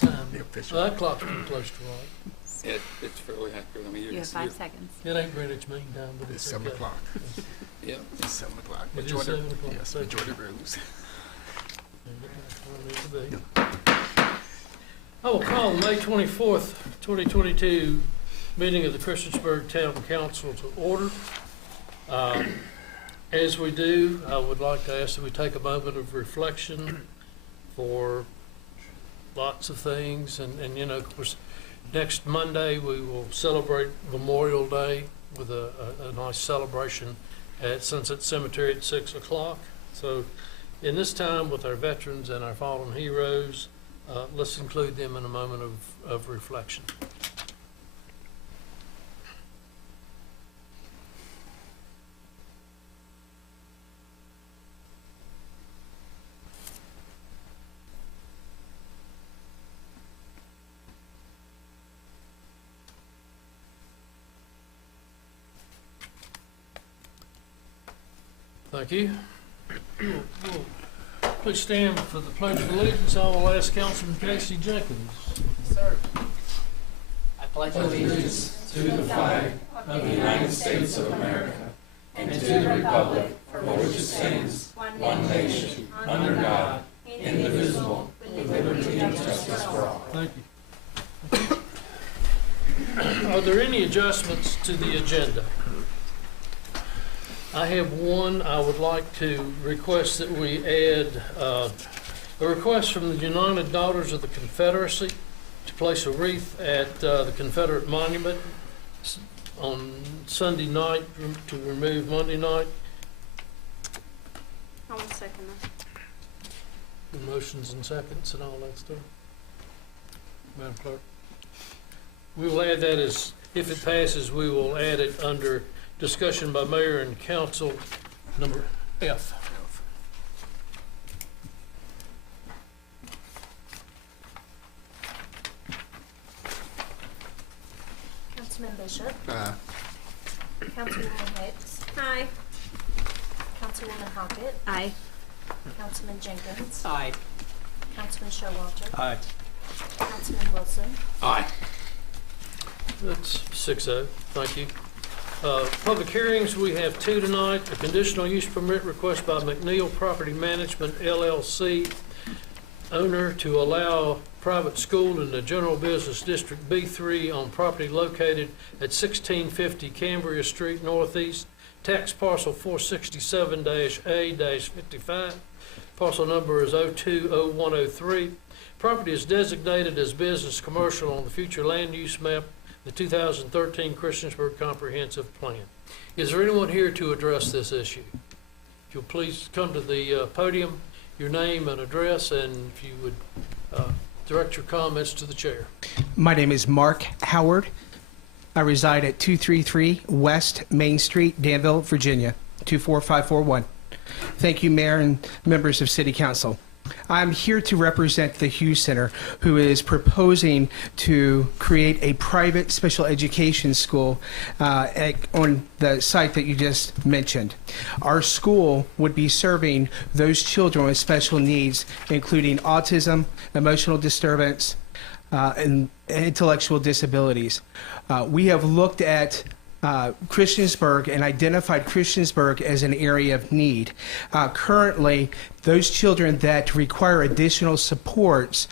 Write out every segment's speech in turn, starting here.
the time. The official. That clock's pretty close to right. It's fairly accurate. I mean, You have 5 seconds. It ain't Greenwich Mean Time, but It's it's 7 okay. o'clock. Yeah. It's 7 o'clock. It is Majority- 7 o'clock. Yes, Thank you. majority rules. I will call the May 24th, 2022 meeting of the Christiansburg Town Council to order. As we do, I would like to ask that we take a moment of reflection for lots of things. And you know, of course, next Monday we will celebrate Memorial Day with a nice celebration at Sunset Cemetery at 6 o'clock. So in this time with our veterans and our fallen heroes, let's include them in a moment of reflection. Thank you. We'll please stand for the Pledge of Allegiance. I will ask Councilman Casey Jenkins. Sir, I pledge allegiance to the flag of the United States of America and to the republic for which it stands, one nation, under God, indivisible, with liberty and justice for all. Thank you. Are there any adjustments to the agenda? I have one. I would like to request that we add a request from the United Daughters of the Confederacy to place a wreath at the Confederate Monument on Sunday night to remove Monday night. I will second that. The motions and seconds and all that stuff. Madam Clerk. We will add that as, if it passes, we will add it under discussion by mayor and council, number F. Councilman Bishop. Councilwoman Hicks. Aye. Councilwoman Hockett. Aye. Councilman Jenkins. Aye. Councilman Showalter. Aye. Councilman Wilson. Aye. That's 6-0. Thank you. Public hearings, we have 2 tonight. A conditional use permit request by McNeil Property Management LLC, owner, to allow private school in the General Business District B3 on property located at 1650 Cambria Street Northeast, tax parcel 467-A-55. Parcel number is 020103. Property is designated as business commercial on the future land use map, the 2013 Christiansburg Comprehensive Plan. Is there anyone here to address this issue? If you'll please come to the podium, your name and address, and if you would direct your comments to the chair. My name is Mark Howard. I reside at 233 West Main Street, Danville, Virginia, 24541. Thank you, Mayor and members of City Council. I'm here to represent the Hughes Center, who is proposing to create a private special education school on the site that you just mentioned. Our school would be serving those children with special needs, including autism, emotional disturbance, and intellectual disabilities. We have looked at Christiansburg and identified Christiansburg as an area of need. Currently, those children that require additional supports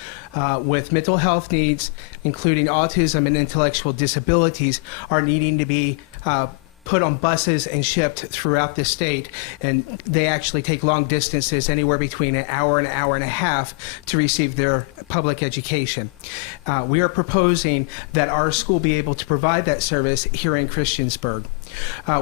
with mental health needs, including autism and intellectual disabilities, are needing to be put on buses and shipped throughout the state, and they actually take long distances, anywhere between an hour and a half, to receive their public education. We are proposing that our school be able to provide that service here in Christiansburg.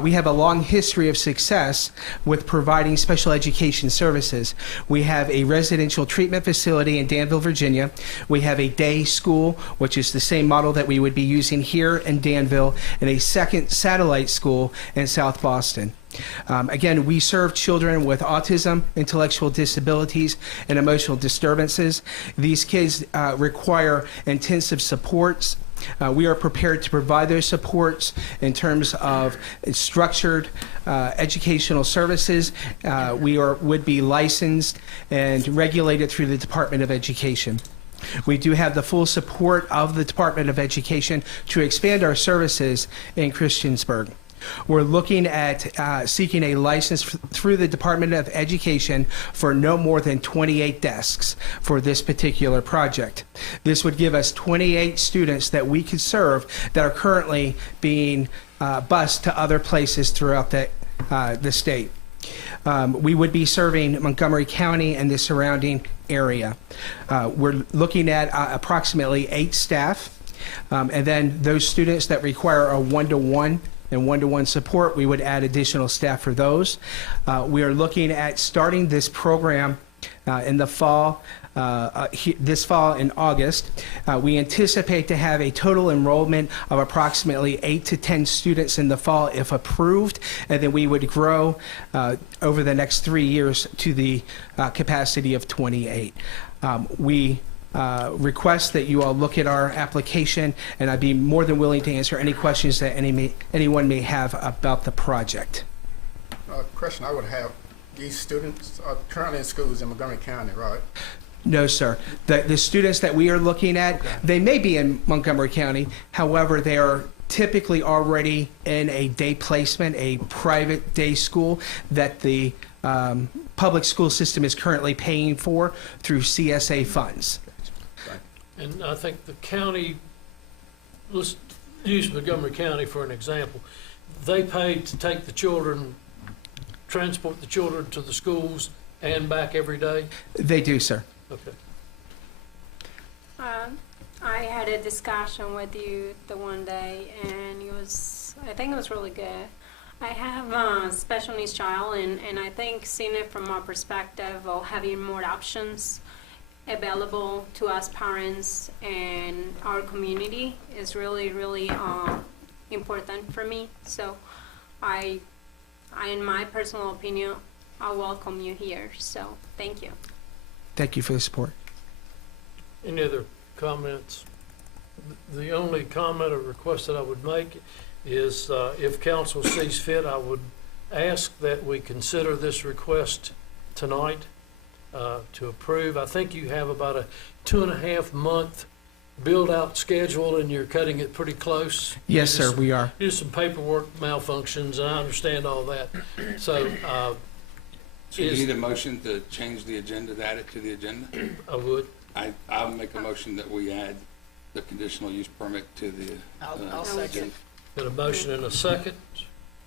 We have a long history of success with providing special education services. We have a residential treatment facility in Danville, Virginia. We have a day school, which is the same model that we would be using here in Danville, and a second satellite school in South Boston. Again, we serve children with autism, intellectual disabilities, and emotional disturbances. These kids require intensive supports. We are prepared to provide those supports in terms of structured educational services. We would be licensed and regulated through the Department of Education. We do have the full support of the Department of Education to expand our services in Christiansburg. We're looking at seeking a license through the Department of Education for no more than 28 desks for this particular project. This would give us 28 students that we could serve that are currently being bused to other places throughout the state. We would be serving Montgomery County and the surrounding area. We're looking at approximately 8 staff, and then those students that require a one-to-one and one-to-one support, we would add additional staff for those. We are looking at starting this program in the fall, this fall in August. We anticipate to have a total enrollment of approximately 8 to 10 students in the fall if approved, and then we would grow over the next 3 years to the capacity of 28. We request that you all look at our application, and I'd be more than willing to answer any questions that anyone may have about the project. Question I would have, these students are currently in schools in Montgomery County, right? No, sir. The students that we are looking at, they may be in Montgomery County. However, they are typically already in a day placement, a private day school that the public school system is currently paying for through CSA funds. And I think the county, let's use Montgomery County for an example. They pay to take the children, transport the children to the schools and back every day? They do, sir. Okay. I had a discussion with you the one day, and I think it was really good. I have a special needs child, and I think seeing it from our perspective of having more options available to us parents and our community is really, really important for me. So in my personal opinion, I welcome you here. So thank you. Thank you for the support. Any other comments? The only comment or request that I would make is if council sees fit, I would ask that we consider this request tonight to approve. I think you have about a 2.5 month build-out schedule, and you're cutting it pretty close. Yes, sir, we are. There's some paperwork malfunctions, and I understand all that. So, So you need a motion to change the agenda, to add it to the agenda? I would. I'll make a motion that we add the conditional use permit to the I'll second. Got a motion and a second.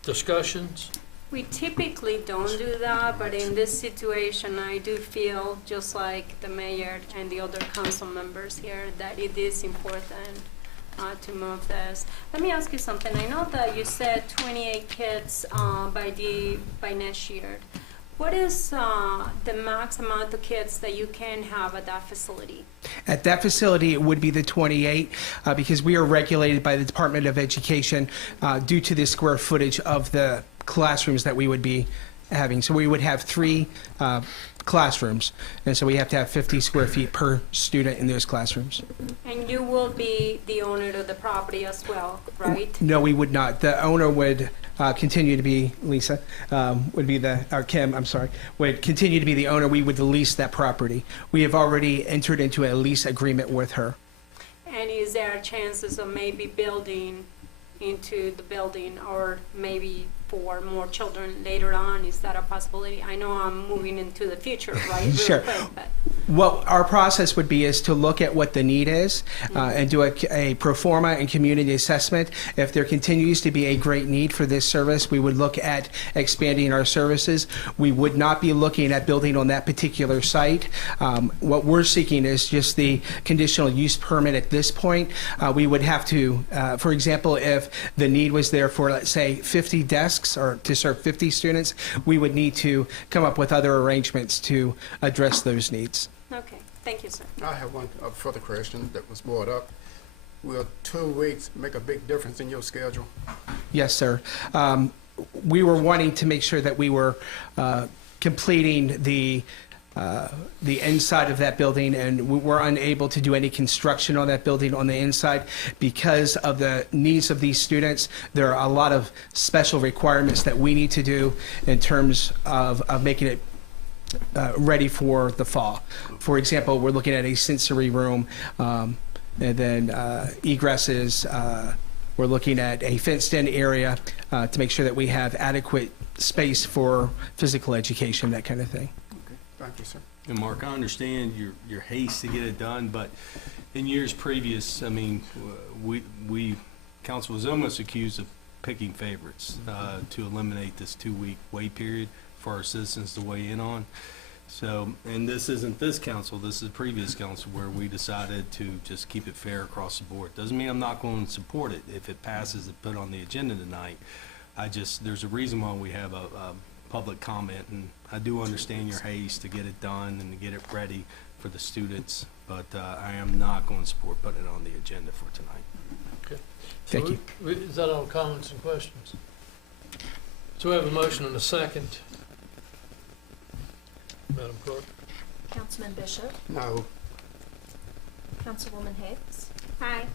Discussions? We typically don't do that, but in this situation, I do feel, just like the mayor and the other council members here, that it is important to move this. Let me ask you something. I know that you said 28 kids by next year. What is the max amount of kids that you can have at that facility? At that facility, it would be the 28 because we are regulated by the Department of Education due to the square footage of the classrooms that we would be having. So we would have 3 classrooms, and so we have to have 50 square feet per student in those classrooms. And you will be the owner of the property as well, right? No, we would not. The owner would continue to be Lisa, or Kim, I'm sorry, would continue to be the owner. We would lease that property. We have already entered into a lease agreement with her. And is there chances of maybe building into the building, or maybe for more children later on? Is that a possibility? I know I'm moving into the future, right? Real Sure. quick, but What our process would be is to look at what the need is and do a pro forma and community assessment. If there continues to be a great need for this service, we would look at expanding our services. We would not be looking at building on that particular site. What we're seeking is just the conditional use permit at this point. We would have to, for example, if the need was there for, let's say, 50 desks or to serve 50 students, we would need to come up with other arrangements to address those needs. okay, thank you, sir. I have one further question that was brought up. Will 2 weeks make a big difference in your schedule? Yes, sir. We were wanting to make sure that we were completing the inside of that building, and we were unable to do any construction on that building on the inside because of the needs of these students. There are a lot of special requirements that we need to do in terms of making it ready for the fall. For example, we're looking at a sensory room, and then egresses. We're looking at a fenced-in area to make sure that we have adequate space for physical education, that kind of thing. Okay, thank you, sir. And Mark, I understand your haste to get it done, but in years previous, I mean, council was almost accused of picking favorites to eliminate this 2-week wait period for our citizens to weigh in on. So, and this isn't this council, this is previous council where we decided to just keep it fair across the board. Doesn't mean I'm not going to support it if it passes and put on the agenda tonight. There's a reason why we have a public comment, and I do understand your haste to get it done and to get it ready for the students, but I am not going to support putting it on the agenda for tonight. Okay. Thank you. Is that all comments and questions? So we have a motion and a second. Madam Clerk? Councilman Bishop, No. Councilwoman Hicks, Aye.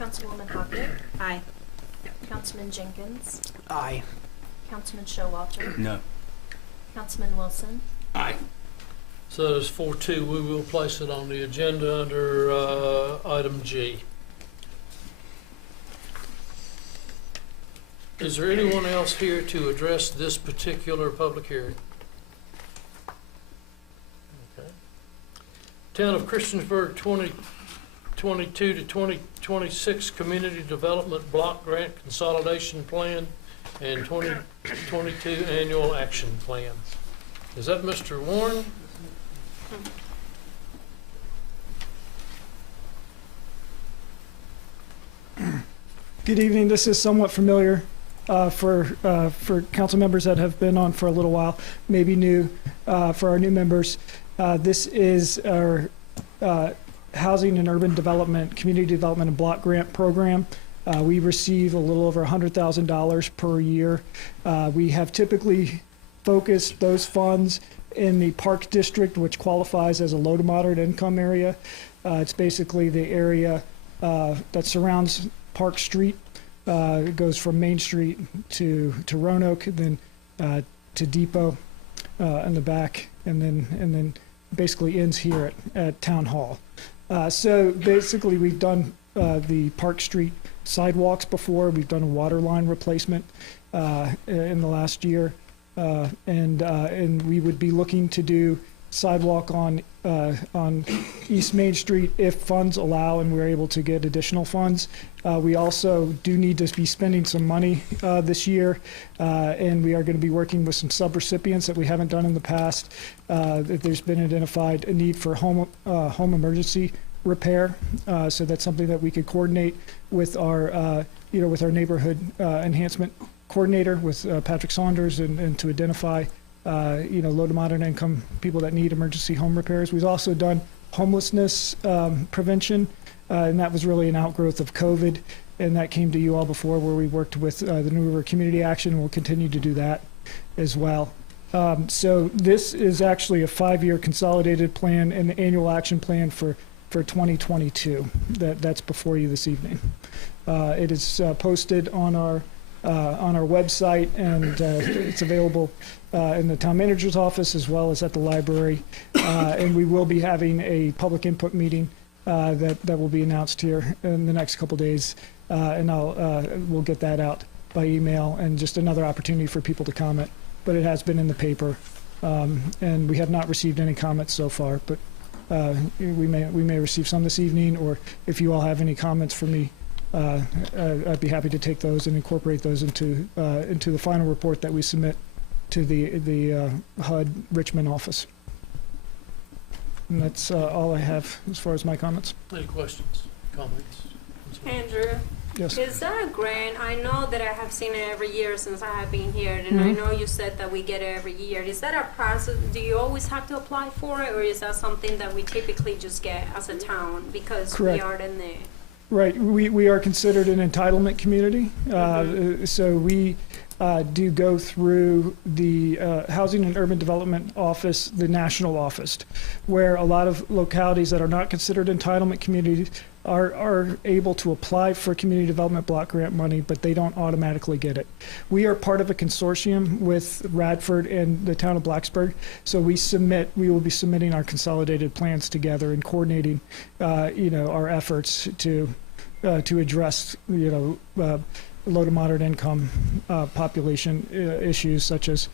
Councilwoman Hockett, Aye. Councilman Jenkins, Aye. Councilman Showalter, No. Councilman Wilson, Aye. So there's 4-2. We will place it on the agenda under item G. Is there anyone else here to address this particular public hearing? Okay. Town of Christiansburg 2022 to 2026 Community Development Block Grant Consolidation Plan and 2022 Annual Action Plan. Is that Mr. Warren? Good evening. This is somewhat familiar for council members that have been on for a little while, maybe new for our new members. This is our Housing and Urban Development, Community Development and Block Grant Program. We receive a little over $100,000 per year. We have typically focused those funds in the Park District, which qualifies as a low to moderate income area. It's basically the area that surrounds Park Street. It goes from Main Street to Roanoke, then to Depot in the back, and then basically ends here at Town Hall. So basically, we've done the Park Street sidewalks before. We've done a water line replacement in the last year, and we would be looking to do sidewalk on East Main Street if funds allow and we're able to get additional funds. We also do need to be spending some money this year, and we are going to be working with some subrecipients that we haven't done in the past. There's been identified a need for home emergency repair, so that's something that we could coordinate with our with our neighborhood enhancement coordinator, with Patrick Saunders, and to identify low to moderate income people that need emergency home repairs. We've also done homelessness prevention, and that was really an outgrowth of COVID, and that came to you all before, where we worked with the New River Community Action, and we'll continue to do that as well. So this is actually a 5-year consolidated plan and the annual action plan for 2022. That's before you this evening. It is posted on our website, and it's available in the town manager's office as well as at the library. And we will be having a public input meeting that will be announced here in the next couple days, and we'll get that out by email, and just another opportunity for people to comment. But it has been in the paper, and we have not received any comments so far. But we may receive some this evening, or if you all have any comments for me, I'd be happy to take those and incorporate those into the final report that we submit to the HUD Richmond office. And that's all I have as far as my comments. Any questions, comments? Andrew, Yes. is that a grant? I know that I have seen it every year since I have been here, and I know you said that we get it every year. Is that a process? Do you always have to apply for it, or is that something that we typically just get as a town because Correct. we are in the... Right. We are considered an entitlement community. So we do go through the Housing and Urban Development Office, the national office, where a lot of localities that are not considered entitlement communities are able to apply for community development block grant money, but they don't automatically get it. We are part of a consortium with Radford and the town of Blacksburg, so we will be submitting our consolidated plans together and coordinating, our efforts to address, low to moderate income population issues such as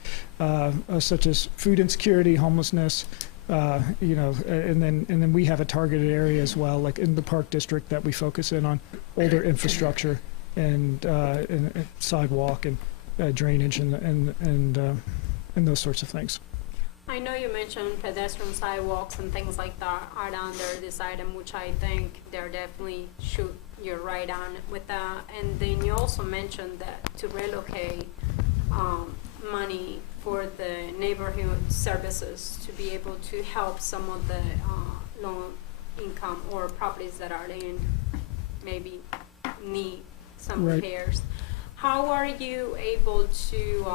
food insecurity, homelessness, and then we have a targeted area as well, like in the Park District, that we focus in on older infrastructure and sidewalk and drainage and those sorts of things. I know you mentioned pedestrian sidewalks and things like that are under this item, which I think they're definitely you're right on with that. And then you also mentioned that to relocate money for the neighborhood services to be able to help some of the low income or properties that are in maybe need some Right. repairs. How are you able to,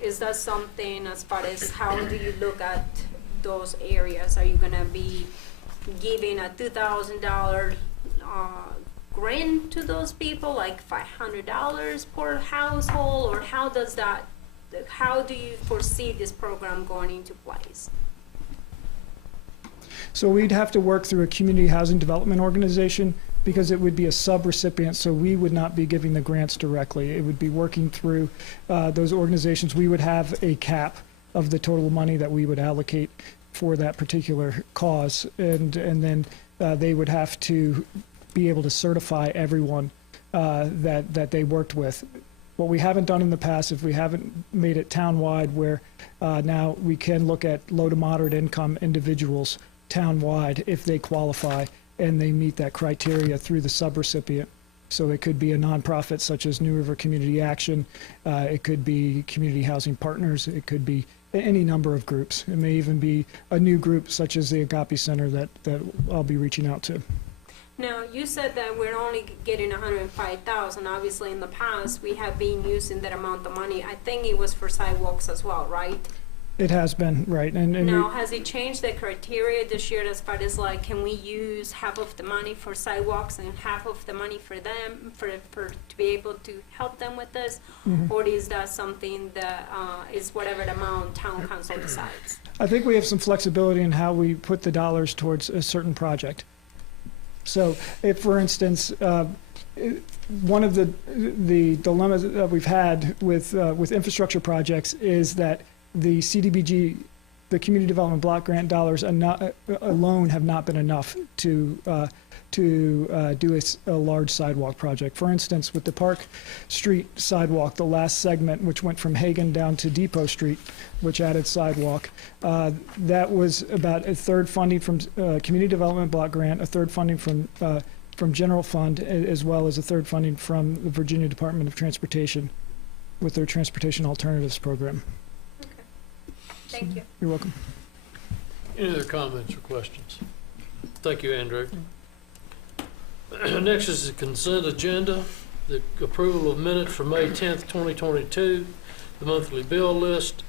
is that something as far as how do you look at those areas? Are you gonna be giving a $2,000 grant to those people, like $500 per household, or how do you foresee this program going into place? So we'd have to work through a community housing development organization because it would be a sub-recipient, so we would not be giving the grants directly. It would be working through those organizations. We would have a cap of the total money that we would allocate for that particular cause, and then they would have to be able to certify everyone that they worked with. What we haven't done in the past, if we haven't made it townwide, where now we can look at low to moderate income individuals townwide if they qualify and they meet that criteria through the subrecipient. So it could be a nonprofit such as New River Community Action, it could be Community Housing Partners, it could be any number of groups. It may even be a new group such as the Agape Center that I'll be reaching out to. Now, you said that we're only getting $105,000. Obviously, in the past, we have been using that amount of money. I think it was for sidewalks as well, right? It has been, right. And now, has it changed the criteria this year as far as like, can we use half of the money for sidewalks and half of the money for them, to be able to help them with this? Mhm. Or is that something that is whatever the amount town council decides? I think we have some flexibility in how we put the dollars towards a certain project. So if, for instance, one of the dilemmas that we've had with infrastructure projects is that the CDBG, the Community Development Block Grant dollars alone have not been enough to do a large sidewalk project. For instance, with the Park Street sidewalk, the last segment, which went from Hagen down to Depot Street, which added sidewalk, that was about a third funding from Community Development Block Grant, a third funding from General Fund, as well as a third funding from the Virginia Department of Transportation with their Transportation Alternatives Program. Thank you. You're welcome. Any other comments or questions? Thank you, Andrew. Next is the consent agenda, the approval of minutes for May 10th, 2022, the monthly bill list,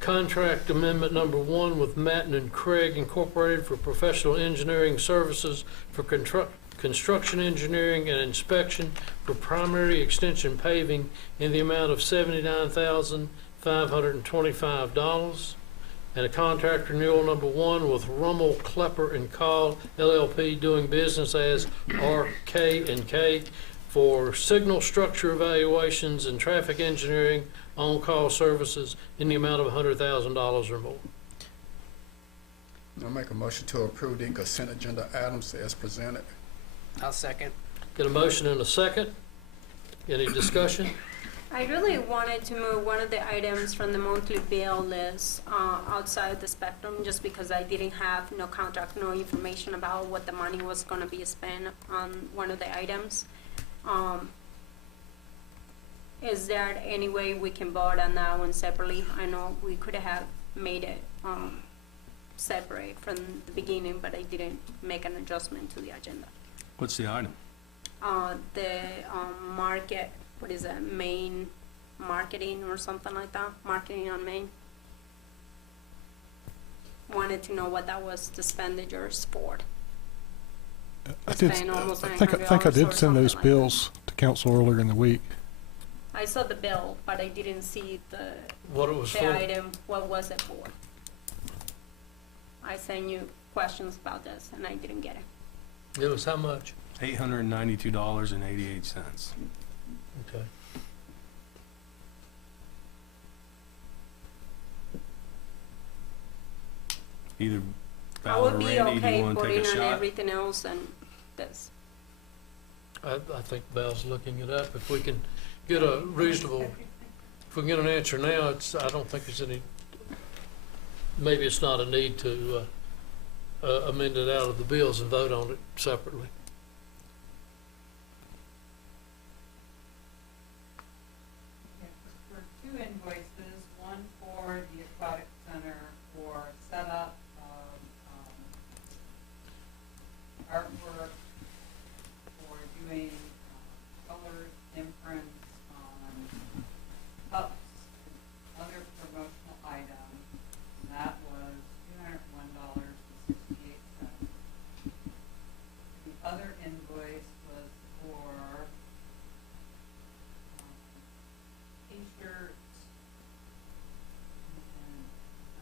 contract amendment number 1 with Matten and Craig Incorporated for professional engineering services for construction engineering and inspection for primary extension paving in the amount of $79,525, and a contract renewal number 1 with Rummel, Klepper and Call LLP doing business as RK&K for signal structure evaluations and traffic engineering on-call services in the amount of $100,000 or more. I'll make a motion to approve the consent agenda items as presented. I'll second. Get a motion and a second. Any discussion? I really wanted to move one of the items from the monthly bill list outside the spectrum, just because I didn't have no contract, no information about what the money was going to be spent on one of the items. Is there any way we can vote on that one separately? I know we could have made it separate from the beginning, but I didn't make an adjustment to the agenda. What's the item? The market, what is that, main marketing or something like that, marketing on Main. Wanted to know what that was the expenditures for. I Spent almost think I $900 did or send those something like bills to council earlier in the week. I saw the bill, but I didn't see What it was the for? item, what was it for? I sent you questions about this and I didn't get it. It was how much? $892.88. Okay. Either I Val or would be Randy, do okay you want to putting take a on shot? everything else and this. I think Val's looking it up. If we can get a reasonable, if we can get an answer now, I don't think there's any, maybe it's not a need to amend it out of the bills and vote on it separately. For two invoices, one for the aquatic center for setup of artwork, for doing colors, imprints on cups, and other promotional items. And that was $201.68. The other invoice was for t-shirts and a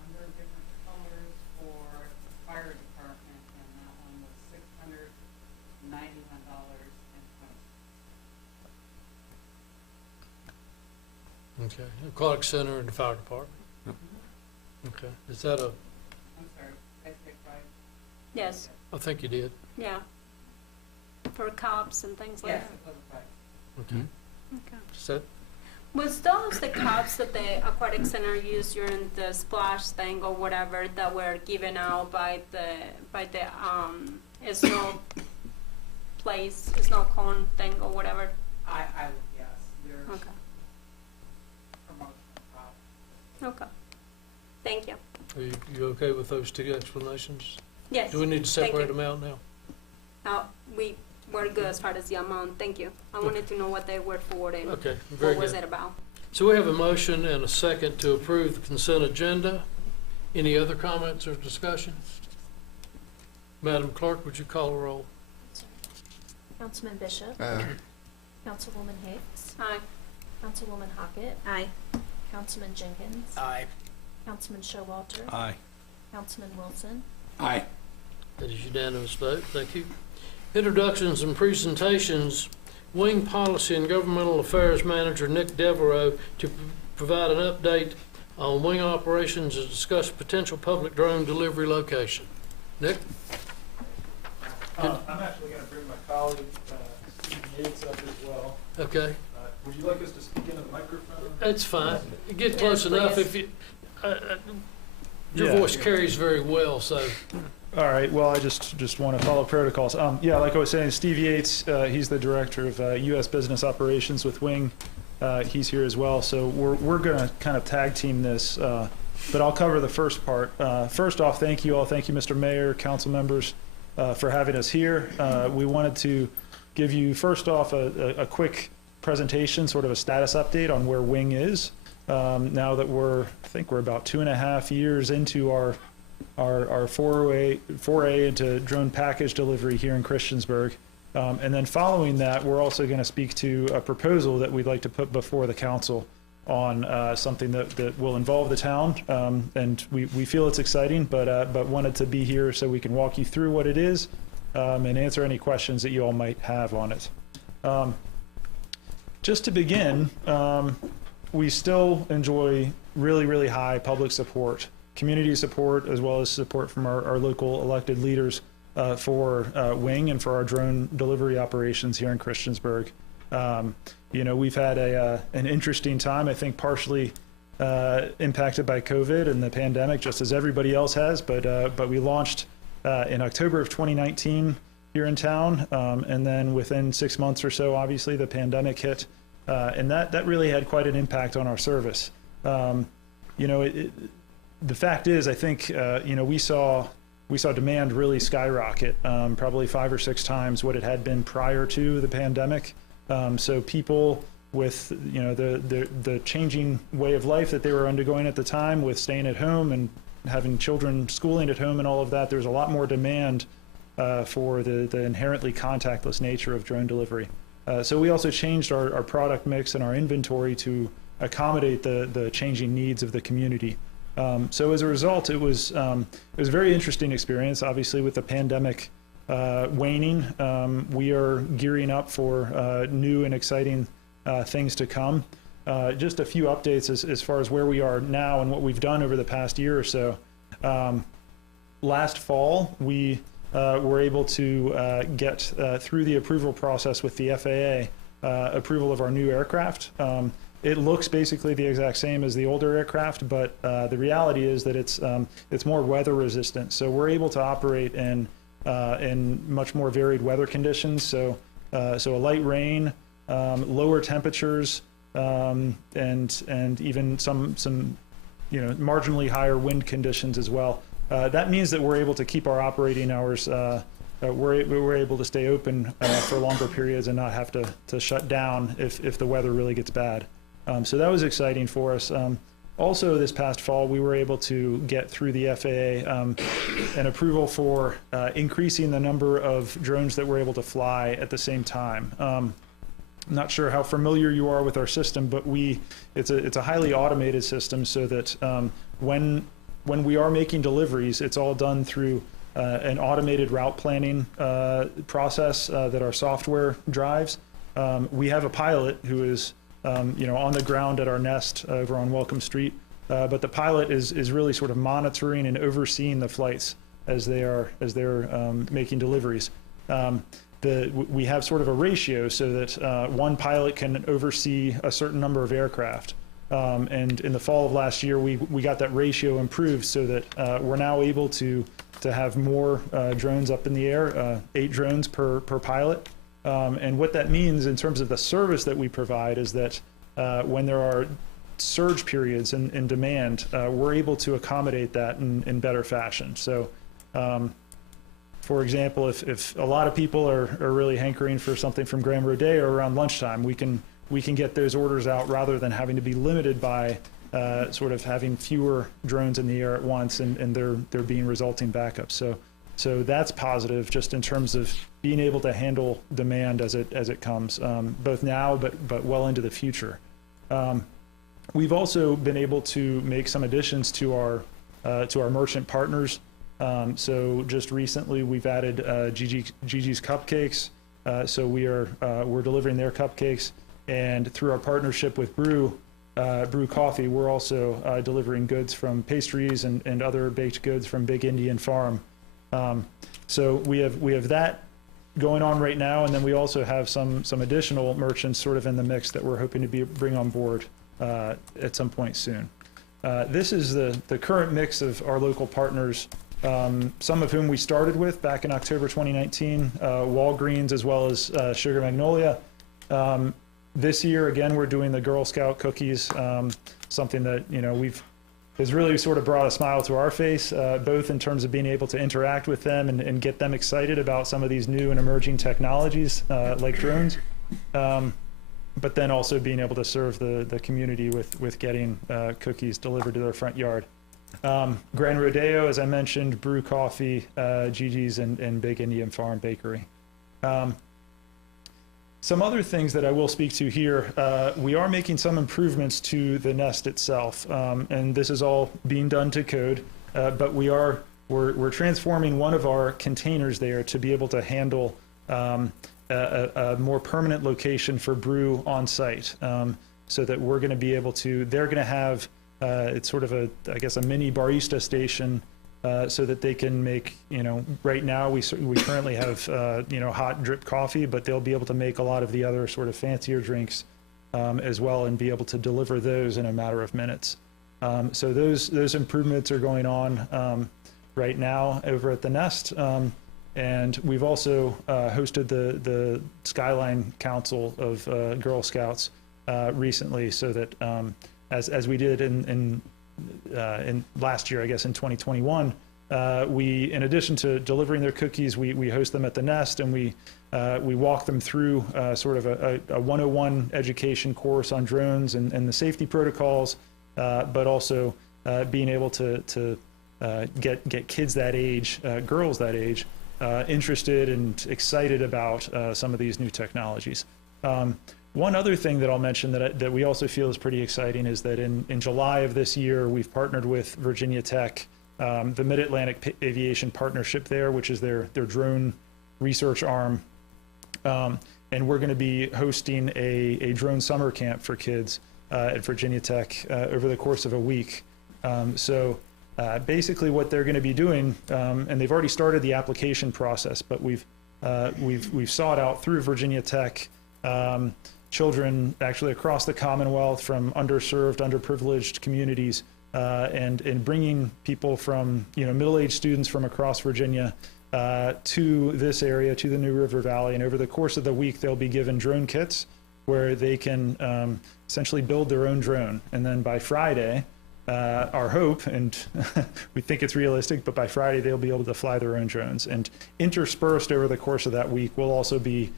number of different colors for the fire department, and that one was $691.20. Okay. Aquatic Center and the Fire Department. Okay. Is that a, I'm sorry, I picked right? Yes, I think you did. yeah. For cups and things like Yes, that. it was right. Okay. Okay. Is that, Was those the cups that the aquatic center used during the splash thing or whatever that were given out by the snow place, snow cone thing or whatever? I would guess, there's Okay. promotional products. Okay. Thank you. are you okay with those two explanations? Yes. Do we need to Thank separate you. them out now? We were good as far as the amount. Thank you. I wanted to know what they were for and Okay, very what was good. it about. So we have a motion and a second to approve the consent agenda. Any other comments or discussion? Madam Clerk, would you call a roll? Councilman Bishop, Councilwoman Hicks, Aye. Councilwoman Hockett, Aye. Councilman Jenkins, Aye. Councilman Showalter, Aye. Councilman Wilson, Aye. That is unanimous vote. Thank you. Introductions and presentations. Wing Policy and Governmental Affairs Manager Nick Devereaux to provide an update on wing operations and discuss potential public drone delivery location. Nick? I'm actually going to bring my colleague, Steve Yates, up as well. Okay, Would you like us to speak into the microphone? that's fine. Get close Yes, enough please. if you, your Yeah. voice carries very well, so. All right. Well, I just want to follow protocols. Yeah, like I was saying, Steve Yates, he's the director of U.S. Business Operations with Wing. He's here as well. So we're going to kind of tag team this, but I'll cover the first part. First off, thank you all. Thank you, Mr. Mayor, council members, for having us here. We wanted to give you, first off, a quick presentation, sort of a status update on where Wing is. Now that I think we're about 2.5 years into our foray into drone package delivery here in Christiansburg. And then following that, we're also going to speak to a proposal that we'd like to put before the council on something that will involve the town. And we feel it's exciting, but wanted to be here so we can walk you through what it is and answer any questions that you all might have on it. Just to begin, we still enjoy really, really high public support, community support, as well as support from our local elected leaders for Wing and for our drone delivery operations here in Christiansburg. We've had an interesting time, I think partially impacted by COVID and the pandemic, just as everybody else has, but we launched in October of 2019 here in town, and then within 6 months or so, obviously, the pandemic hit, and that really had quite an impact on our service. The fact is, I think, we saw demand really skyrocket, probably 5 or 6 times what it had been prior to the pandemic. So people with the changing way of life that they were undergoing at the time, with staying at home and having children schooling at home and all of that. There's a lot more demand for the inherently contactless nature of drone delivery. So we also changed our product mix and our inventory to accommodate the changing needs of the community. So as a result, it was a very interesting experience. Obviously, with the pandemic waning, we are gearing up for new and exciting things to come. Just a few updates as far as where we are now and what we've done over the past year or so. Last fall, we were able to get through the approval process with the FAA, approval of our new aircraft. It looks basically the exact same as the older aircraft, but the reality is that it's more weather resistant. So we're able to operate in much more varied weather conditions. So a light rain, lower temperatures, and even some marginally higher wind conditions as well. That means that we're able to keep our operating hours. We're able to stay open for longer periods and not have to shut down if the weather really gets bad. So that was exciting for us. Also, this past fall, we were able to get through the FAA an approval for increasing the number of drones that we're able to fly at the same time. I'm not sure how familiar you are with our system, but it's a highly automated system, so that when we are making deliveries, it's all done through an automated route planning process that our software drives. We have a pilot who is on the ground at our nest over on Welcome Street, but the pilot is really sort of monitoring and overseeing the flights as they're making deliveries. We have sort of a ratio so that one pilot can oversee a certain number of aircraft. And in the fall of last year, we got that ratio improved so that we're now able to have more drones up in the air, 8 drones per pilot. And what that means in terms of the service that we provide is that when there are surge periods in demand, we're able to accommodate that in better fashion. So, for example, if a lot of people are really hankering for something from Grand Rodeo around lunchtime, we can get those orders out rather than having to be limited by sort of having fewer drones in the air at once and there being resulting backups. So that's positive, just in terms of being able to handle demand as it comes, both now but well into the future. We've also been able to make some additions to our merchant partners. So just recently, we've added Gigi's Cupcakes. So we're delivering their cupcakes, and through our partnership with Brew Coffee, we're also delivering goods from pastries and other baked goods from Big Indian Farm. So we have that going on right now, and then we also have some additional merchants sort of in the mix that we're hoping to bring on board at some point soon. This is the current mix of our local partners, some of whom we started with back in October 2019, Walgreens as well as Sugar Magnolia. This year, again, we're doing the Girl Scout cookies, something that has really sort of brought a smile to our face, both in terms of being able to interact with them and get them excited about some of these new and emerging technologies like drones, but then also being able to serve the community with getting cookies delivered to their front yard. Grand Rodeo, as I mentioned, Brew Coffee, Gigi's, and Big Indian Farm Bakery. Some other things that I will speak to here, we are making some improvements to the Nest itself, and this is all being done to code, but we're transforming one of our containers there to be able to handle a more permanent location for brew on site, so that we're going to be able to, they're going to have, it's sort of a mini barista station, so that they can make, right now we currently have, hot drip coffee, but they'll be able to make a lot of the other sort of fancier drinks as well, and be able to deliver those in a matter of minutes. So those improvements are going on right now over at the Nest. And we've also hosted the Skyline Council of Girl Scouts recently, so that as we did in last year, I guess in 2021, in addition to delivering their cookies, we host them at the nest, and we walk them through sort of a 101 education course on drones and the safety protocols, but also being able to get kids that age, girls that age, interested and excited about some of these new technologies. One other thing that I'll mention that we also feel is pretty exciting is that in July of this year, we've partnered with Virginia Tech, the Mid-Atlantic Aviation Partnership there, which is their drone research arm. And we're going to be hosting a drone summer camp for kids at Virginia Tech over the course of a week. So basically what they're going to be doing, and they've already started the application process, but we've sought out through Virginia Tech children actually across the Commonwealth from underserved, underprivileged communities, and bringing people from, middle-aged students from across Virginia to this area, to the New River Valley. And over the course of the week, they'll be given drone kits where they can essentially build their own drone. And then by Friday, our hope, and we think it's realistic, but by Friday, they'll be able to fly their own drones. And interspersed over the course of that week, we'll also be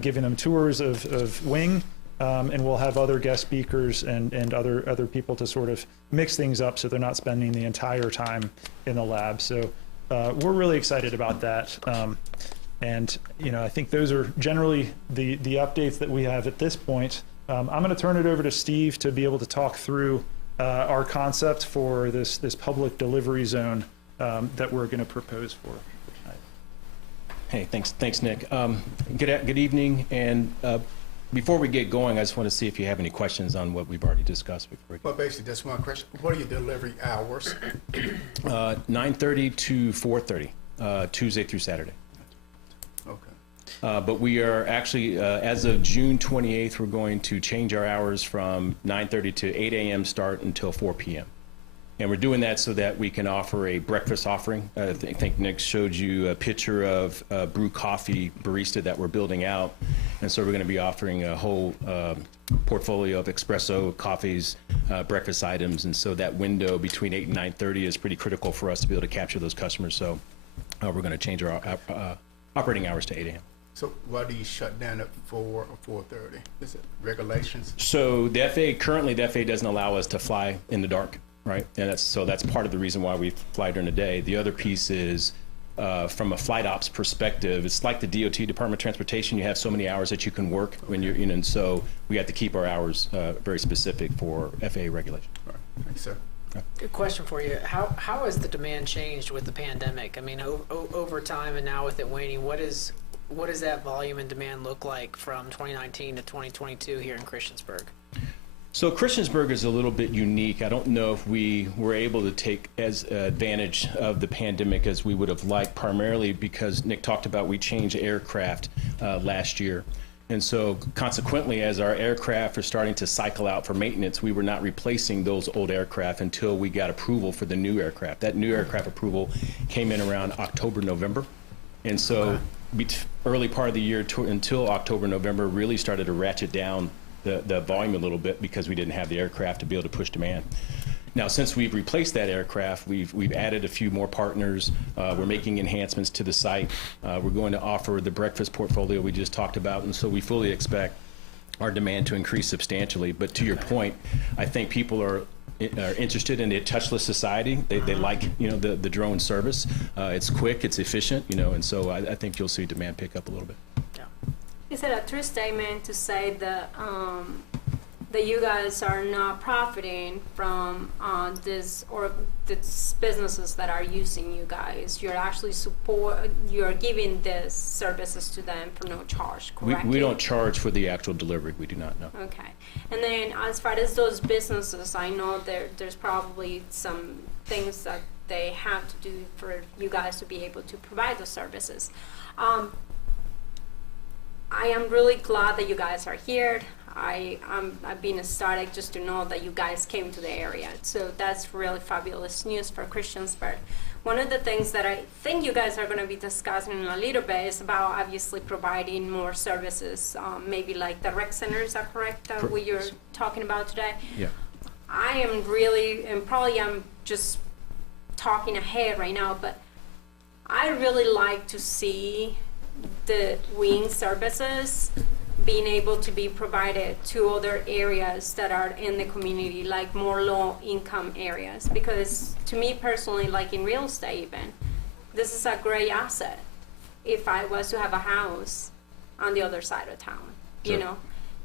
giving them tours of Wing, and we'll have other guest speakers and other people to sort of mix things up so they're not spending the entire time in the lab. So we're really excited about that. And I think those are generally the updates that we have at this point. I'm going to turn it over to Steve to be able to talk through our concept for this public delivery zone that we're going to propose for. Hey, thanks, Nick. Good evening, and before we get going, I just want to see if you have any questions on what we've already discussed before. Well, basically, just one question. What are your delivery hours? 9:30 to 4:30, Tuesday through Saturday. Okay. But we are actually, as of June 28th, we're going to change our hours from 9:30 to 8 a.m. start until 4 p.m. And we're doing that so that we can offer a breakfast offering. I think Nick showed you a picture of brew coffee barista that we're building out. And so we're going to be offering a whole portfolio of espresso coffees, breakfast items. And so that window between 8 and 9:30 is pretty critical for us to be able to capture those customers. So we're going to change our operating hours to 8 a.m. So why do you shut down at 4 or 4:30? Is it regulations? So the FAA doesn't allow us to fly in the dark. Right, and that's part of the reason why we fly during the day. The other piece is from a flight ops perspective, it's like the DOT, Department of Transportation. You have so many hours that you can work when you're in, and so we have to keep our hours very specific for FAA regulation. All right, thanks, sir. Good question for you. How has the demand changed with the pandemic? I mean, over time and now with it waning, what does that volume and demand look like from 2019 to 2022 here in Christiansburg? So Christiansburg is a little bit unique. I don't know if we were able to take as advantage of the pandemic as we would have liked, primarily because Nick talked about we changed aircraft last year. And so consequently, as our aircraft are starting to cycle out for maintenance, we were not replacing those old aircraft until we got approval for the new aircraft. That new aircraft approval came in around October, November. And so early part of the year until October, November really started to ratchet down the volume a little bit because we didn't have the aircraft to be able to push demand. Now, since we've replaced that aircraft, we've added a few more partners. We're making enhancements to the site. We're going to offer the breakfast portfolio we just talked about, and so we fully expect our demand to increase substantially. But to your point, I think people are interested in a touchless society. They like the drone service. It's quick, it's efficient, and so I think you'll see demand pick up a little bit. Is it a true statement to say that you guys are not profiting from this or these businesses that are using you guys? You're actually you're giving these services to them for no charge, correct? We don't charge for the actual delivery. We do not, no. Okay. And then as far as those businesses, I know there's probably some things that they have to do for you guys to be able to provide those services. I am really glad that you guys are here. I've been ecstatic just to know that you guys came to the area. So that's really fabulous news for Christiansburg. One of the things that I think you guys are going to be discussing in a little bit is about obviously providing more services, maybe like the rec centers, are correct, that you're talking about today? Yeah. I am really, and probably I'm just talking ahead right now, but I really like to see the wing services being able to be provided to other areas that are in the community, like more low-income areas. Because to me personally, like in real estate even, this is a great asset if I was to have a house on the other side of town, you know?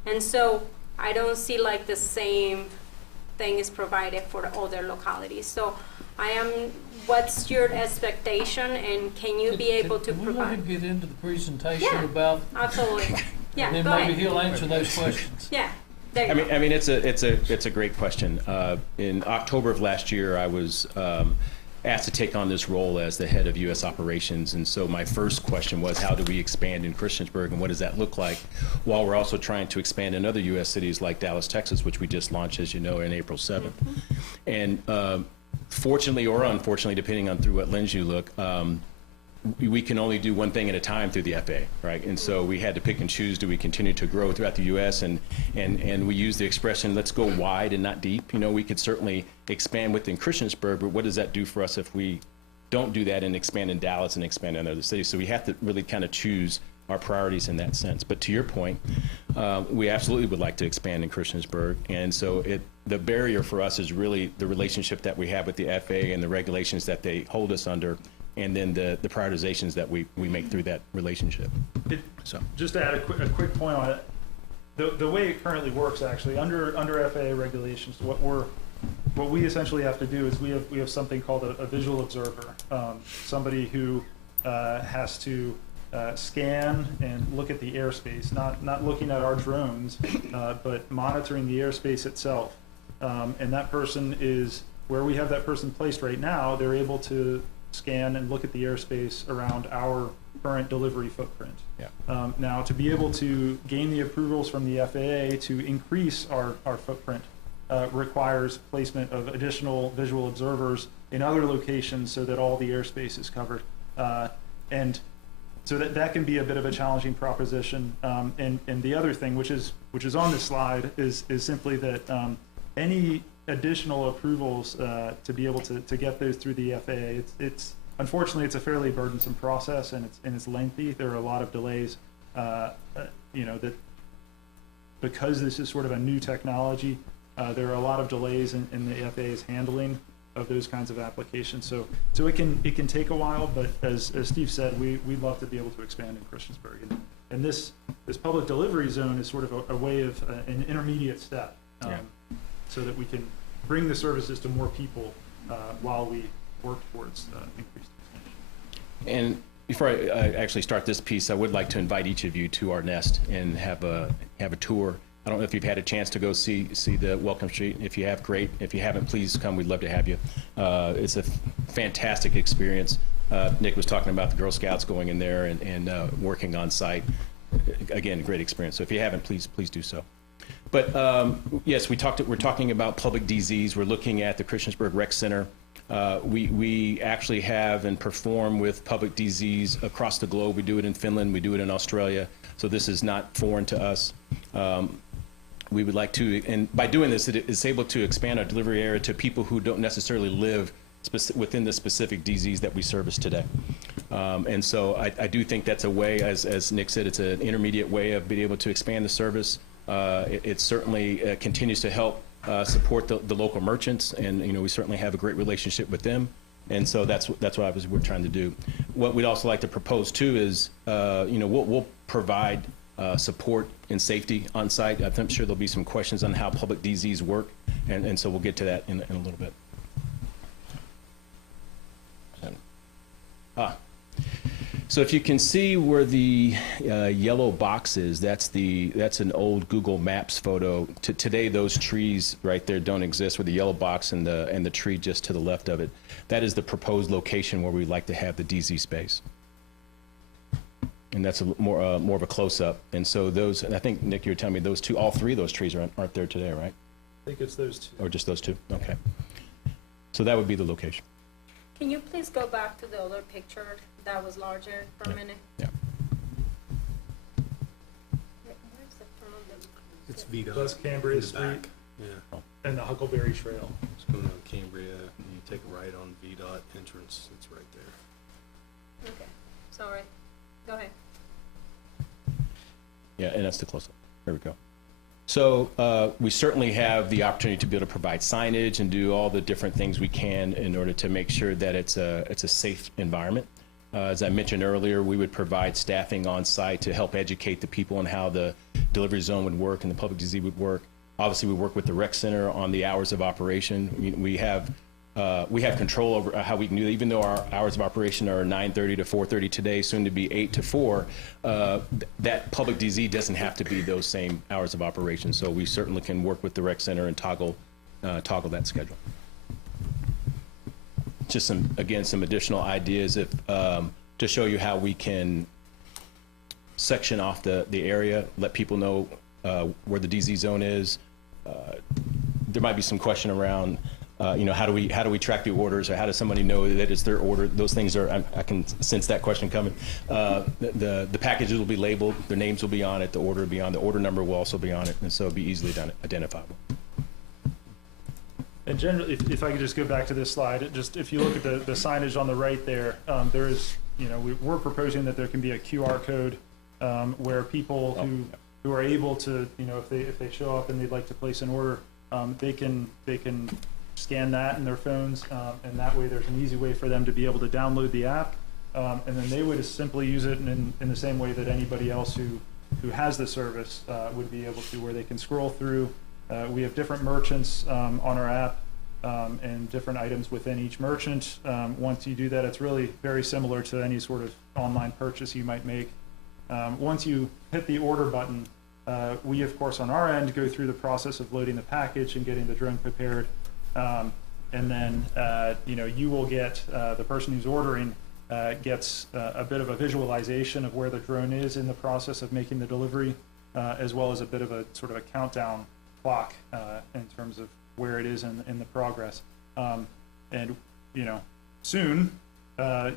And so I don't see like the same thing is provided for other localities. So what's your expectation, and can you be able to Can we let provide? him get into the presentation Yeah. about, Absolutely. Yeah, and then go maybe ahead. he'll answer those questions. Yeah, there you go. I mean, it's a great question. In October of last year, I was asked to take on this role as the head of U.S. operations, and so my first question was, how do we expand in Christiansburg, and what does that look like? While we're also trying to expand in other U.S. cities like Dallas, Texas, which we just launched, as you know, in April 7th. And fortunately or unfortunately, depending on through what lens you look, we can only do one thing at a time through the FAA, right? And so we had to pick and choose. Do we continue to grow throughout the U.S.? And we use the expression, let's go wide and not deep. You know, we could certainly expand within Christiansburg, but what does that do for us if we don't do that and expand in Dallas and expand in other cities? So we have to really kind of choose our priorities in that sense. But to your point, we absolutely would like to expand in Christiansburg. And so the barrier for us is really the relationship that we have with the FAA and the regulations that they hold us under, and then the prioritizations that we make through that relationship. Just to add a quick point on it, the way it currently works, actually, under FAA regulations, what we essentially have to do is we have something called a visual observer, somebody who has to scan and look at the airspace, not looking at our drones, but monitoring the airspace itself. And that person is, where we have that person placed right now, they're able to scan and look at the airspace around our current delivery footprint. Yeah. Now, to be able to gain the approvals from the FAA to increase our footprint requires placement of additional visual observers in other locations so that all the airspace is covered. And so that can be a bit of a challenging proposition. And the other thing, which is on this slide, is simply that any additional approvals to be able to get those through the FAA, it's unfortunately it's a fairly burdensome process, and it's lengthy. There are a lot of delays, you know, that because this is sort of a new technology, there are a lot of delays in the FAA's handling of those kinds of applications. So it can take a while, but as Steve said, we'd love to be able to expand in Christiansburg, and this public delivery zone is sort of a way of an intermediate step. So that we can bring the services to more people while we work towards increased expansion. And before I actually start this piece, I would like to invite each of you to our nest and have a tour. I don't know if you've had a chance to go see the Welcome Street. If you have, great. If you haven't, please come. We'd love to have you. It's a fantastic experience. Nick was talking about the Girl Scouts going in there and working on site. Again, a great experience. So if you haven't, please do so. But yes, we're talking about public DZs. We're looking at the Christiansburg Rec Center. We actually have and perform with public DZs across the globe. We do it in Finland. We do it in Australia. So this is not foreign to us. We would like to, and by doing this, it is able to expand our delivery area to people who don't necessarily live within the specific DZs that we service today. And so I do think that's a way, as Nick said, it's an intermediate way of being able to expand the service. It certainly continues to help support the local merchants, and we certainly have a great relationship with them, and so that's what we're trying to do. What we'd also like to propose too is we'll provide support and safety on site. I'm sure there'll be some questions on how public DZs work, and so we'll get to that in a little bit. So if you can see where the yellow box is, that's an old Google Maps photo. Today, those trees right there don't exist, with the yellow box and the tree just to the left of it. That is the proposed location where we'd like to have the DZ space. And that's more of a close-up. And so those, and I think, Nick, you were telling me all three of those trees aren't there today, right? I think it's those two. Or just those two? Okay. So that would be the location. Can you please go back to the other picture that was larger for a minute? Yeah. Where's the front of the... It's VDOT. That's Cambria in the Street. back. Yeah. And the Huckleberry Trail. It's going on Cambria, and you take a right on VDOT entrance. It's right there. Okay, sorry. Go ahead. Yeah, and that's the close-up. There we go. So we certainly have the opportunity to be able to provide signage and do all the different things we can in order to make sure that it's a safe environment. As I mentioned earlier, we would provide staffing on site to help educate the people on how the delivery zone would work and the public disease would work. Obviously, we work with the rec center on the hours of operation. We have control over how we can do that. Even though our hours of operation are 9:30 to 4:30 today, soon to be 8 to 4, that public DZ doesn't have to be those same hours of operation. So we certainly can work with the rec center and toggle that schedule. Just some additional ideas to show you how we can section off the area, let people know where the DZ zone is. There might be some question around, how do we track the orders, or how does somebody know that it's their order? Those things are, I can sense that question coming. The packages will be labeled, their names will be on it, the order will be on, the order number will also be on it, and so it'll be easily identifiable. And generally, if I could just go back to this slide, if you look at the signage on the right there, there is, we're proposing that there can be a QR code where people who are able to, if they show up and they'd like to place an order, they can scan that in their phones, and that way there's an easy way for them to be able to download the app, and then they would just simply use it in the same way that anybody else who has the service would be able to, where they can scroll through. We have different merchants on our app and different items within each merchant. Once you do that, it's really very similar to any sort of online purchase you might make. Once you hit the order button, we, of course, on our end, go through the process of loading the package and getting the drone prepared. And then, you will get, the person who's ordering gets a bit of a visualization of where the drone is in the process of making the delivery, as well as a bit of a sort of a countdown clock in terms of where it is in the progress. And, soon,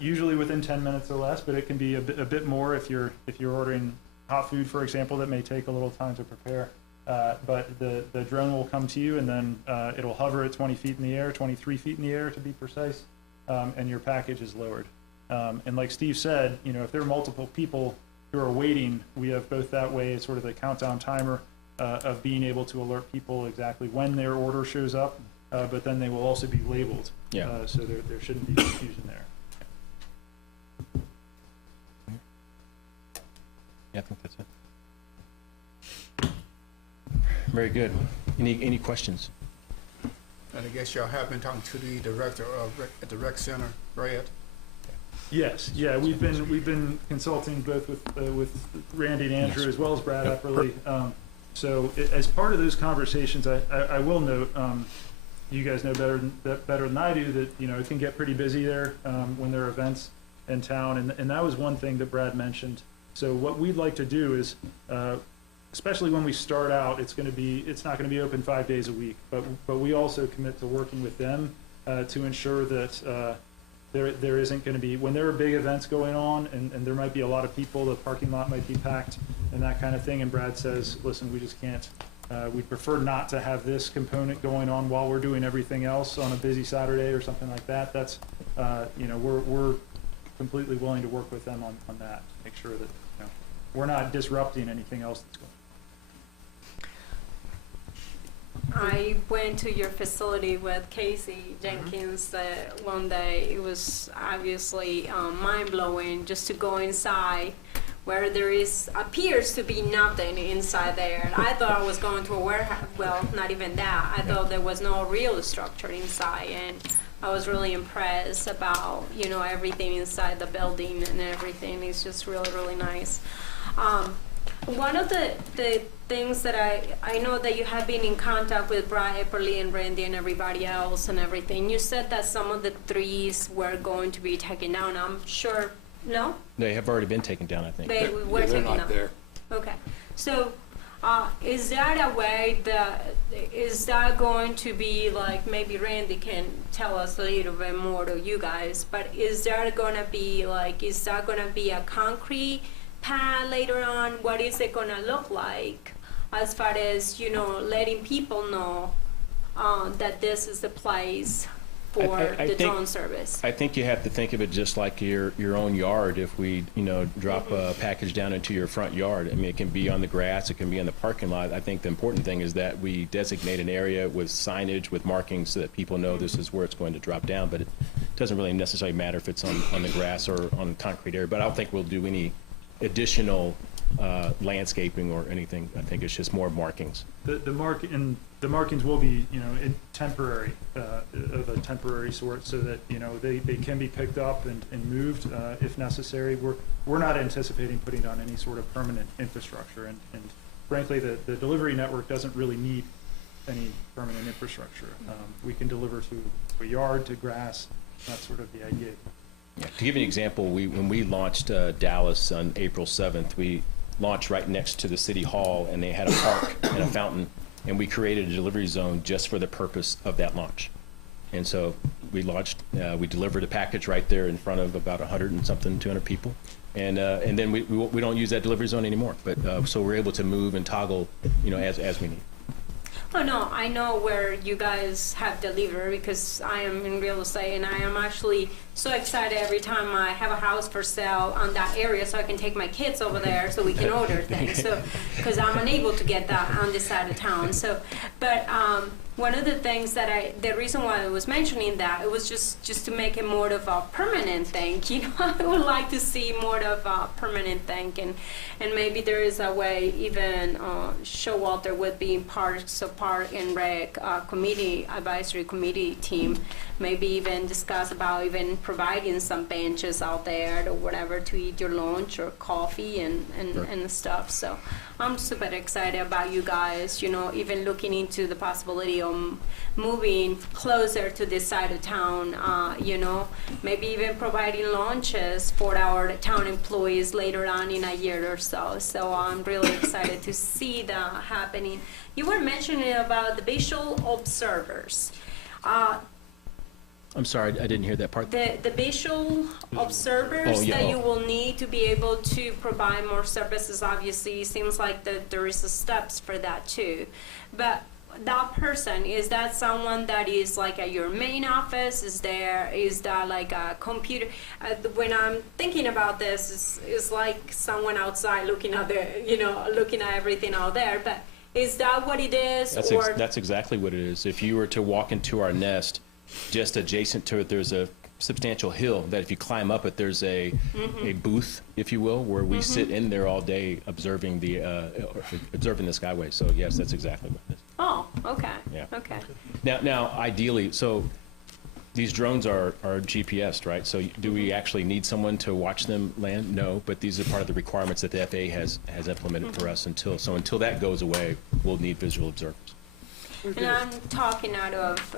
usually within 10 minutes or less, but it can be a bit more if you're ordering hot food, for example, that may take a little time to prepare. But the drone will come to you, and then it'll hover at 20 feet in the air, 23 feet in the air to be precise, and your package is lowered. And like Steve said, if there are multiple people who are waiting, we have both that way, sort of the countdown timer of being able to alert people exactly when their order shows up, but then they will also be labeled. Yeah. So there shouldn't be confusion there. Yeah, I think that's it. Very good. Any questions? And I guess y'all have been talking to the director at the rec center, Brad? Yes, yeah, we've been consulting both with Randy and Andrew, as well as Brad Epperly. So as part of those conversations, I will note, you guys know better than I do that it can get pretty busy there when there are events in town, and that was one thing that Brad mentioned. So what we'd like to do is, especially when we start out, it's not going to be open 5 days a week, but we also commit to working with them to ensure that there isn't going to be, when there are big events going on and there might be a lot of people, the parking lot might be packed and that kind of thing, and Brad says, listen, we just can't, we'd prefer not to have this component going on while we're doing everything else on a busy Saturday or something like that. That's, we're completely willing to work with them on that, make sure that we're not disrupting anything else that's going on. I went to your facility with Casey Jenkins one day. It was obviously mind-blowing just to go inside where there appears to be nothing inside there. I thought I was going to a warehouse. Well, not even that. I thought there was no real structure inside, and I was really impressed about everything inside the building and everything. It's just really, really nice. One of the things that I know that you have been in contact with Brad Epperly and Randy and everybody else and everything. You said that some of the trees were going to be taken down. I'm sure, no? They have already been taken down, I think. They were taken down. There. Okay. So is that a way is that going to be like, maybe Randy can tell us a little bit more to you guys, but is that going to be a concrete pad later on? What is it going to look like as far as letting people know that this is the place for I the think- drone service. I think you have to think of it just like your own yard. If we, drop a package down into your front yard, I mean, it can be on the grass, it can be in the parking lot. I think the important thing is that we designate an area with signage, with markings, so that people know this is where it's going to drop down. But it doesn't really necessarily matter if it's on the grass or on concrete area. But I don't think we'll do any additional landscaping or anything. I think it's just more markings. The markings will be, temporary, of a temporary sort, so that, they can be picked up and moved, if necessary. We're not anticipating putting down any sort of permanent infrastructure, and frankly, the delivery network doesn't really need any permanent infrastructure. We can deliver to a yard, to grass. That's sort of the idea. Yeah. To give you an example, when we launched Dallas on April 7th, we launched right next to the city hall, and they had a park and a fountain, and we created a delivery zone just for the purpose of that launch. And so we launched, we delivered a package right there in front of about 100 and something, 200 people. And then we don't use that delivery zone anymore. But so we're able to move and toggle, as we need. Oh, no, I know where you guys have delivered, because I am in real estate, and I am actually so excited every time I have a house for sale on that area, so I can take my kids over there so we can order things. So, because I'm unable to get that on this side of town. So, but one of the things that the reason why I was mentioning that, it was just to make it more of a permanent thing. I would like to see more of a permanent thing, and maybe there is a way even Showalter would be part and Rec committee, advisory committee team, maybe even discuss about even providing some benches out there or whatever to eat your lunch or coffee and stuff. So I'm super excited about you guys, even looking into the possibility of moving closer to this side of town, maybe even providing lunches for our town employees later on in a year or so. So I'm really excited to see that happening. You were mentioning about the visual observers. I'm sorry, I didn't hear that part. The visual observers that you will need to be able to provide more services, obviously, it seems like there is steps for that too. But that person, is that someone that is like at your main office? Is that like a computer? When I'm thinking about this, it's like someone outside looking at looking at everything out there. But is that what it is? That's exactly what it is. If you were to walk into our nest, just adjacent to it, there's a substantial hill that if you climb up it, there's a booth, if you will, where we sit in there all day observing the skyway. So yes, that's exactly what it is. Oh, okay. Yeah. Okay. Now, ideally, so these drones are GPSed, right? So do we actually need someone to watch them land? No, but these are part of the requirements that the FAA has implemented for us. Until that goes away, we'll need visual observers. And I'm talking out of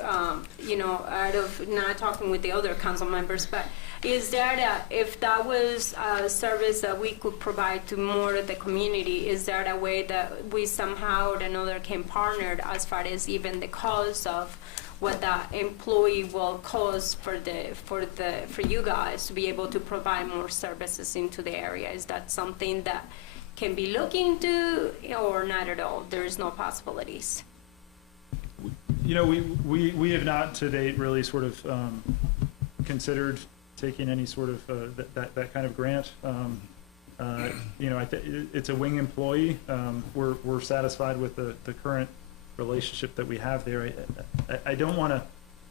not talking with the other council members, but is there if that was a service that we could provide to more of the community, is there a way that we somehow or another can partner as far as even the cost of what that employee will cost for you guys to be able to provide more services into the area? Is that something that can be looked into, or not at all? There is no possibilities. We have not to date really sort of considered taking any sort of that kind of grant. It's a wing employee. We're satisfied with the current relationship that we have there. I don't want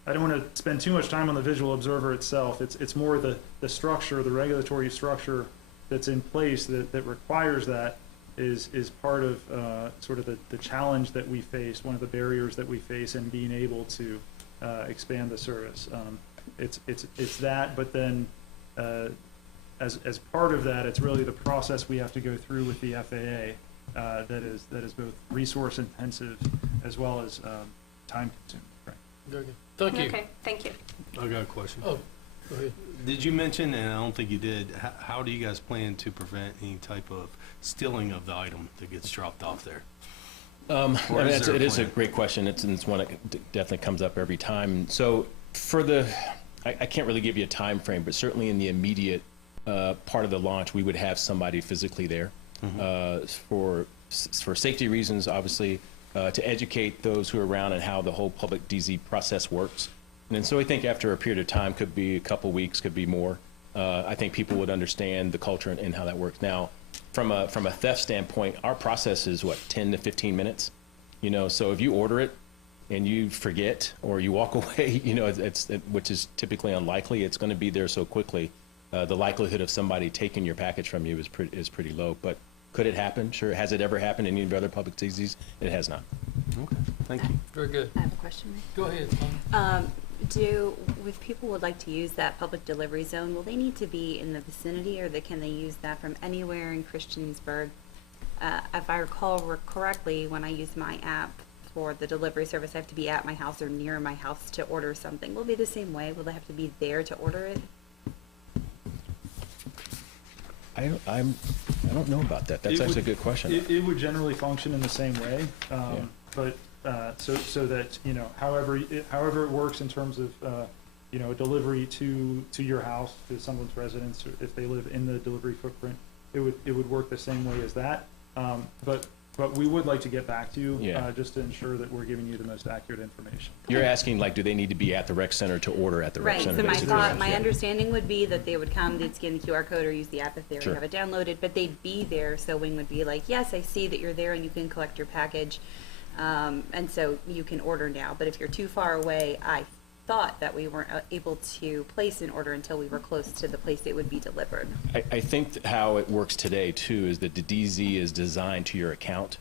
to spend too much time on the visual observer itself. It's more the structure, the regulatory structure that's in place that requires that. Is part of sort of the challenge that we face, one of the barriers that we face in being able to expand the service. It's that, but then as part of that, it's really the process we have to go through with the FAA that is both resource intensive as well as time consuming. Right. Very good. Thank you. Okay, thank you. I got a question. Oh, go ahead. Did you mention, and I don't think you did, how do you guys plan to prevent any type of stealing of the item that gets dropped off there? It is a great question. It's one that definitely comes up every time. So I can't really give you a time frame, but certainly in the immediate part of the launch, we would have somebody physically there for safety reasons, obviously, to educate those who are around and how the whole public DZ process works. And so I think after a period of time, could be a couple weeks, could be more, I think people would understand the culture and how that works. Now, from a theft standpoint, our process is what, 10 to 15 minutes? You know, so if you order it and you forget or you walk away, you know, which is typically unlikely, it's going to be there so quickly. The likelihood of somebody taking your package from you is pretty low. But could it happen? Sure. Has it ever happened in any of the other public TZs? It has not. Okay, thank you. Very good. I have a question. Go ahead. If people would like to use that public delivery zone, will they need to be in the vicinity, or can they use that from anywhere in Christiansburg? If I recall correctly, when I use my app for the delivery service, I have to be at my house or near my house to order something. Will it be the same way? Will they have to be there to order it? I don't know about that. That's actually a good question. It would generally function in the same way, but so that, you know, however it works in terms of you know, delivery to your house, to someone's residence, or if they live in the delivery footprint, it would work the same way as that. But we would like to get back to you just to ensure that we're giving you the most accurate information. You're asking, like, do they need to be at the rec center to order at the rec center? Right, so my understanding would be that they would come, they'd scan the QR code or use the app if they already have it downloaded, but they'd be there, so Wing would be like, yes, I see that you're there and you can collect your package, and so you can order now. But if you're too far away, I thought that we weren't able to place an order until we were close to the place it would be delivered. I think that how it works today, too, is that the DZ is designed to your account,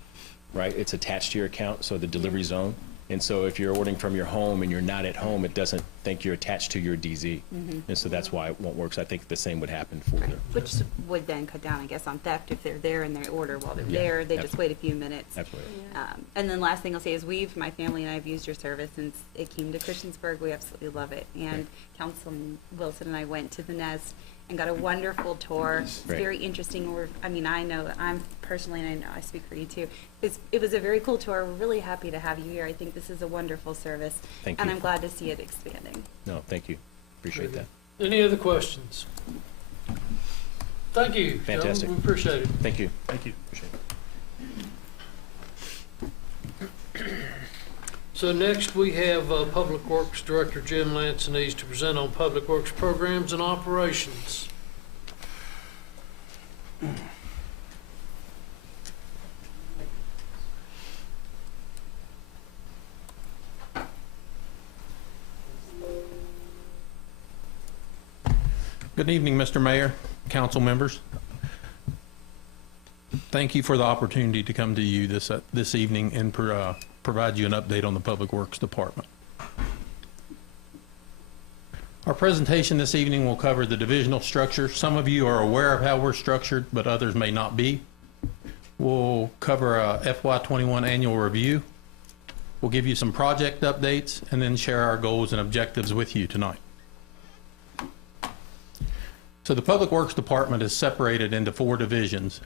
right? It's attached to your account, so the delivery zone. And so if you're ordering from your home and you're not at home, it doesn't think you're attached to your DZ. And so that's why it won't work. So I think the same would happen for them. Which would then cut down, I guess, on theft. If they're there and they order while they're there, they just wait a few minutes. Absolutely. And then last thing I'll say is my family and I have used your service since it came to Christiansburg. We absolutely love it. And Councilman Wilson and I went to the Nest and got a wonderful tour. It's very interesting. I know I'm personally, and I know I speak for you too, it was a very cool tour. We're really happy to have you here. I think this is a wonderful service. Thank you. And I'm glad to see it expanding. No, thank you. Appreciate that. Any other questions? Thank you. Fantastic. We appreciate it. Thank you. Thank you. Appreciate it. So next we have Public Works Director Jim Lansanese to present on Public Works programs and operations. Good evening, Mr. Mayor, council members. Thank you for the opportunity to come to you this evening and provide you an update on the Public Works Department. Our presentation this evening will cover the divisional structure. Some of you are aware of how we're structured, but others may not be. We'll cover a FY21 annual review. We'll give you some project updates and then share our goals and objectives with you tonight. So the Public Works Department is separated into 4 divisions.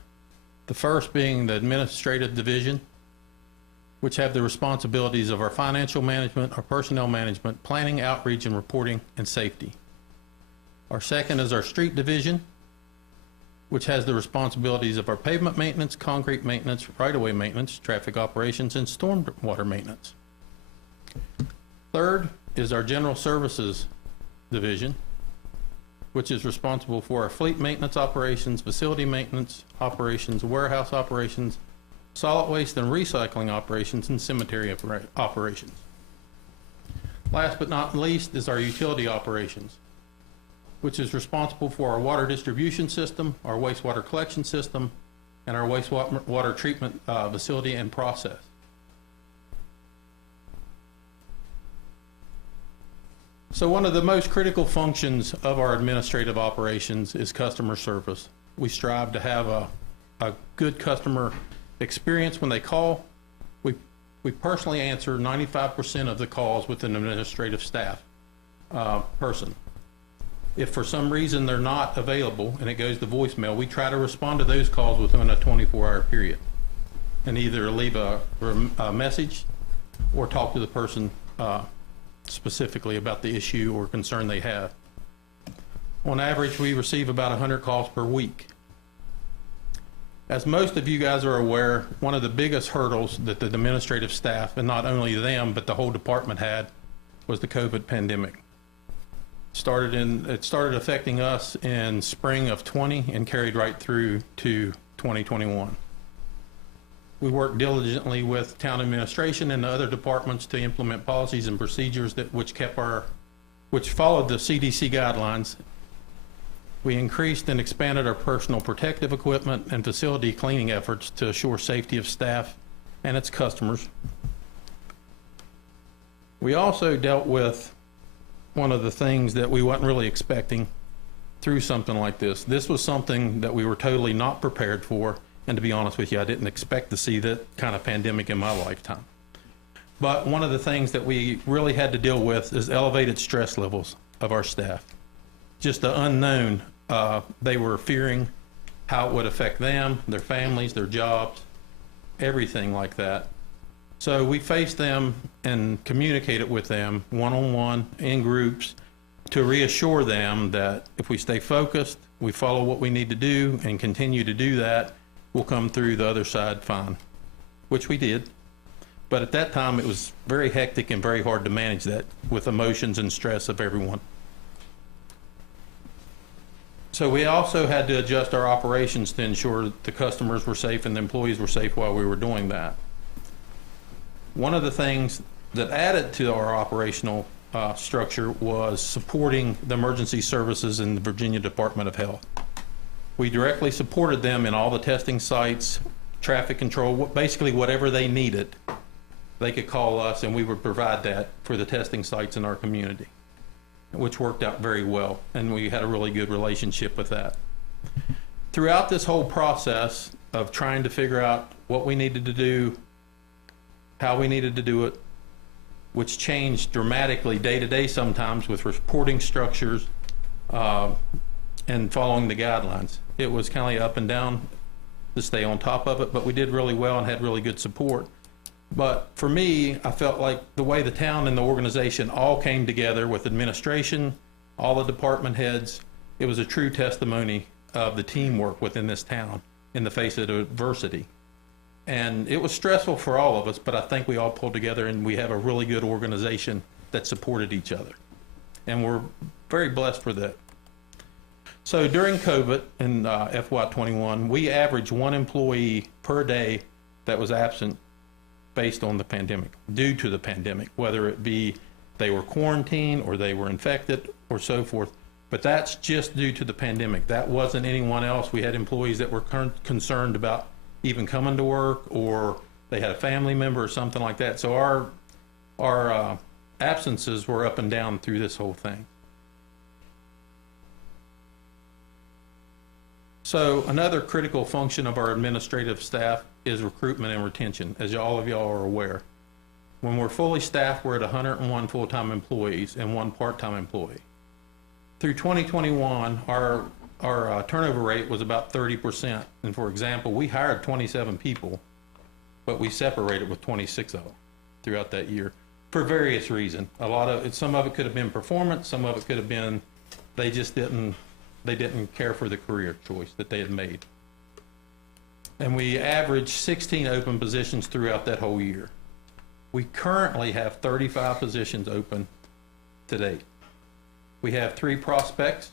The first being the Administrative Division, which have the responsibilities of our financial management, our personnel management, planning, outreach, and reporting, and safety. Our second is our Street Division, which has the responsibilities of our pavement maintenance, concrete maintenance, right-of-way maintenance, traffic operations, and stormwater maintenance. Third is our General Services Division, which is responsible for our fleet maintenance operations, facility maintenance operations, warehouse operations, solid waste and recycling operations, and cemetery operations. Last but not least is our utility operations, which is responsible for our water distribution system, our wastewater collection system, and our wastewater treatment facility and process. So one of the most critical functions of our administrative operations is customer service. We strive to have a good customer experience when they call. We personally answer 95% of the calls with an administrative staff person. If for some reason they're not available and it goes to voicemail, we try to respond to those calls within a 24-hour period and either leave a message or talk to the person specifically about the issue or concern they have. On average, we receive about 100 calls per week. As most of you guys are aware, one of the biggest hurdles that the administrative staff, and not only them, but the whole department had, was the COVID pandemic. It started affecting us in spring of 20 and carried right through to 2021. We worked diligently with town administration and the other departments to implement policies and procedures which followed the CDC guidelines. We increased and expanded our personal protective equipment and facility cleaning efforts to assure safety of staff and its customers. We also dealt with one of the things that we weren't really expecting through something like this. This was something that we were totally not prepared for, and to be honest with you, I didn't expect to see that kind of pandemic in my lifetime. But one of the things that we really had to deal with is elevated stress levels of our staff. Just the unknown. They were fearing how it would affect them, their families, their jobs, everything like that. So we faced them and communicated with them one-on-one, in groups, to reassure them that if we stay focused, we follow what we need to do and continue to do that, we'll come through the other side fine, which we did. But at that time, it was very hectic and very hard to manage that with emotions and stress of everyone. So we also had to adjust our operations to ensure that the customers were safe and the employees were safe while we were doing that. One of the things that added to our operational structure was supporting the emergency services in the Virginia Department of Health. We directly supported them in all the testing sites, traffic control, basically whatever they needed. They could call us and we would provide that for the testing sites in our community, which worked out very well, and we had a really good relationship with that. Throughout this whole process of trying to figure out what we needed to do, how we needed to do it, which changed dramatically day to day sometimes with reporting structures and following the guidelines. It was kind of up and down to stay on top of it, but we did really well and had really good support. But for me, I felt like the way the town and the organization all came together with administration, all the department heads, it was a true testimony of the teamwork within this town in the face of adversity. And it was stressful for all of us, but I think we all pulled together and we have a really good organization that supported each other. And we're very blessed for that. So during COVID in FY21, we averaged 1 employee per day that was absent based on the pandemic, due to the pandemic, whether it be they were quarantined or they were infected or so forth. But that's just due to the pandemic. That wasn't anyone else. We had employees that were concerned about even coming to work, or they had a family member or something like that. So our absences were up and down through this whole thing. So another critical function of our administrative staff is recruitment and retention, as all of y'all are aware. When we're fully staffed, we're at 101 full-time employees and 1 part-time employee. Through 2021, our turnover rate was about 30%. And for example, we hired 27 people, but we separated with 26 of them throughout that year for various reasons. Some of it could have been performance, some of it could have been they didn't care for the career choice that they had made. And we averaged 16 open positions throughout that whole year. We currently have 35 positions open to date. We have 3 prospects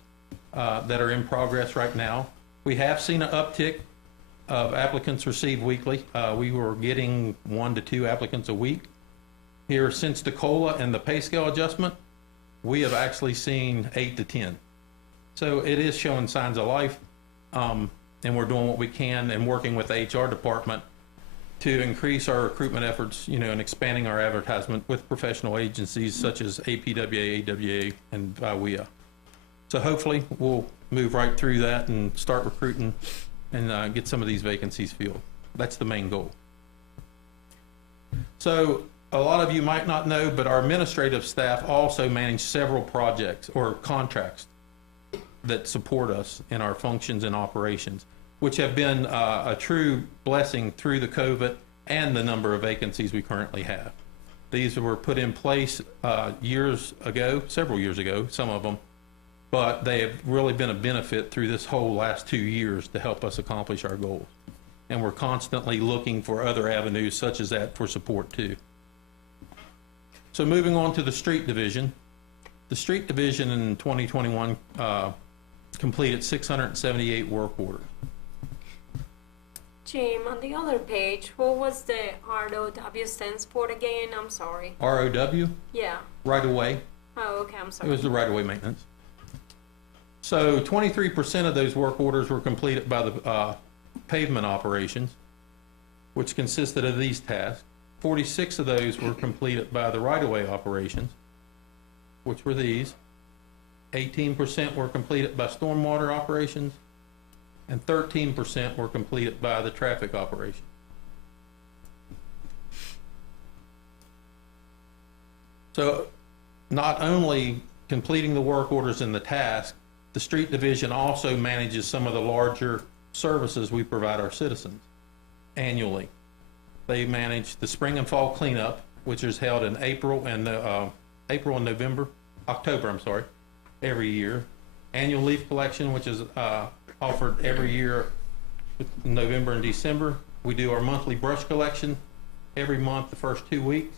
that are in progress right now. We have seen an uptick of applicants received weekly. We were getting 1 to 2 applicants a week. Here, since the COLA and the pay scale adjustment, we have actually seen 8 to 10. So it is showing signs of life, and we're doing what we can and working with the HR department to increase our recruitment efforts, and expanding our advertisement with professional agencies such as APWA, AWA, and VIWEA. So hopefully we'll move right through that and start recruiting and get some of these vacancies filled. That's the main goal. So a lot of you might not know, but our administrative staff also manage several projects or contracts that support us in our functions and operations, which have been a true blessing through the COVID and the number of vacancies we currently have. These were put in place years ago, several years ago, some of them, but they have really been a benefit through this whole last 2 years to help us accomplish our goals. And we're constantly looking for other avenues such as that for support too. So moving on to the street division. The street division in 2021 completed 678 work orders. Jim, on the other page, what was the ROW stands for again? I'm sorry. ROW, Yeah. right away. Oh, okay, I'm It sorry. was the right-of-way maintenance. So 23% of those work orders were completed by the pavement operations, which consisted of these tasks. 46 of those were completed by the right-of-way operations, which were these. 18% were completed by stormwater operations, and 13% were completed by the traffic operation. So not only completing the work orders in the task, the street division also manages some of the larger services we provide our citizens annually. They manage the spring and fall cleanup, which is held in October, every year. Annual leaf collection, which is offered every year in November and December. We do our monthly brush collection every month, the first 2 weeks,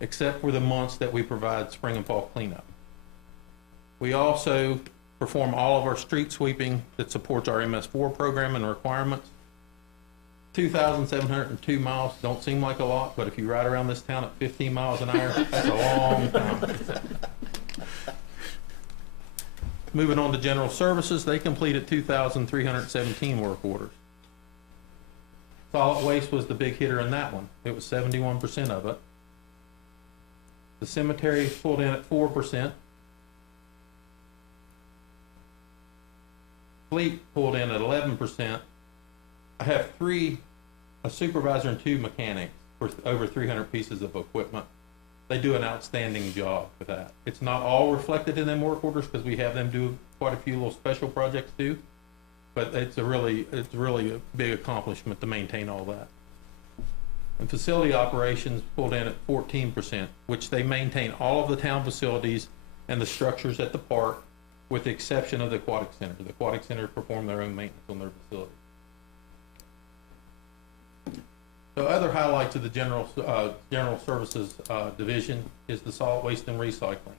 except for the months that we provide spring and fall cleanup. We also perform all of our street sweeping that supports our MS4 program and requirements. 2,702 miles don't seem like a lot, but if you ride around this town at 15 miles an hour, that's a long time. Moving on to general services, they completed 2,317 work orders. Solid waste was the big hitter in that one. It was 71% of it. The cemetery pulled in at 4%. Fleet pulled in at 11%. I have a supervisor and 2 mechanics for over 300 pieces of equipment. They do an outstanding job with that. It's not all reflected in them work orders because we have them do quite a few little special projects too, but it's really a big accomplishment to maintain all that. And facility operations pulled in at 14%, which they maintain all of the town facilities and the structures at the park, with the exception of the aquatic center. The aquatic center perform their own maintenance on their facility. So other highlights of the general services division is the solid waste and recycling.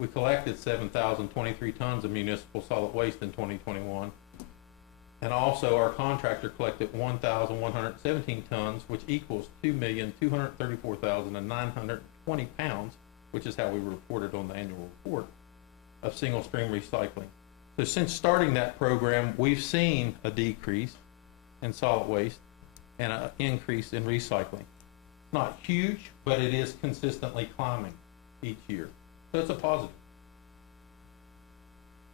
We collected 7,023 tons of municipal solid waste in 2021. And also our contractor collected 1,117 tons, which equals 2,234,920 pounds, which is how we reported on the annual report, of single stream recycling. So since starting that program, we've seen a decrease in solid waste and an increase in recycling. Not huge, but it is consistently climbing each year. So it's a positive.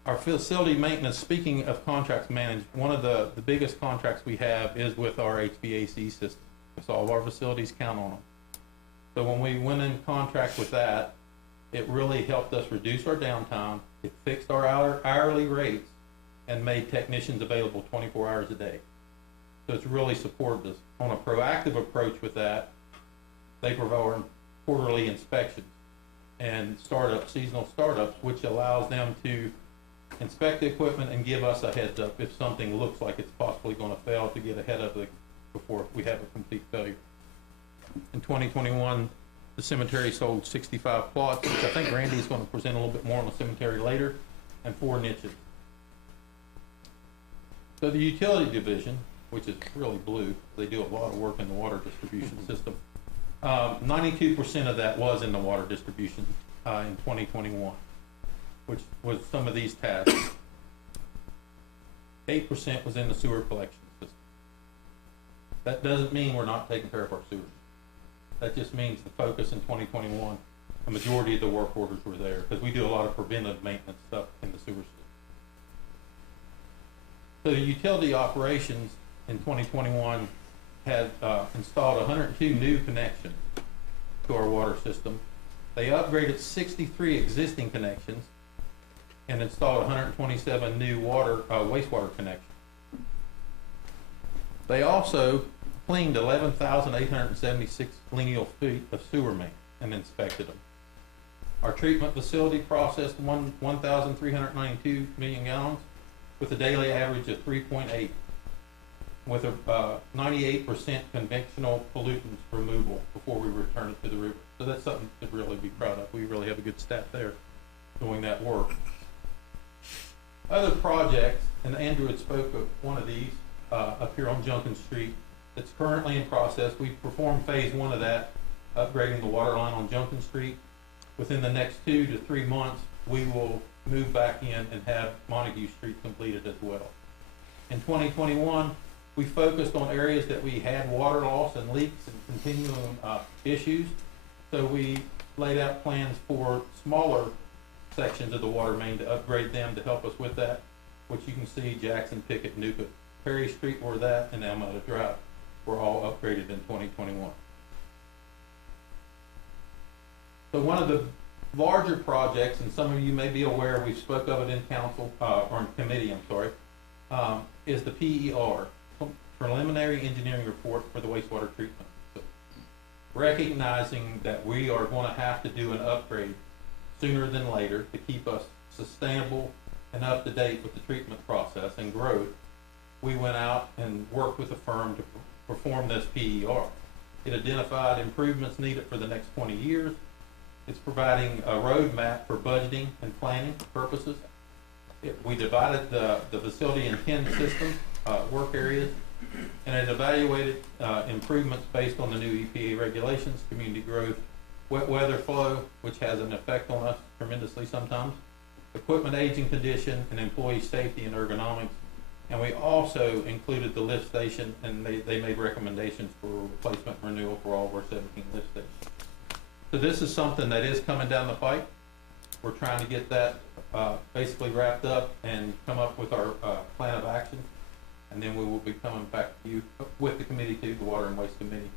Our facility maintenance, speaking of contracts managed, one of the biggest contracts we have is with our HVAC system. So all of our facilities count on them. So when we went in contract with that, it really helped us reduce our downtime. It fixed our hourly rates and made technicians available 24 hours a day. So it's really supported us. On a proactive approach with that, they provide quarterly inspections and seasonal startups, which allows them to inspect the equipment and give us a heads up if something looks like it's possibly going to fail, to get ahead of it before we have a complete failure. In 2021, the cemetery sold 65 plots, which I think Randy's going to present a little bit more on the cemetery later, and 4 niches. So the utility division, which is really blue, they do a lot of work in the water distribution system. 92% of that was in the water distribution in 2021, which was some of these tasks. 8% was in the sewer collection system. That doesn't mean we're not taking care of our sewers. That just means the focus in 2021, the majority of the work orders were there, because we do a lot of preventive maintenance stuff in the sewer system. So the utility operations in 2021 had installed 102 new connections to our water system. They upgraded 63 existing connections and installed 127 new wastewater connections. They also cleaned 11,876 lineal feet of sewer main and inspected them. Our treatment facility processed 1,392 million gallons with a daily average of 3.8. with a 98% conventional pollutants removal before we return it to the river. So that's something to really be proud of. We really have a good staff there doing that work. Other projects, and Andrew had spoke of one of these up here on Junkin Street that's currently in process. We've performed phase 1 of that, upgrading the water line on Junkin Street. Within the next 2 to 3 months, we will move back in and have Montague Street completed as well. In 2021, we focused on areas that we had water loss and leaks and continuing issues. So we laid out plans for smaller sections of the water main to upgrade them to help us with that, which you can see Jackson, Pickett, Newport, Perry Street were that, and Elmada Drive were all upgraded in 2021. So one of the larger projects, and some of you may be aware, we spoke of it in council, or in committee, I'm sorry, is the PER, Preliminary Engineering Report for the wastewater treatment. So recognizing that we are going to have to do an upgrade sooner than later to keep us sustainable and up to date with the treatment process and growth, we went out and worked with a firm to perform this PER. It identified improvements needed for the next 20 years. It's providing a roadmap for budgeting and planning purposes. We divided the facility in 10 system work areas, and it evaluated improvements based on the new EPA regulations, community growth, wet weather flow, which has an effect on us tremendously sometimes, equipment aging condition, and employee safety and ergonomics. And we also included the lift station, and they made recommendations for replacement and renewal for all of our 17 lift stations. So this is something that is coming down the pipe. We're trying to get that basically wrapped up and come up with our plan of action. And then we will be coming back to you with the committee too, the Water and Waste Committee,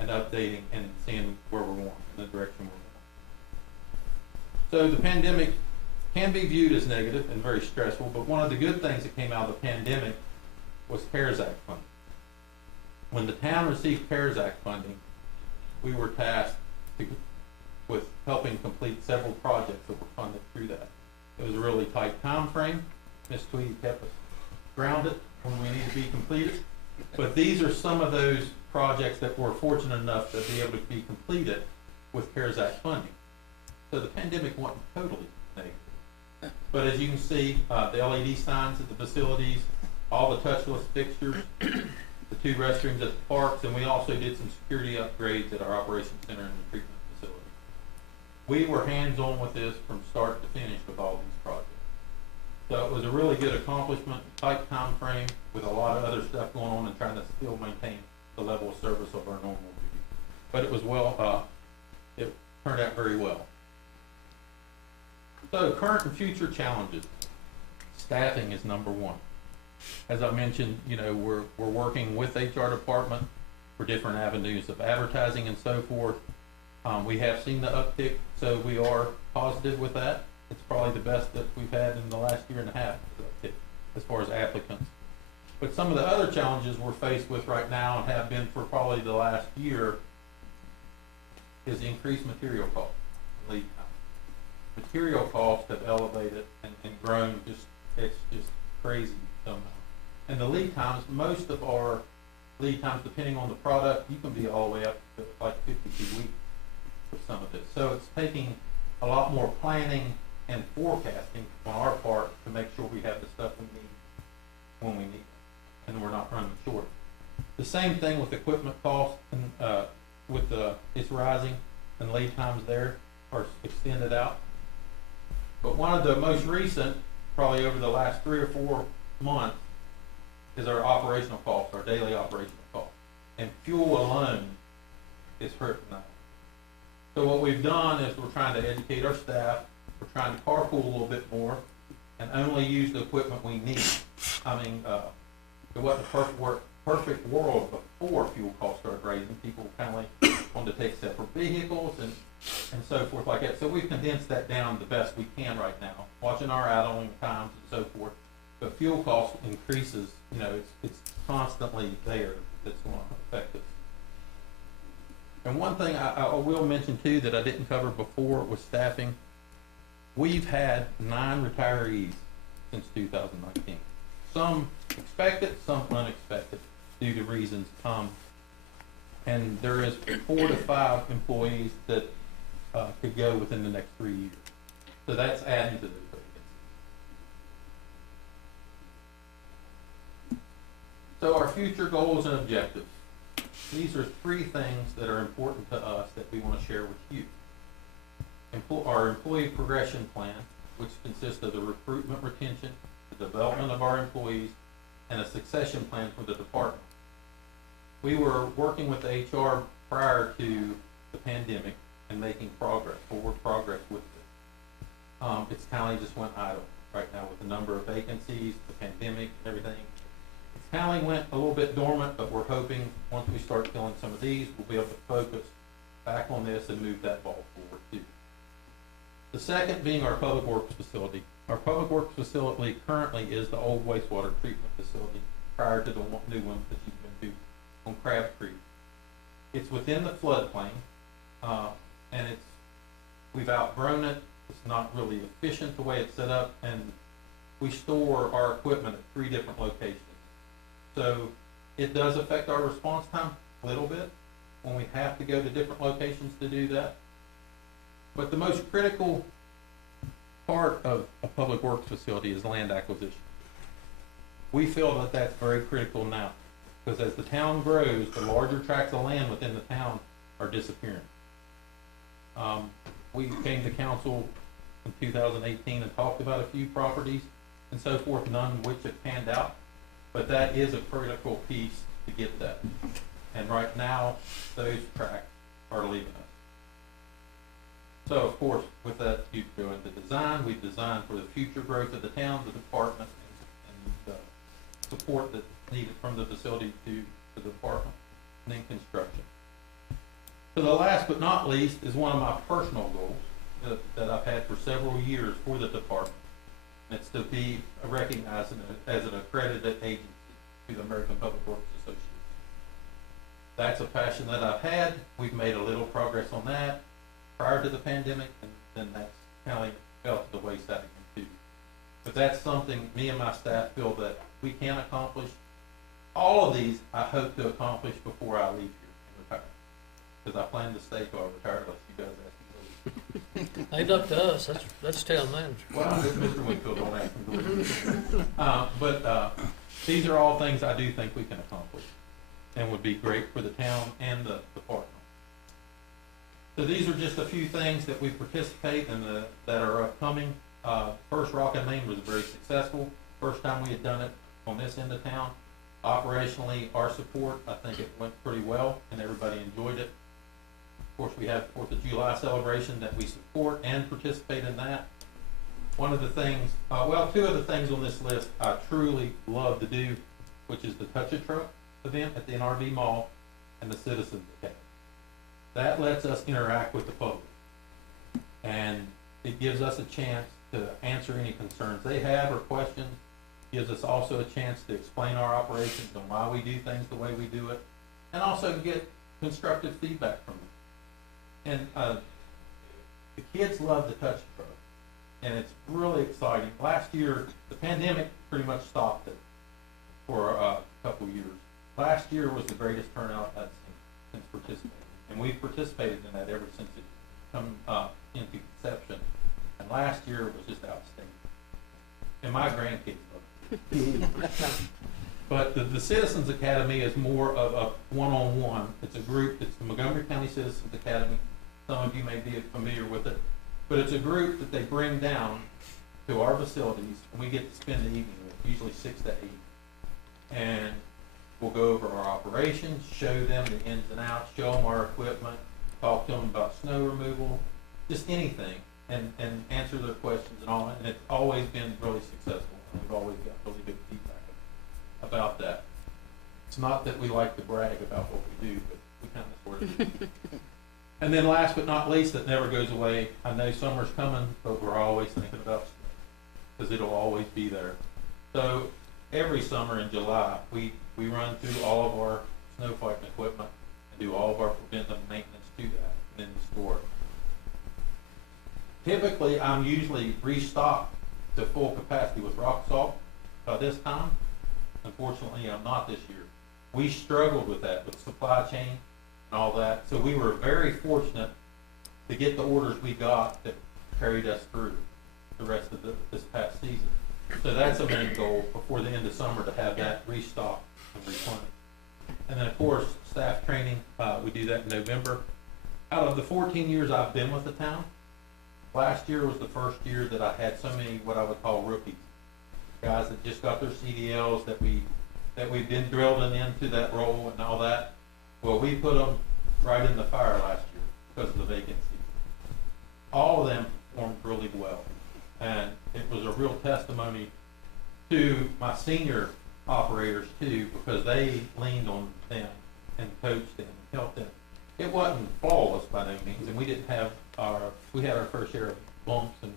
and updating and seeing where we're going, in the direction we're going. So the pandemic can be viewed as negative and very stressful, but one of the good things that came out of the pandemic was CARES Act funding. When the town received CARES Act funding, we were tasked with helping complete several projects that were funded through that. It was a really tight time frame. Ms. Tweedy kept us grounded when we need to be completed. But these are some of those projects that were fortunate enough to be able to be completed with CARES Act funding. So the pandemic wasn't totally negative. But as you can see, the LED signs at the facilities, all the touchless fixtures, the 2 restrooms at the parks, and we also did some security upgrades at our operations center and the treatment facility. We were hands-on with this from start to finish with all these projects. So it was a really good accomplishment, tight time frame, with a lot of other stuff going on and trying to still maintain the level of service of our normal duty. But it was well, it turned out very well. So current and future challenges. Staffing is number 1. As I mentioned, you know, we're working with HR department for different avenues of advertising and so forth. We have seen the uptick, so we are positive with that. It's probably the best that we've had in the last year and a half as far as applicants. But some of the other challenges we're faced with right now and have been for probably the last year is increased material costs, lead time. Material costs have elevated and grown it's just crazy somehow. And the lead times, most of our lead times, depending on the product, you can be all the way up to like 52 weeks for some of this. So it's taking a lot more planning and forecasting on our part to make sure we have the stuff we need when we need it, and we're not running short. The same thing with equipment costs, and it's rising, and lead times there are extended out. But one of the most recent, probably over the last 3 or 4 months, is our operational costs, our daily operational costs. And fuel alone is hurting now. So what we've done is we're trying to educate our staff, we're trying to carpool a little bit more, and only use the equipment we need. I mean, it wasn't a perfect world before fuel costs started raising. People kind of like wanted to take separate vehicles and so forth like that. So we've condensed that down the best we can right now, watching our idling times and so forth. But fuel cost increases, you know, it's constantly there that's going to affect us. And one thing I will mention too that I didn't cover before was staffing. We've had 9 retirees since 2019. Some expected, some unexpected. due to reasons. And there is 4 to 5 employees that could go within the next 3 years. So that's adding to those vacancies. So our future goals and objectives. These are 3 things that are important to us that we want to share with you. Our employee progression plan, which consists of the recruitment, retention, the development of our employees, and a succession plan for the department. We were working with HR prior to the pandemic and making forward progress with it. It's kind of just went idle right now with the number of vacancies, the pandemic, everything. It's kind of went a little bit dormant, but we're hoping once we start filling some of these, we'll be able to focus back on this and move that ball forward too. The second being our public works facility. Our public works facility currently is the old wastewater treatment facility prior to the new one that you've been to on Crab Creek. It's within the floodplain, and we've outgrown it. It's not really efficient the way it's set up, and we store our equipment at 3 different locations. So it does affect our response time a little bit when we have to go to different locations to do that. But the most critical part of a public works facility is land acquisition. We feel that that's very critical now, because as the town grows, the larger tracts of land within the town are disappearing. We came to council in 2018 and talked about a few properties and so forth, none of which have panned out, but that is a critical piece to get that. And right now, those tracts are leaving us. So of course, with that, you go into design. We've designed for the future growth of the town, the department, and support that's needed from the facility to the department, and then construction. So the last but not least is one of my personal goals that I've had for several years for the department. And it's to be recognized as an accredited agency to the American Public Works Association. That's a passion that I've had. We've made a little progress on that prior to the pandemic, and then that's kind of fell to the wayside again too. But that's something me and my staff feel that we can accomplish. All of these I hope to accomplish before I leave here and retire, because I plan to stay till I retire unless you guys ask me to leave. Ain't up to us, that's town manager. Well, Mr. Winfield don't ask me to leave. But these are all things I do think we can accomplish and would be great for the town and the department. So these are just a few things that we participate in that are upcoming. First Rock and Main was very successful. First time we had done it on this end of town. Operationally, our support, I think it went pretty well and everybody enjoyed it. Of course, we have 4th of July celebration that we support and participate in that. One of the things, well, 2 of the things on this list I truly love to do, which is the Touch a Truck event at the NRV Mall and the Citizens Academy. That lets us interact with the public, and it gives us a chance to answer any concerns they have or questions. Gives us also a chance to explain our operations and why we do things the way we do it, and also get constructive feedback from them. And the kids love the Touch a Truck, and it's really exciting. Last year, the pandemic pretty much stopped it for a couple years. Last year was the greatest turnout I've seen since participating. And we've participated in that ever since it come into conception. And last year was just outstanding. And my grandkids love it. But the Citizens Academy is more of a one-on-one. It's a group, it's the Montgomery County Citizens Academy. Some of you may be familiar with it. But it's a group that they bring down to our facilities, and we get to spend the evening with, usually 6 to 8. And we'll go over our operations, show them the ins and outs, show them our equipment, talk to them about snow removal, just anything, and answer their questions and all that. And it's always been really successful. And we've always got really good feedback about that. It's not that we like to brag about what we do, but we kind of sort of do. And then last but not least, that never goes away. I know summer's coming, but we're always thinking about snow, because it'll always be there. So every summer in July, we run through all of our snow fighting equipment and do all of our preventive maintenance to that and then store it. Typically, I'm usually restocked to full capacity with rock salt by this time. Unfortunately, I'm not this year. we struggled with that, with supply chain and all that. So we were very fortunate to get the orders we got that carried us through the rest of this past season. So that's a main goal before the end of summer, to have that restocked and replenished. And then, of course, staff training, we do that in November. Out of the 14 years I've been with the town, last year was the first year that I had so many what I would call rookies, guys that just got their CDLs, that we've been drilling into that role and all that. Well, we put them right in the fire last year because of the vacancy. All of them performed really well, and it was a real testimony to my senior operators too, because they leaned on them and coached them and helped them. It wasn't flawless by no means, and we had our fair share of bumps and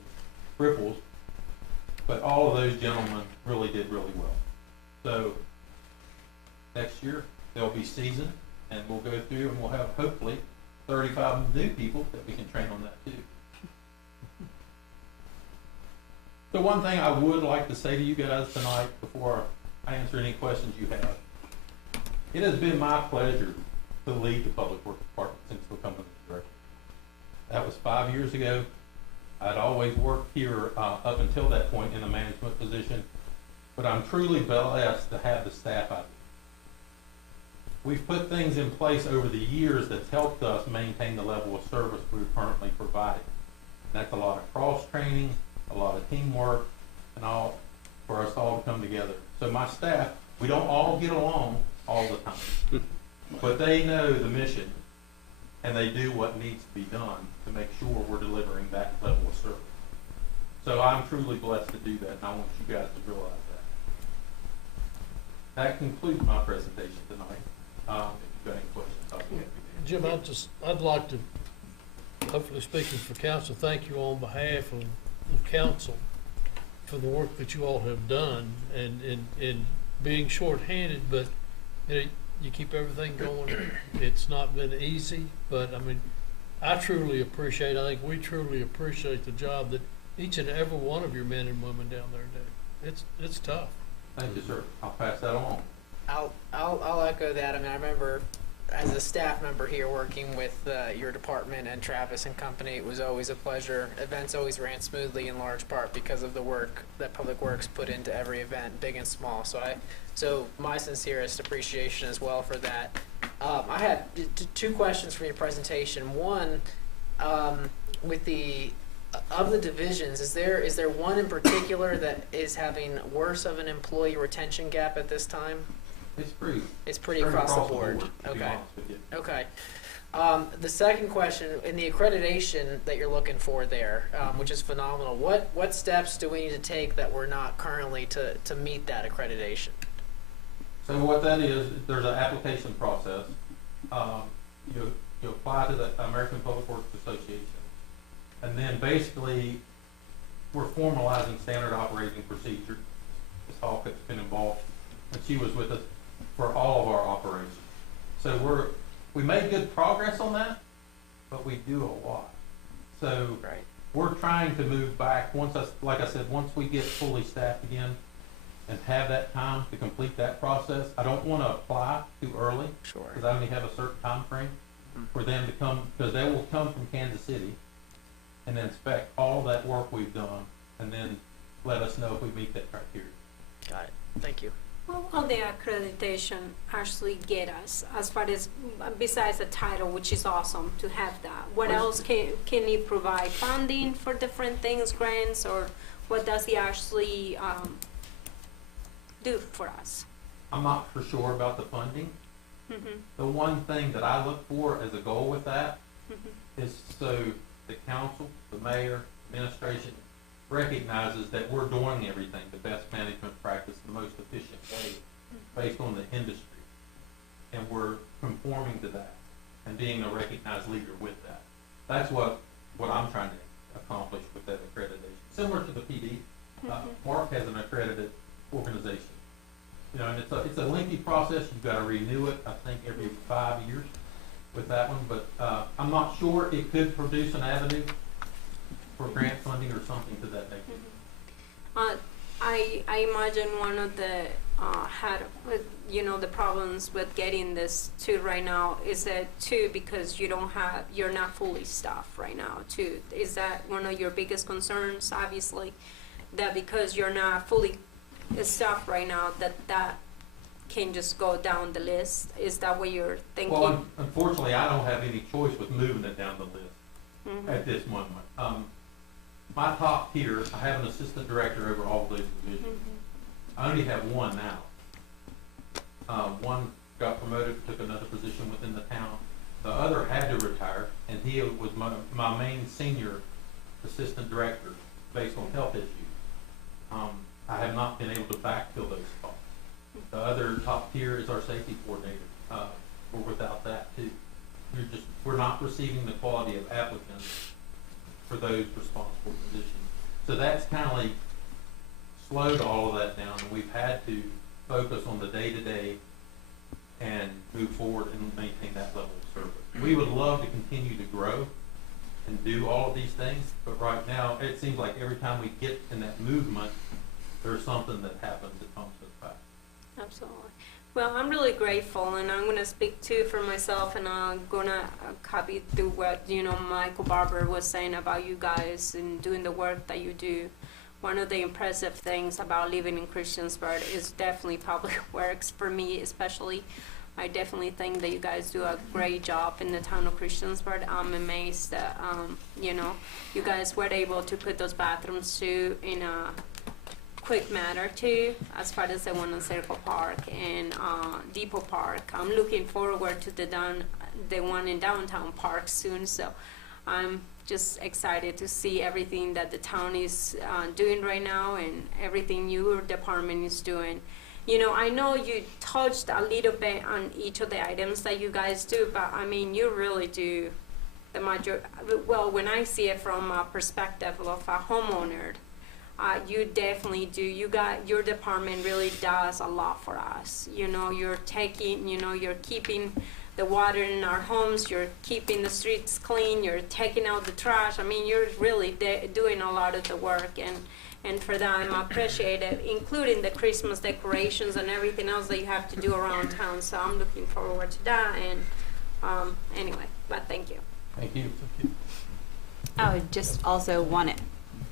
ripples, but all of those gentlemen really did really well. So next year they'll be seasoned, and we'll go through and we'll have hopefully 35 new people that we can train on that too. The one thing I would like to say to you guys tonight before I answer any questions you have, it has been my pleasure to lead the Public Works Department since becoming the director. That was 5 years ago. I'd always worked here up until that point in a management position, but I'm truly blessed to have the staff out there. We've put things in place over the years that's helped us maintain the level of service we're currently providing. That's a lot of cross-training, a lot of teamwork, and all for us all to come together. So my staff, we don't all get along all the time, but they know the mission, and they do what needs to be done to make sure we're delivering that level of service. So I'm truly blessed to do that, and I want you guys to realize that. That concludes my presentation tonight. If you've got any questions, I'll be happy to answer. Jim, I'd like to, hopefully speaking for council, thank you on behalf of council for the work that you all have done, and being shorthanded, but you keep everything going. It's not been easy, but I mean, I truly appreciate, I think we truly appreciate the job that each and every one of your men and women down there do. It's tough. Thank you, sir. I'll pass that on. I'll echo that. I mean, I remember as a staff member here working with your department and Travis and company, it was always a pleasure. Events always ran smoothly in large part because of the work that Public Works put into every event, big and small. So my sincerest appreciation as well for that. I had two questions from your presentation. One, with of the divisions, is there one in particular that is having worse of an employee retention gap at this time? It's pretty across the board. Okay. Okay. The second question, in the accreditation that you're looking for there, which is phenomenal, what steps do we need to take that we're not currently to meet that accreditation? So what that is, there's an application process. You apply to the American Public Works Association, and then basically we're formalizing standard operating procedure. Ms. Hawkett's been involved, and she was with us for all of our operations. So we made good progress on that, but we do a lot. So we're trying to move back like I said, once we get fully staffed again and have that time to complete that process. I don't want to apply too early, because I only have a certain time frame for them to come, because they will come from Kansas City and inspect all that work we've done, and then let us know if we meet that criteria. Got it. Thank you. What will the accreditation actually get us, as far as, besides the title, which is awesome to have that? What else can you provide? Funding for different things, grants, or what does he actually do for us? I'm not for sure about the funding. The one thing that I look for as a goal with that is so the council, the mayor, administration recognizes that we're doing everything the best management practice, the most efficient way based on the industry. And we're conforming to that and being a recognized leader with that. That's what I'm trying to accomplish with that accreditation. Similar to the PD, Mark has an accredited organization. You know, and it's a lengthy process. You've got to renew it, I think, every 5 years with that one. But I'm not sure it could produce an avenue for grant funding or something to that nature. I imagine one of the had with, the problems with getting this to right now? Is it too because you're not fully staffed right now too? Is that one of your biggest concerns, obviously, that because you're not fully staffed right now, that can just go down the list? Is that what you're thinking? Well, unfortunately, I don't have any choice with moving it down the list at this moment. My top tier, I have an assistant director over all those divisions. I only have one now. One got promoted, took another position within the town. The other had to retire, and he was my main senior assistant director based on health issues. I have not been able to backfill those spots. The other top tier is our safety coordinator. We're without that too. We're not receiving the quality of applicants for those responsible positions. So that's kind of like slowed all of that down, and we've had to focus on the day-to-day and move forward and maintain that level of service. We would love to continue to grow and do all of these things, but right now it seems like every time we get in that movement, there's something that happens that comes us back. Absolutely. Well, I'm really grateful, and I'm going to speak too for myself, and I'm going to copy through what, Michael Barber was saying about you guys and doing the work that you do. One of the impressive things about living in Christiansburg is definitely public works for me, especially. I definitely think that you guys do a great job in the town of Christiansburg. I'm amazed that, you guys were able to put those bathrooms too in a quick matter too, as far as the one on Circle Park and Depot Park. I'm looking forward to the one in Downtown Park soon, so I'm just excited to see everything that the town is doing right now and everything your department is doing. I know you touched a little bit on each of the items that you guys do, but I mean, you really do the major. Well, when I see it from a perspective of a homeowner, you definitely do. Your department really does a lot for us. You're keeping the water in our homes, you're keeping the streets clean, you're taking out the trash. I mean, you're really doing a lot of the work, and for that I'm appreciative, including the Christmas decorations and everything else that you have to do around town. So I'm looking forward to that, and anyway, but thank you. Thank you. I would just also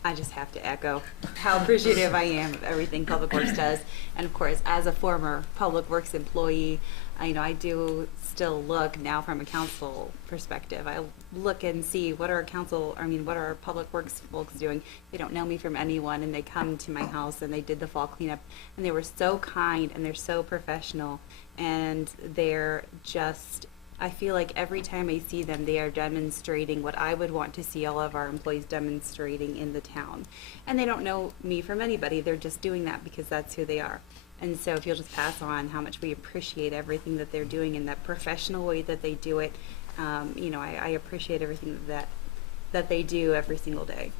I just have to echo how appreciative I am of everything Public Works does. And of course, as a former Public Works employee, I do still look now from a council perspective. I look and see what are our Public Works folks doing. They don't know me from anyone, and they come to my house and they did the fall cleanup, and they were so kind and they're so professional, and they're just, I feel like every time I see them, they are demonstrating what I would want to see all of our employees demonstrating in the town. And they don't know me from anybody. They're just doing that because that's who they are. And so if you'll just pass on how much we appreciate everything that they're doing in that professional way that they do it, I appreciate everything that they do every single day.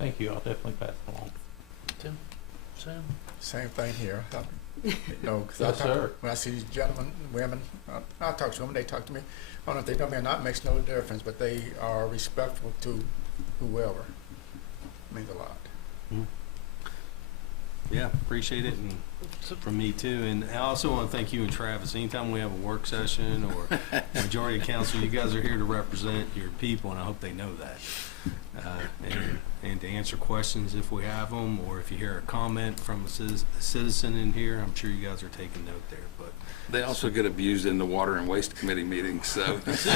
Thank you. I'll definitely pass it along. Tim? Sam? Same thing here. Because Yes, when I see these gentlemen, women, I talk to them, they talk to me. I don't know if they know me or not, makes no difference, but they are respectful to whoever. It means a lot. Yeah, appreciate it, and from me too. And I also want to thank you and Travis. Anytime we have a work session or majority of council, you guys are here to represent your people, and I hope they know that. And to answer questions if we have them, or if you hear a comment from a citizen in here, I'm sure you guys are taking note there. But they also get abused in the Water and Waste Committee meetings, so. So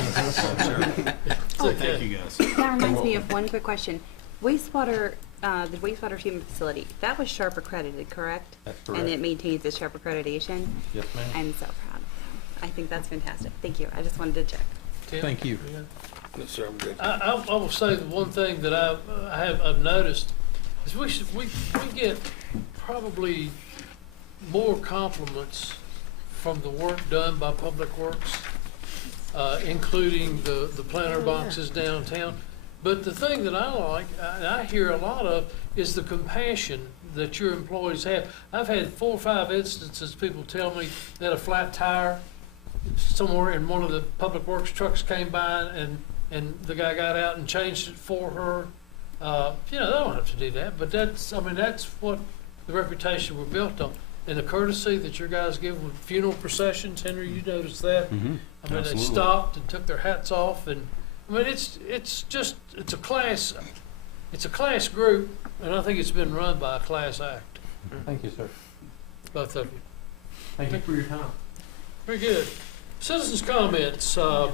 thank you guys. That reminds me of one quick question. The wastewater treatment facility, that was SHARP accredited, correct? That's correct. And it maintains its SHARP accreditation? Yes, ma'am. I'm so proud of them. I think that's fantastic. Thank you. I just wanted to check. Tim? Thank you. No, sir, I'm good. I will say the one thing that I've noticed is we get probably more compliments from the work done by Public Works, including the planter boxes downtown. But the thing that I like, and I hear a lot of, is the compassion that your employees have. I've had 4 or 5 instances, people tell me that a flat tire somewhere in one of the Public Works trucks came by and the guy got out and changed it for her. They don't have to do that, but that's what the reputation we're built on. and the courtesy that your guys give with funeral processions. Henry, you noticed that? Mm-hmm. I mean, Absolutely. they stopped and took their hats off, and I mean, it's a class group, and I think it's been run by a class act. Thank you, sir. Both of you. Thank you for your time. Very good. Citizens' comments. You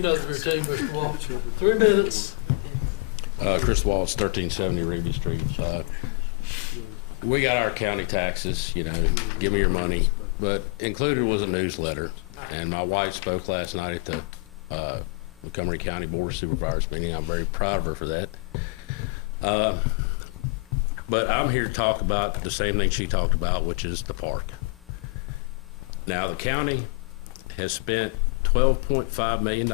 know the routine, Mr. Walsh. 3 minutes. Chris Waltz, 1370 Ruby Street. We got our county taxes, you know, give me your money. But included was a newsletter. And my wife spoke last night at the Montgomery County Board of Supervisors meeting. I'm very proud of her for that. But I'm here to talk about the same thing she talked about, which is the park. Now, the county has spent $12.5 million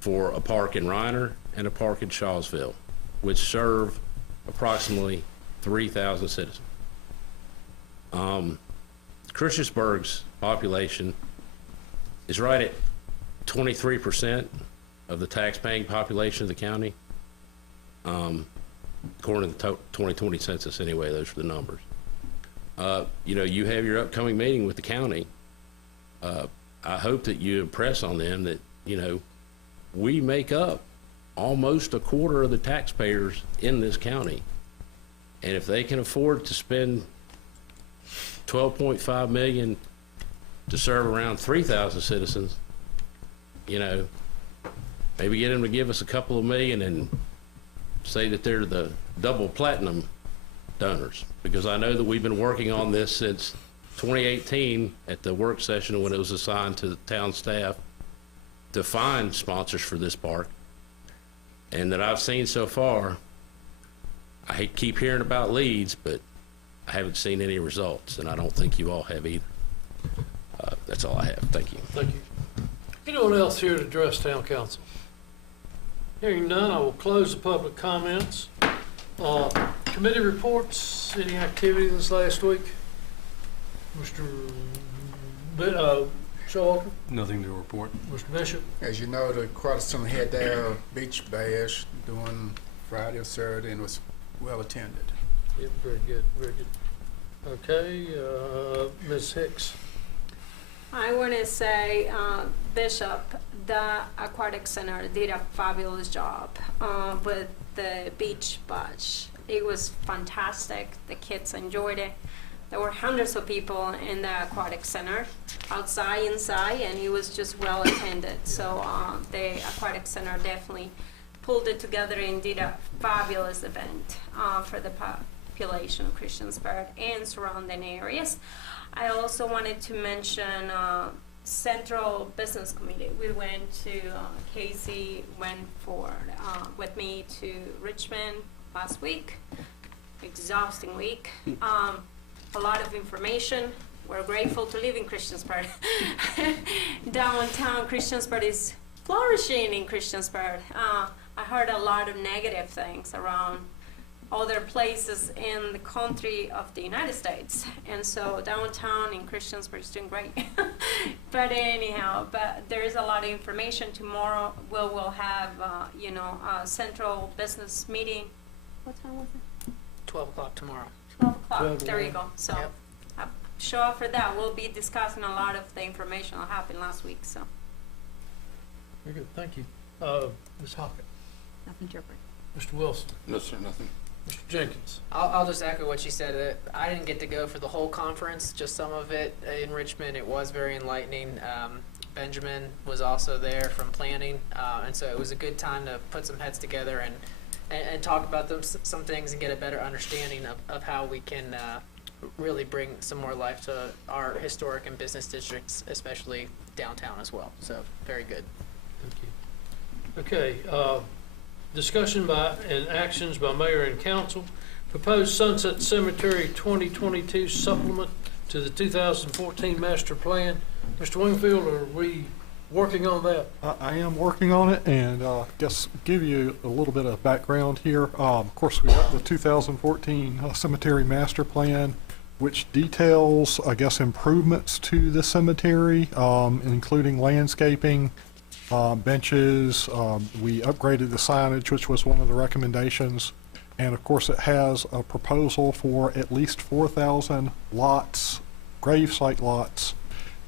for a park in Reiner and a park in Shawsville, which serve approximately 3,000 citizens. Christiansburg's population is right at 23% of the tax-paying population of the county. According to the 2020 census anyway, those are the numbers. You know, you have your upcoming meeting with the county. I hope that you impress on them that, you know, we make up almost a quarter of the taxpayers in this county. And if they can afford to spend $12.5 million to serve around 3,000 citizens, you know, maybe get them to give us a couple of million and say that they're the double platinum donors. Because I know that we've been working on this since 2018 at the work session when it was assigned to the town staff to find sponsors for this park. And that I've seen so far, I keep hearing about leads, but I haven't seen any results, and I don't think you all have either. That's all I have. Thank you. Thank you. Anyone else here to address town council? Hearing none, I will close the public comments. Committee reports, any activity this last week? Mr. Showalter? Nothing to report. Mr. Bishop? As you know, the Aquatic Center had their beach bash doing Friday or Saturday, and was well attended. Yeah, very good, very good. Okay, Ms. Hicks. I want to say, Bishop, the Aquatic Center did a fabulous job with the beach bash. It was fantastic. The kids enjoyed it. There were hundreds of people in the Aquatic Center, outside, inside, and it was just well attended. So the Aquatic Center definitely pulled it together and did a fabulous event for the population of Christiansburg and surrounding areas. I also wanted to mention Central Business Committee. We went to, Casey went with me to Richmond last week. Exhausting week. A lot of information. We're grateful to live in Christiansburg. Downtown Christiansburg is flourishing in Christiansburg. I heard a lot of negative things around other places in the country of the United States. And so downtown in Christiansburg is doing great. But anyhow, there is a lot of information. Tomorrow we'll have, a central business meeting. What time was it? 12 o'clock tomorrow. 12 o'clock, there you go. So show up for that. We'll be discussing a lot of the information that happened last week. So. Very good, thank you. Ms. Hockett. Nothing to report. Mr. Wilson. No, sir, nothing. Mr. Jenkins. I'll just echo what she said. I didn't get to go for the whole conference, just some of it in Richmond. It was very enlightening. Benjamin was also there from planning, and so it was a good time to put some heads together and talk about some things and get a better understanding of how we can really bring some more life to our historic and business districts, especially downtown as well. So very good. Thank you. Okay, discussion by and actions by mayor and council. Proposed Sunset Cemetery 2022 supplement to the 2014 master plan. Mr. Wingfield, are we working on that? I am working on it, and just give you a little bit of background here. Of course, we got the 2014 cemetery master plan, which details, I guess, improvements to the cemetery, including landscaping, benches. We upgraded the signage, which was one of the recommendations. And of course, it has a proposal for at least 4,000 lots, gravesite lots,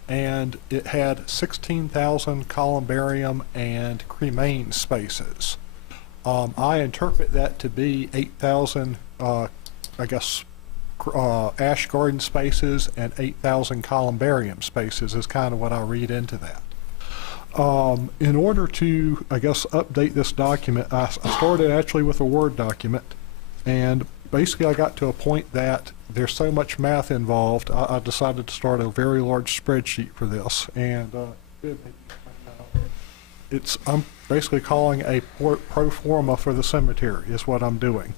and it had 16,000 columbarium and cremain spaces. I interpret that to be 8,000, ash garden spaces and 8,000 columbarium spaces is kind of what I read into that. In order to, update this document, I started actually with a Word document, and basically I got to a point that there's so much math involved, I decided to start a very large spreadsheet for this, and I'm basically calling a pro forma for the cemetery is what I'm doing.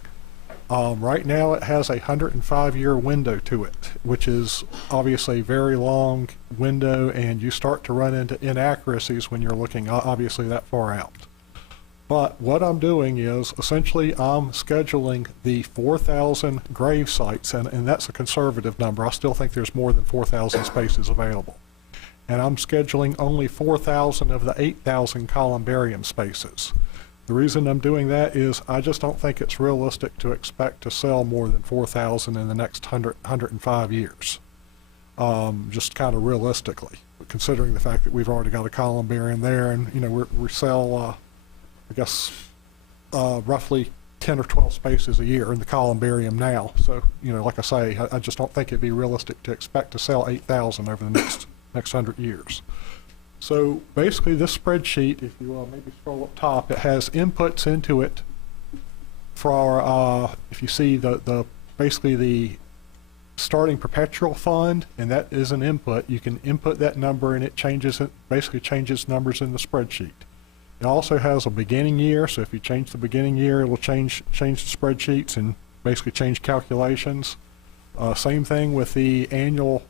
Right now it has a 105-year window to it, which is obviously a very long window, and you start to run into inaccuracies when you're looking obviously that far out. But what I'm doing is essentially I'm scheduling the 4,000 grave sites, and that's a conservative number. I still think there's more than 4,000 spaces available. And I'm scheduling only 4,000 of the 8,000 columbarium spaces. The reason I'm doing that is I just don't think it's realistic to expect to sell more than 4,000 in the next 105 years. Just kind of realistically, considering the fact that we've already got a columbarium there, and we sell roughly 10 or 12 spaces a year in the columbarium now. So, like I say, I just don't think it'd be realistic to expect to sell 8,000 over the next 100 years. So basically this spreadsheet, if you maybe scroll up top, it has inputs into it for, if you see basically the starting perpetual fund, and that is an input. You can input that number and it basically changes numbers in the spreadsheet. It also has a beginning year, so if you change the beginning year, it will change the spreadsheets and basically change calculations. Same thing with the annual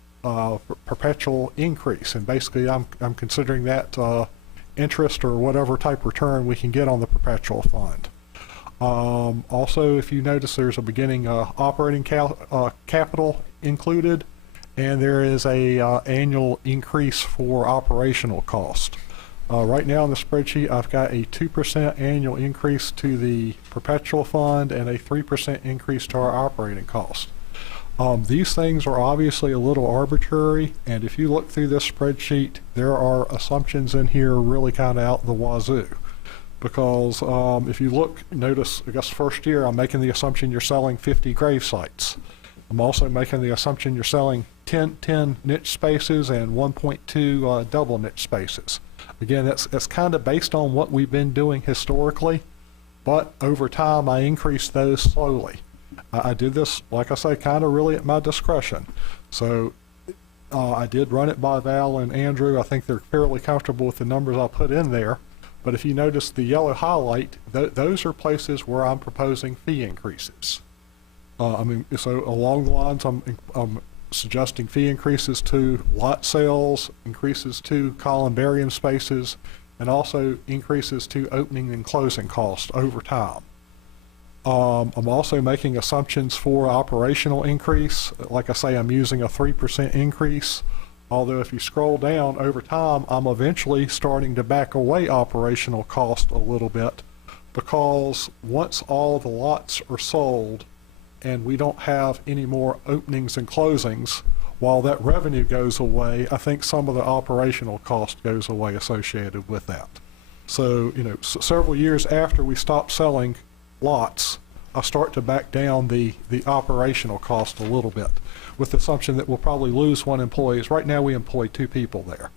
perpetual increase, and basically I'm considering that interest or whatever type return we can get on the perpetual fund. Also, if you notice, there's a beginning operating capital included, and there is a annual increase for operational cost. Right now in the spreadsheet, I've got a 2% annual increase to the perpetual fund and a 3% increase to our operating cost. These things are obviously a little arbitrary, and if you look through this spreadsheet, there are assumptions in here really kind of out the wazoo. Because if you notice, first year I'm making the assumption you're selling 50 grave sites. I'm also making the assumption you're selling 10 niche spaces and 1.2 double niche spaces. Again, that's kind of based on what we've been doing historically, but over time I increased those slowly. I did this, like I say, kind of really at my discretion. So I did run it by Val and Andrew. I think they're fairly comfortable with the numbers I put in there. But if you notice the yellow highlight, those are places where I'm proposing fee increases. So along the lines, I'm suggesting fee increases to lot sales, increases to columbarium spaces, and also increases to opening and closing costs over time. I'm also making assumptions for operational increase. Like I say, I'm using a 3% increase, although if you scroll down over time, I'm eventually starting to back away operational cost a little bit, because once all the lots are sold and we don't have any more openings and closings, while that revenue goes away, I think some of the operational cost goes away associated with that. So, several years after we stop selling lots, I start to back down the operational cost a little bit, with the assumption that we'll probably lose one employee. Right now we employ 2 people there.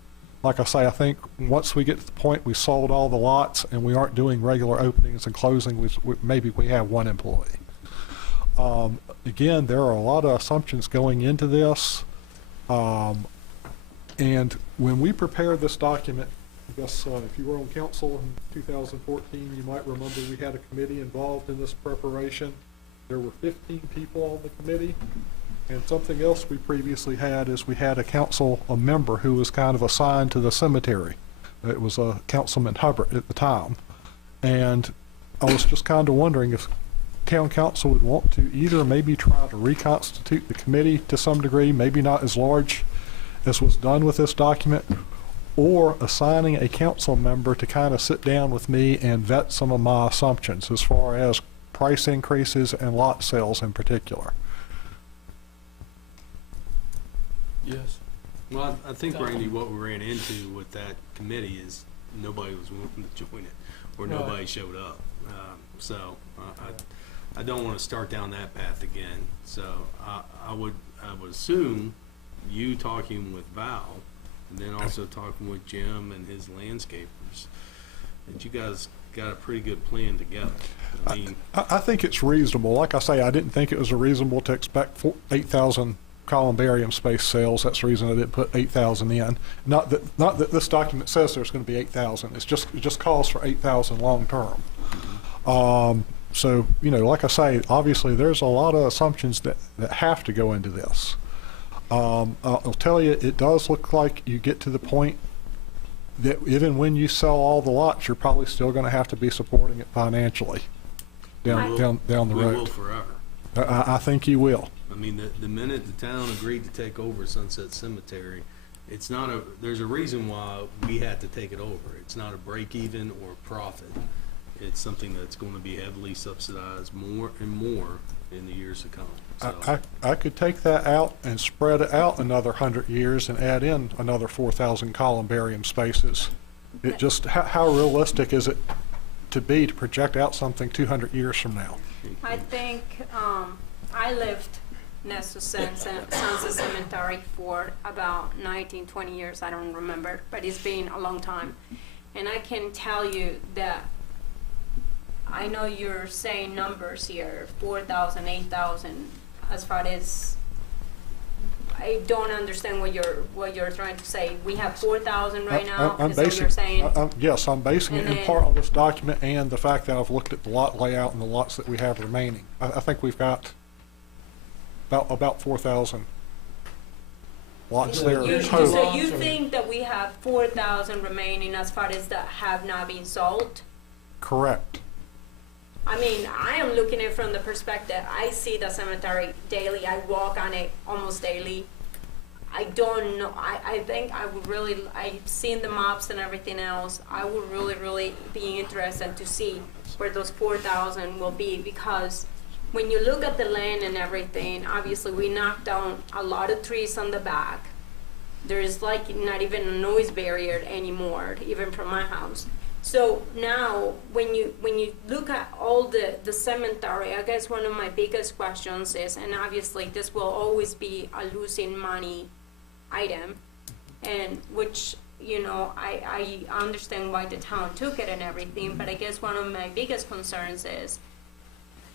Like I say, I think once we get to the point we sold all the lots and we aren't doing regular openings and closing, maybe we have 1 employee. Again, there are a lot of assumptions going into this. And when we prepared this document, I guess if you were on council in 2014, you might remember we had a committee involved in this preparation. There were 15 people on the committee, and something else we previously had is we had a member who was kind of assigned to the cemetery. It was Councilman Hubbard at the time, and I was just kind of wondering if town council would want to either maybe try to reconstitute the committee to some degree, maybe not as large as was done with this document, or assigning a council member to kind of sit down with me and vet some of my assumptions as far as price increases and lot sales in particular. Yes. Well, I think, Randy, what we ran into with that committee is nobody was willing to join it, or Right. nobody showed up. So I don't want to start down that path again. So I would assume you talking with Val, and then also talking with Jim and his landscapers, that you guys got a pretty good plan together. I mean, I think it's reasonable. Like I say, I didn't think it was reasonable to expect 8,000 columbarium space sales. That's the reason I didn't put 8,000 in. Not that this document says there's going to be 8,000. It just calls for 8,000 long term. So, you know, like I say, obviously there's a lot of assumptions that have to go into this. I'll tell you, it does look like you get to the point that even when you sell all the lots, you're probably still going to have to be supporting it financially down the road. we will forever. I think you will. I mean, the minute the town agreed to take over Sunset Cemetery, it's not there's a reason why we had to take it over. It's not a break even or a profit. It's something that's going to be heavily subsidized more and more in the years to come. So, I could take that out and spread it out another 100 years and add in another 4,000 columbarium spaces. It just, how realistic is it to project out something 200 years from now? I think I lived next to Sunset Cemetery for about 19, 20 years. I don't remember, but it's been a long time. And I can tell you that I know you're saying numbers here, 4,000, 8,000. As far as I don't understand what you're trying to say. We have 4,000 right now. Is that what you're saying? Yes, I'm basing it in part on this document and the fact that I've looked at the lot layout and the lots that we have remaining. I think we've got about 4,000 lots there total. So you think that we have 4,000 remaining as far as that have not been sold? Correct. I mean, I am looking at it from the perspective, I see the cemetery daily, I walk on it almost daily. I don't know, I think I would really, I've seen the maps and everything else, I would really be interested to see where those 4,000 will be, because when you look at the land and everything, obviously we knocked down a lot of trees on the back. There is like not even a noise barrier anymore, even from my house. So now, when you look at all the cemetery, I guess one of my biggest questions is, and obviously this will always be a losing money item, and which, you know, I understand why the town took it and everything, but I guess one of my biggest concerns is,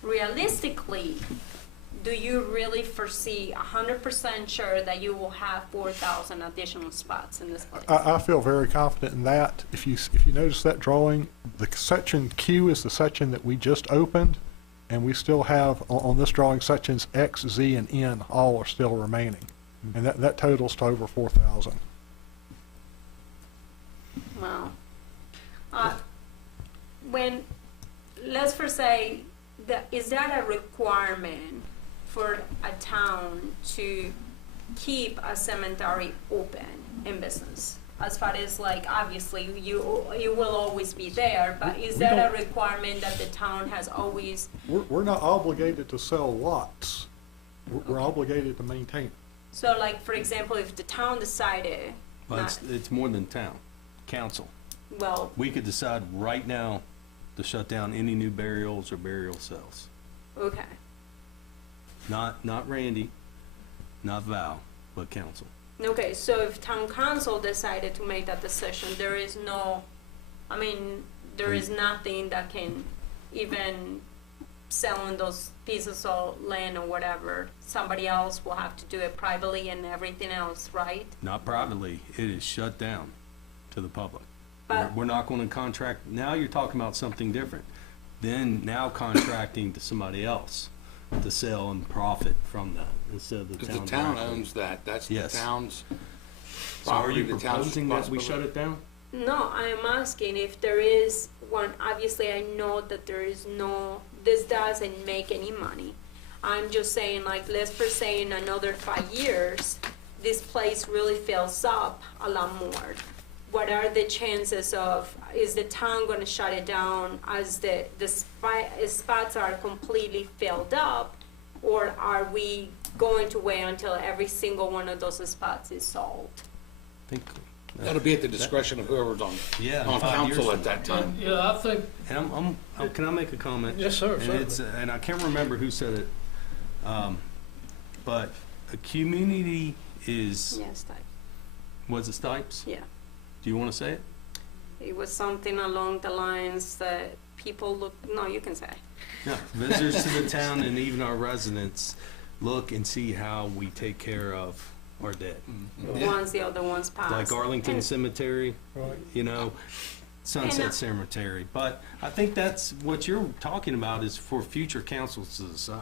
realistically, do you really foresee 100% sure that you will have 4,000 additional spots in this place? I feel very confident in that. If you notice that drawing, the section Q is the section that we just opened, and we still have on this drawing sections X, Z, and N all are still remaining, and that totals to over 4,000. Wow. When, let's first say, is that a requirement for a town to keep a cemetery open in business? As far as, like, obviously you will always be there, but is that a requirement that the town has always? We're not obligated to sell lots. We're obligated to maintain it. So, like, for example, if the town decided, but it's more than town, council. well, We could decide right now to shut down any new burials or burial sales. okay. Not Randy, not Val, but council. Okay, so if town council decided to make that decision, there is no, I mean, there is nothing that can even selling those pieces of land or whatever. Somebody else will have to do it privately and everything else, right? Not privately, it is shut down to the public. But- We're not going to contract, now you're talking about something different. Then now contracting to somebody else to sell and profit from that instead of the town. Because the town directly. owns that, that's the Yes. town's So are property, you the town's proposing that we responsibility. shut it down? No, I am asking if there is one, obviously I know that there is no, this doesn't make any money. I'm just saying, like, let's for say in another 5 years, this place really fills up a lot more. what are the chances of, is the town gonna shut it down as the spots are completely filled up? Or are we going to wait until every single one of those spots is sold? I think That'll be at the discretion of whoever's on council at that time. Yeah, I think, And can I make a comment? yes, sir, And certainly. it's, and I can't remember who said it, but a community is, Yes, type. was it Stipes? Yeah. Do you want to say it? It was something along the lines that people look, no, you can say. Yeah, visitors to the town and even our residents look and see how we take care of our dead. Once the other ones pass. Like Arlington And- Cemetery, you know, Sunset Cemetery. But I think that's what you're talking about is for future councils to decide.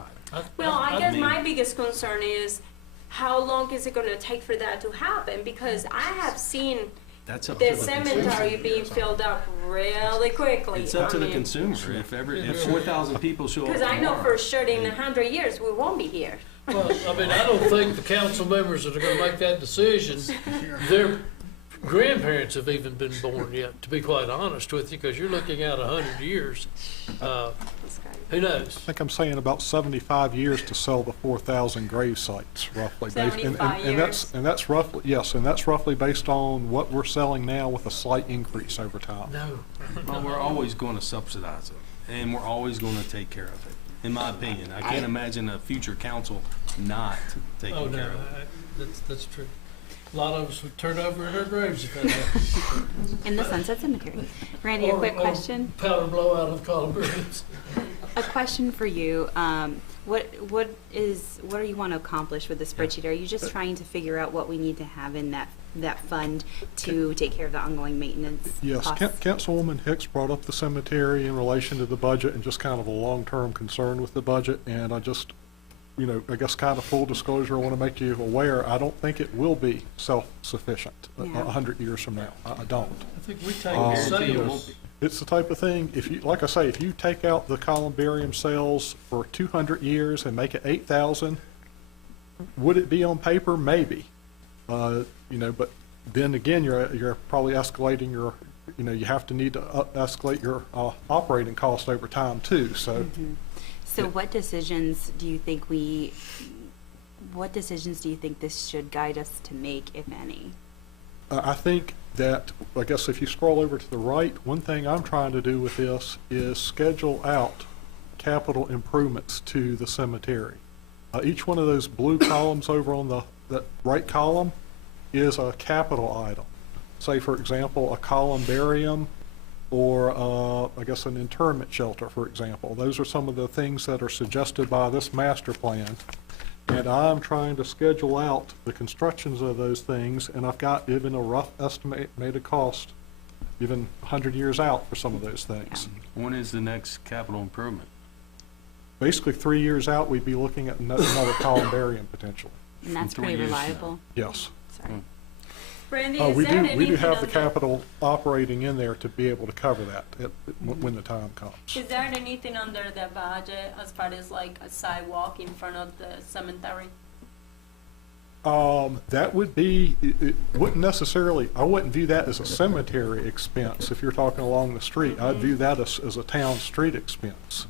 Well, I guess mean- my biggest concern is how long is it gonna take for that to happen? Because I have seen That's up the to the cemetery consumer. being filled up really quickly. It's up to I the mean, consumer. If 4,000 people show up Because I know tomorrow, for sure in 100 years, we won't be here. Well, I mean, I don't think the council members that are gonna make that decision, their grandparents have even been born yet, to be quite honest with you, because you're looking at 100 years. Who knows? I think I'm saying about 75 years to sell the 4,000 grave sites, roughly. 75 And that's roughly, yes, and that's roughly based on what we're selling now with a slight increase over time. No. well, we're always going to subsidize it, and we're always going to take care of it. In my opinion, I can't imagine a future council not taking Oh, no, care of it. that's true. A lot of us would turn over in our graves if that happened. In the Sunset Cemetery. Randy, a quick question. Powder blowout of columbariums. A question for you. What do you want to accomplish with the spreadsheet? Are you just trying to figure out what we need to have in that fund to take care of the ongoing maintenance Yes, costs? Councilwoman Hicks brought up the cemetery in relation to the budget and just kind of a long-term concern with the budget, and I just, I guess kind of full disclosure, I want to make you aware, I don't think it will be self-sufficient 100 years from now. I don't. I think we take sales. It's the type of thing, if you, like I say, if you take out the columbarium sales for 200 years and make it 8,000, would it be on paper? Maybe. But then again, you're probably escalating your, you have to need to escalate your operating cost over time too, so. So what decisions do you think this should guide us to make, if any? I think that, I guess if you scroll over to the right, one thing I'm trying to do with this is schedule out capital improvements to the cemetery. Each one of those blue columns over on that right column is a capital item. Say, for example, a columbarium or I guess an internment shelter, for example. Those are some of the things that are suggested by this master plan. And I'm trying to schedule out the constructions of those things, and I've got even a rough estimated cost, even 100 years out for some of those things. When is the next capital improvement? Basically, 3 years out, we'd be looking at another columbarium potentially. And that's In 3 pretty years. reliable? Yes. Sorry. Randy, We is there do anything have the on capital operating in there to be able to cover that when the time comes. Is there anything under the budget as far as like a sidewalk in front of the cemetery? That would be, it wouldn't necessarily, I wouldn't view that as a cemetery expense if you're talking along the street. I'd view that as a town street expense.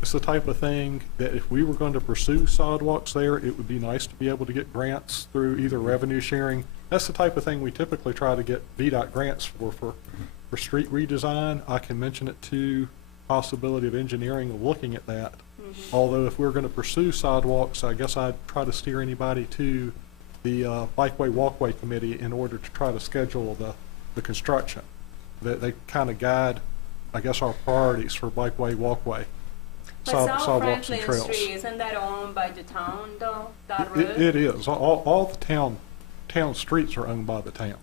It's the type of thing that if we were going to pursue sidewalks there, it would be nice to be able to get grants through either revenue sharing. That's the type of thing we typically try to get VDOT grants for street redesign. I can mention it too, possibility of engineering of looking at that. Although if we're going to pursue sidewalks, I guess I'd try to steer anybody to the Bikeway Walkway Committee in order to try to schedule the construction. They kind of guide, I guess, our priorities for Bikeway Walkway, But South sidewalks and Franklin trails. Street, isn't that owned by the town though, that road? It is. All the town streets are owned by the town.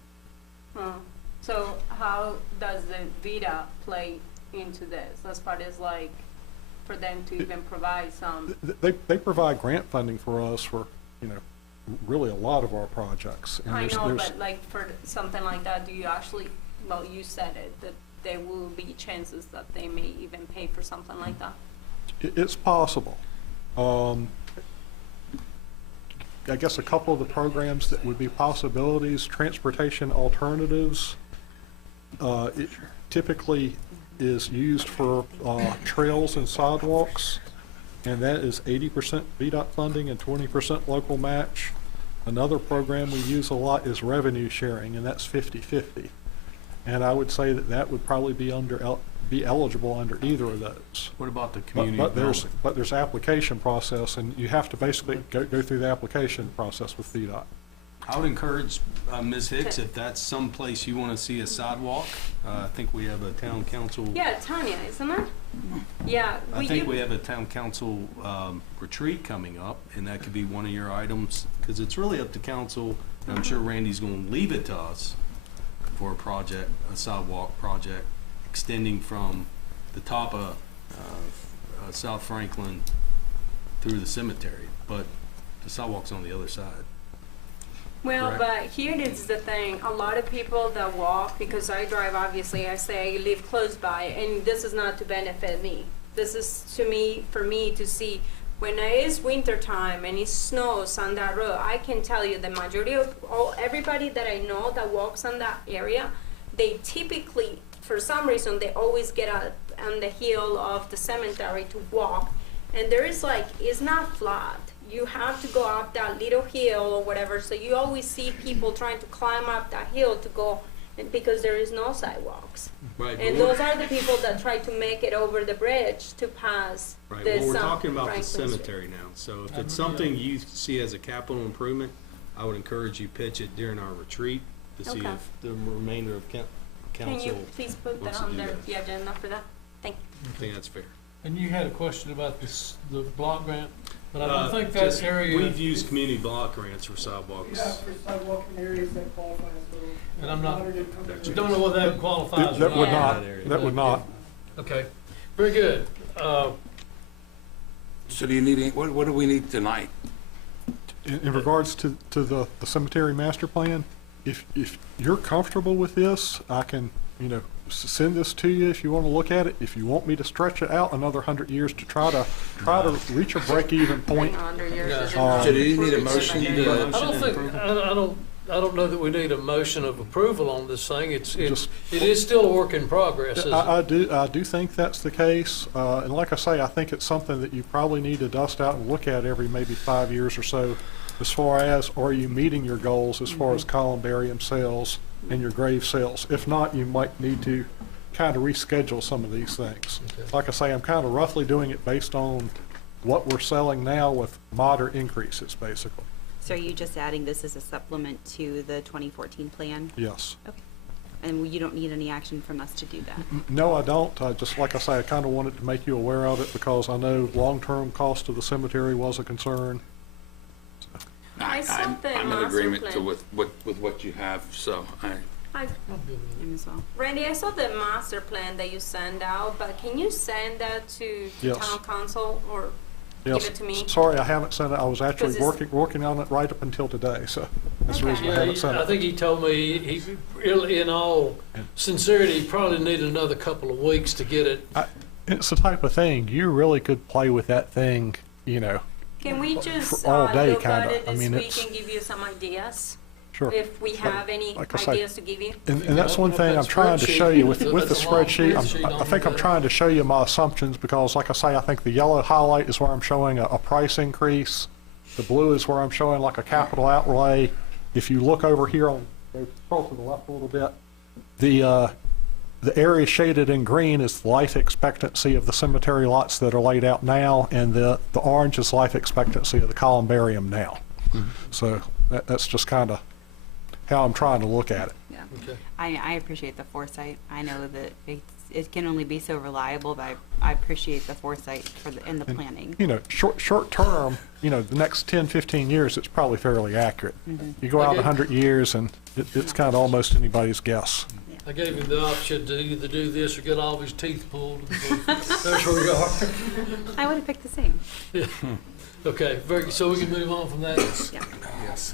So how does the VITA play into this as far as like for them to even provide some? They provide grant funding for us for, really a lot of our projects. And I know, there's- but like for something like that, do you actually, well, you said it, that there will be chances that they may even pay for something like that? It's possible. I guess a couple of the programs that would be possibilities, transportation alternatives It typically is used for trails and sidewalks, and that is 80% VDOT funding and 20% local match. Another program we use a lot is revenue sharing, and that's 50-50. And I would say that that would probably be eligible under either of those. What about the community But there's application process, and you have to basically go through the application process with VDOT. I would encourage Ms. Hicks, if that's someplace you want to see a sidewalk. I think we have a town council. Yeah, Tanya, isn't it? Yeah. I think we have a town council retreat coming up, and that could be one of your items, because it's really up to council. And I'm sure Randy's going to leave it to us for a project, a sidewalk project, extending from the top of South Franklin through the cemetery, but the sidewalk's on the other side. Well, Correct. but here is the thing. A lot of people that walk, because I drive, obviously, I say I live close by, and this is not to benefit me. This is for me to see when it is winter time and it snows on that road. I can tell you the majority of everybody that I know that walks on that area, they typically, for some reason, they always get up on the hill of the cemetery to walk, and there is it's not flat. You have to go up that little hill or whatever, so you always see people trying to climb up that hill to go, because there is no sidewalks. Right. And those are the people that try to make it over the bridge to pass Right, the well, we're South talking about the Franklin Street. cemetery now, so if it's something you see as a capital improvement, I would encourage you pitch it during our retreat to see Okay. if the remainder of council. Can you please put that wants to on do there, that. the agenda for that? Thank you. I think that's fair. And you had a question about the block grant, but I don't think that Just- area. We've used community block grants for sidewalks. for sidewalk in areas that qualify as And I'm not, don't know whether that qualifies or That would not. not, that would not. Okay, very good. So do you need, what do we need tonight? In regards to the cemetery master plan, if you're comfortable with this, I can, send this to you if you want to look at it. If you want me to stretch it out another 100 years to try to reach a break-even point. So do you need a motion I to? don't think, I don't know that we need a motion of approval on this thing. It is still a work in progress, isn't it? I do think that's the case, and like I say, I think it's something that you probably need to dust out and look at every maybe 5 years or so, as far as, are you meeting your goals as far as columbarium sales and your grave sales? If not, you might need to kind of reschedule some of these things. Okay. Like I say, I'm kind of roughly doing it based on what we're selling now with moderate increases, basically. So are you just adding this as a supplement to the 2014 plan? Yes. Okay. And you don't need any action from us to do that? No, I don't. Just like I say, I kind of wanted to make you aware of it because I know long-term cost of the cemetery was a concern. I saw the I'm in master agreement plan. with what you have, so I, Him as well. Randy, I saw the master plan that you send out, but can you send that to Yes. town council or Yes. give it to me? Sorry, I haven't sent it. I was actually 'Cause it's- working on it right up until today, so that's the reason I Yeah, haven't sent I it. think he told me, in all sincerity, he probably needed another couple of weeks to get it. It's the type of thing, you really could play with that thing, Can we just for all day, look at kinda. it I this mean, week it's- and give you some ideas? Sure. If we have any like I say, ideas to give you? And that's one thing I'm trying to show you with the That's a long spreadsheet. spreadsheet I on think I'm that. trying to show you my assumptions because, like I say, I think the yellow highlight is where I'm showing a price increase. The blue is where I'm showing like a capital outlay. If you look over here on, scroll to the left a little bit, the area shaded in green is the life expectancy of the cemetery lots that are laid out now, and the orange is life expectancy of the columbarium now. So that's just kind of how I'm trying to look at it. Yeah. Okay. I appreciate the foresight. I know that it can only be so reliable, but I appreciate the foresight in the planning. Short term, the next 10, 15 years, it's probably fairly accurate. You go out Okay. 100 years and it's kind of almost anybody's guess. I gave him the option to either do this or get all of his teeth pulled. That's where we are. I would have picked the same. Okay, so we can move on from that. Yeah. Yes.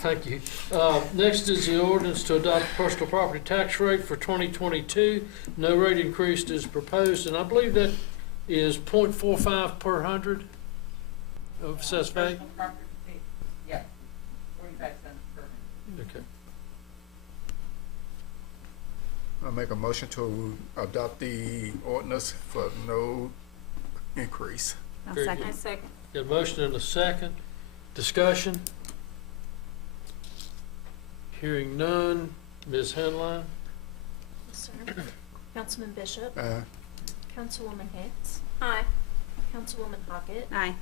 Thank you. Next is the ordinance to adopt personal property tax rate for 2022. No rate increase is proposed, and I believe that is 0.45 per hundred of assessed value. Personal property tax, yeah, 45 cents per minute. Okay. I make a motion to adopt the ordinance for no increase. I'll Very second. I second. Got a motion and a second. Discussion? Hearing none. Ms. Henline? Yes, sir. Councilman Bishop. Councilwoman Hicks. Aye. Councilwoman Hockett. Aye.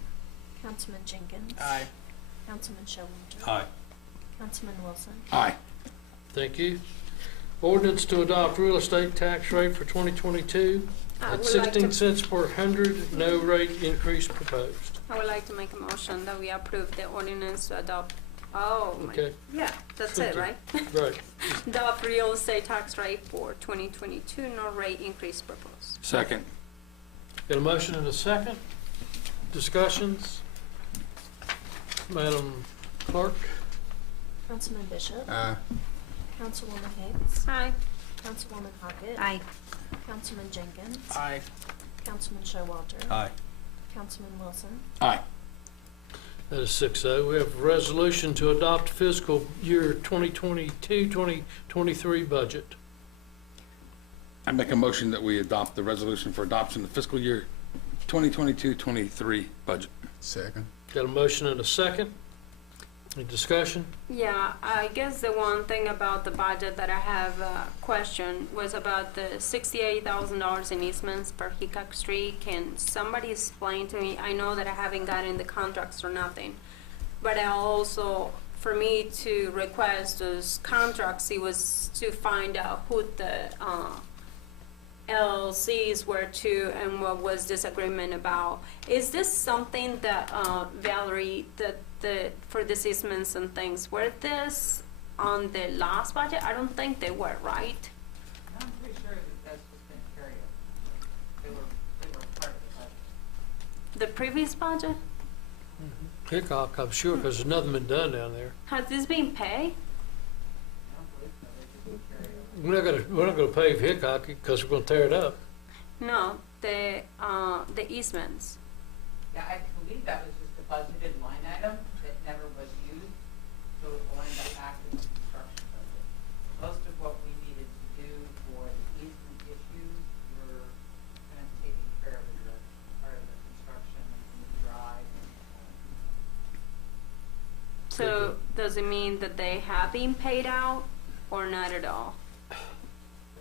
Councilman Jenkins. Aye. Councilman Showalter. Aye. Councilman Wilson. Aye. Thank you. Ordinance to adopt real estate tax rate for 2022 I at would like 16 to, cents per hundred, no rate increase proposed. I would like to make a motion that we approve the ordinance to adopt, oh, my, Okay, yeah, that's it, right? right. Adopt real estate tax rate for 2022, no rate increase proposed. Second. Got a motion and a second. Discussions? Madam Clerk? Councilman Bishop. Councilwoman Hicks. Aye. Councilwoman Hockett. Aye. Councilman Jenkins. Aye. Councilman Showalter. Aye. Councilman Wilson. Aye. That is 6-0. We have a resolution to adopt fiscal year 2022-2023 budget. I make a motion that we adopt the resolution for adoption of fiscal year 2022-23 budget. Second. Got a motion and a second. Any discussion? Yeah, I guess the one thing about the budget that I have questioned was about the $68,000 in easements per Hickok Street. Can somebody explain to me? I know that I haven't gotten the contracts or nothing, but I also, for me to request those contracts, it was to find out who the LLCs were to and what was this agreement about. Is this something that Valerie, for the easements and things, were this on the last budget? I don't think they were, right? I'm pretty sure that that's just been carried over. They were part of the budget. The previous budget? Hickok, I'm sure, because there's nothing been done down there. Has this been paid? I don't believe so, they just been carried over. We're not gonna pave Hickok because we're gonna tear it up. No, the easements. Yeah, I believe that was just a budgeted line item that never was used, so it will end up acting as construction budget. Most of what we needed to do for the easement issues were kind of taken care of as a part of the construction and the drive and So does it mean that they have been paid out or not at all? there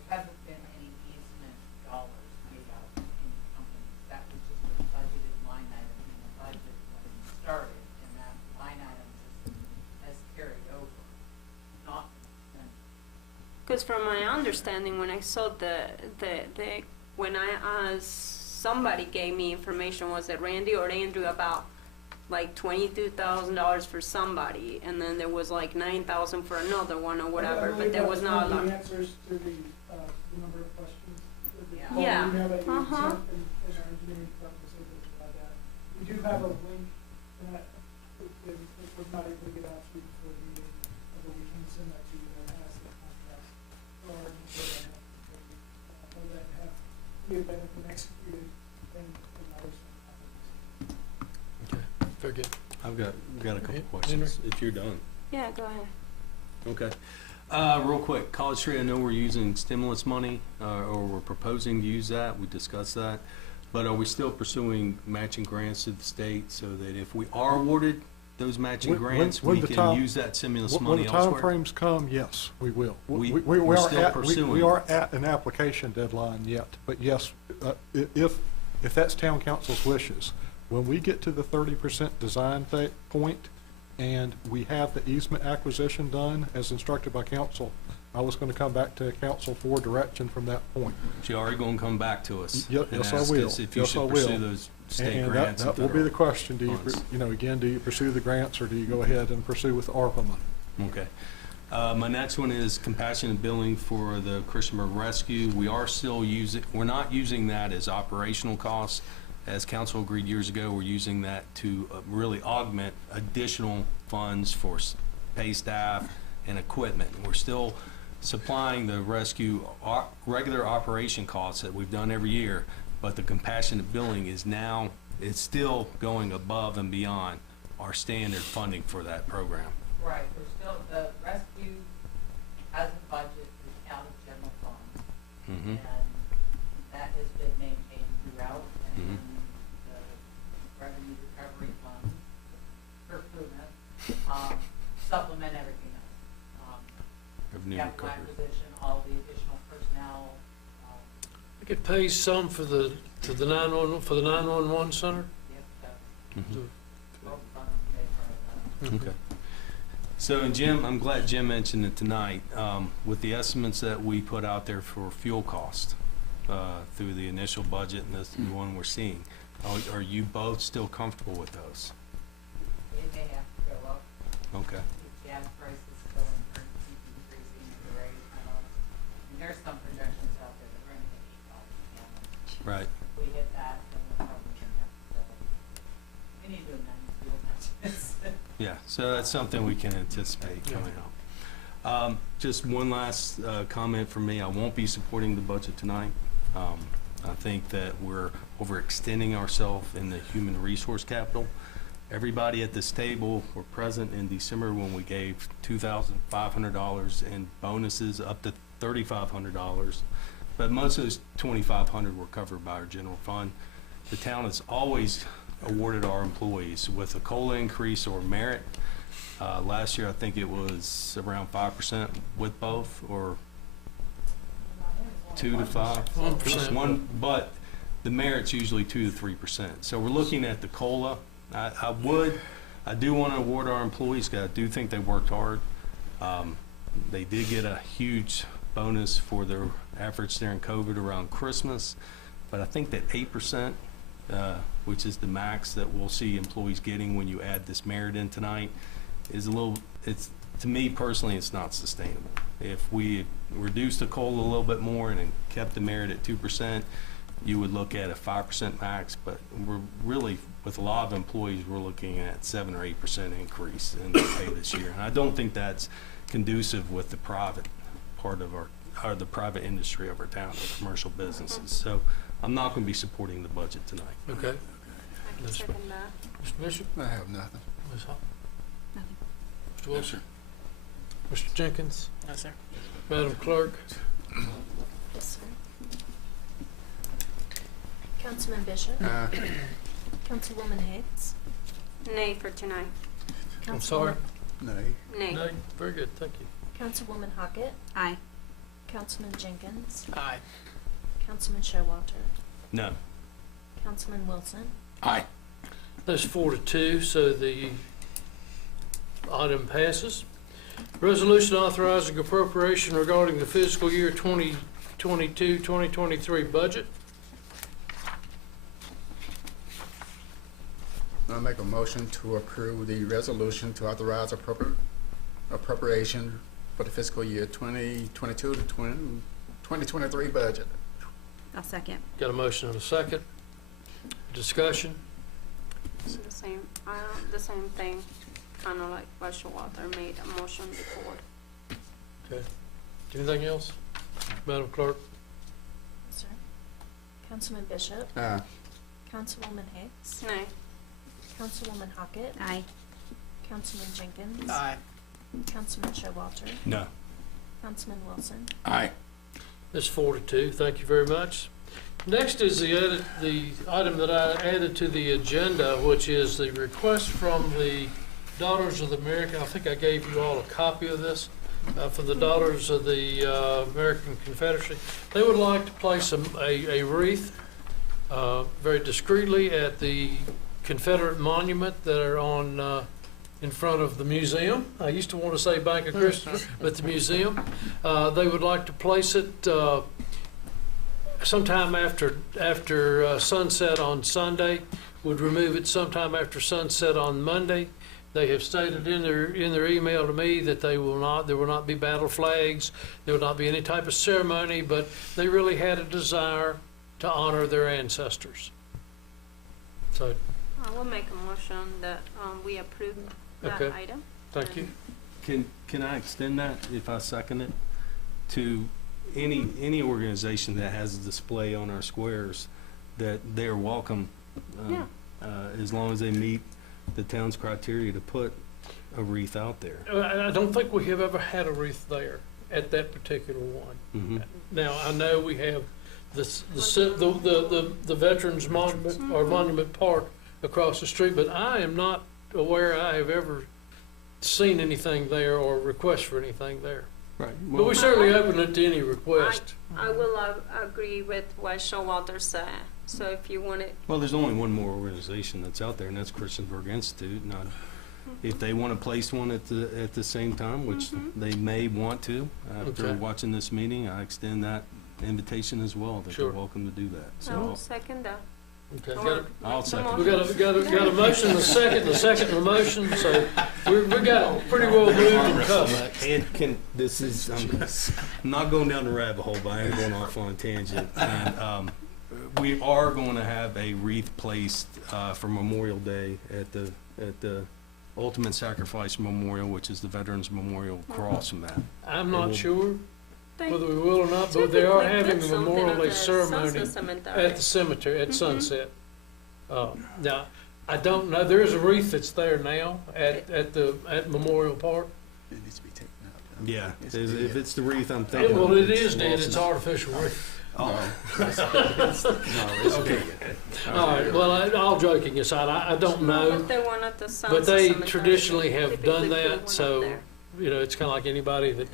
hasn't been any easement dollars paid out to any companies. That was just a budgeted line item in the budget when it started, and that line item just has carried over, not been. Because from my understanding, when I saw when I asked, somebody gave me information, was it Randy or Andrew, about like $22,000 for somebody, and then there was like $9,000 for another one or whatever, but there was not a lot. The answers to the number of questions. Yeah. We have a Uh-huh. in our engineering department was able to provide that. We do have a link, and that, it was not able to get out to you before the meeting, but we can send that to you, that has the contracts for our that have either been executed and others. Very good. I've got a couple Henry? questions, if you're done. Yeah, go ahead. Okay. Real quick, College Street, I know we're using stimulus money, or we're proposing to use that, we discussed that. But are we still pursuing matching grants to the state so that if we are awarded those matching grants, we can use that stimulus money elsewhere? When the timeframes come, yes, we will. We're still pursuing. We are at an application deadline yet, but yes, if that's town council's wishes, when we get to the 30% design point and we have the easement acquisition done as instructed by council, I was going to come back to council for direction from that point. So you're already going to come back to us Yes, and I ask will. us if you Yes, I should will. pursue those state And grants. that will be the question. Do you, again, do you pursue the grants or do you go ahead and pursue with ARPA money? Okay. My next one is compassionate billing for the Christiansburg Rescue. We're not using that as operational costs. As council agreed years ago, we're using that to really augment additional funds for pay staff and equipment. We're still supplying the rescue regular operation costs that we've done every year, but the compassionate billing is now, it's still going above and beyond our standard funding for that program. Right, there's still, the rescue has a budget that's out of general funds, Mhm. And that has been maintained throughout, and the revenue recovery fund, for FUMA, supplement everything else. Revenue Capital recovery. acquisition, all the additional personnel, I could pay some for the 911 center? yep, Mhm. both funds pay for that. Okay. So, and Jim, I'm glad Jim mentioned it tonight, with the estimates that we put out there for fuel cost, through the initial budget and this new one we're seeing. Are you both still comfortable with those? It may have to go up. Okay. If gas prices still keep increasing at the rate, and there's some projections out there that we're gonna hit $8 a gallon. Right. If we hit that, then we're probably gonna have to go. We need to amend fuel budgets. Yeah, so that's something we can anticipate coming up. Just one last comment from me. I won't be supporting the budget tonight. I think that we're overextending ourselves in the human resource capital. Everybody at this table were present in December when we gave $2,500 in bonuses up to $3,500. But most of those $2,500 were covered by our general fund. The town has always awarded our employees with a COLA increase or merit. Last year, I think it was around 5% with both, or 2 to 5. 1%. One, but the merit's usually 2 to 3%. So we're looking at the COLA. I do want to award our employees, because I do think they worked hard. They did get a huge bonus for their efforts during COVID around Christmas, but I think that 8%, which is the max that we'll see employees getting when you add this merit in tonight, is a little, to me personally, it's not sustainable. If we reduced the COLA a little bit more and then kept the merit at 2%, you would look at a 5% max, but we're really, with a lot of employees, we're looking at 7 or 8% increase in the pay this year. And I don't think that's conducive with the private part of or the private industry of our town, the commercial businesses. So I'm not going to be supporting the budget tonight. Okay. I can second that. Mr. Bishop? I have nothing. Ms. Hall? Nothing. Mr. Wilson? Mr. Jenkins? No, sir. Madam Clerk? Yes, sir. Councilman Bishop? Councilwoman Hicks? Nay for tonight. I'm sorry? Nay. Nay. No, very good, thank you. Councilwoman Hockett? Aye. Councilman Jenkins? Aye. Councilman Showalter? No. Councilman Wilson? Aye. That's 4-2, so the item passes. Resolution authorizing appropriation regarding the fiscal year 2022-2023 budget. I'll make a motion to approve the resolution to authorize appropriation for the fiscal year 2022 to 2023 budget. I'll second. Got a motion and a second. Discussion? It's the same thing, kind of like what Showalter made a motion before. Okay. Anything else? Madam Clerk? Yes, sir. Councilman Bishop? Councilwoman Hicks? Nay. Councilwoman Hockett? Aye. Councilman Jenkins? Aye. Councilman Showalter? No. Councilman Wilson? Aye. That's 4-2. Thank you very much. Next is the item that I added to the agenda, which is the request from the Daughters of America. I think I gave you all a copy of this, from the Daughters of the American Confederacy. They would like to place a wreath very discreetly at the Confederate monument that are on in front of the museum. I used to want to say Bank of Christiansburg, but the museum. They would like to place it sometime after sunset on Sunday. Would remove it sometime after sunset on Monday. They have stated in their email to me that there will not be battle flags, there will not be any type of ceremony, but they really had a desire to honor their ancestors. So, I will make a motion that we approve that Okay. item. thank you. Can I extend that, if I second it, to any organization that has a display on our squares, that they're welcome, Yeah. as long as they meet the town's criteria to put a wreath out there. I don't think we have ever had a wreath there. at that particular one. Mhm. Now, I know we have the Veterans Monument, or Monument Park across the street, but I am not aware I have ever seen anything there or request for anything there. Right. But we certainly open it to any request. I will agree with what Showalter said. So if you want it, Well, there's only one more organization that's out there, and that's Christiansburg Institute. Now, if they want to place one at the same time, which they may want to, after Okay. watching this meeting, I extend that invitation as well, that Sure. they're welcome to do that. I will So second that. Okay, Or I'll make the second. we motion. got a motion, a second, a motion, so we got pretty well moved and covered. And I'm not going down the rabbit hole, but I am going off on a tangent. And, we are going to have a wreath placed for Memorial Day at the Ultimate Sacrifice Memorial, which is the Veterans Memorial Cross mat. I'm not sure They whether we will or not, but they are typically having put the something Memorial at Day the ceremony Sunset Cemetery. at the cemetery at sunset. Now, I don't know, there is a wreath that's there now at Memorial Park. It needs to be taken out. Yeah, if it's the wreath I'm thinking. Well, of, it is dead, Lawson's. it's artificial wreath. Oh. Okay. All right, well, all joking aside, I don't know, But they want at the Sunset but they Cemetery. traditionally have Typically done put one that, up so, there. you know, it's kind of like anybody that,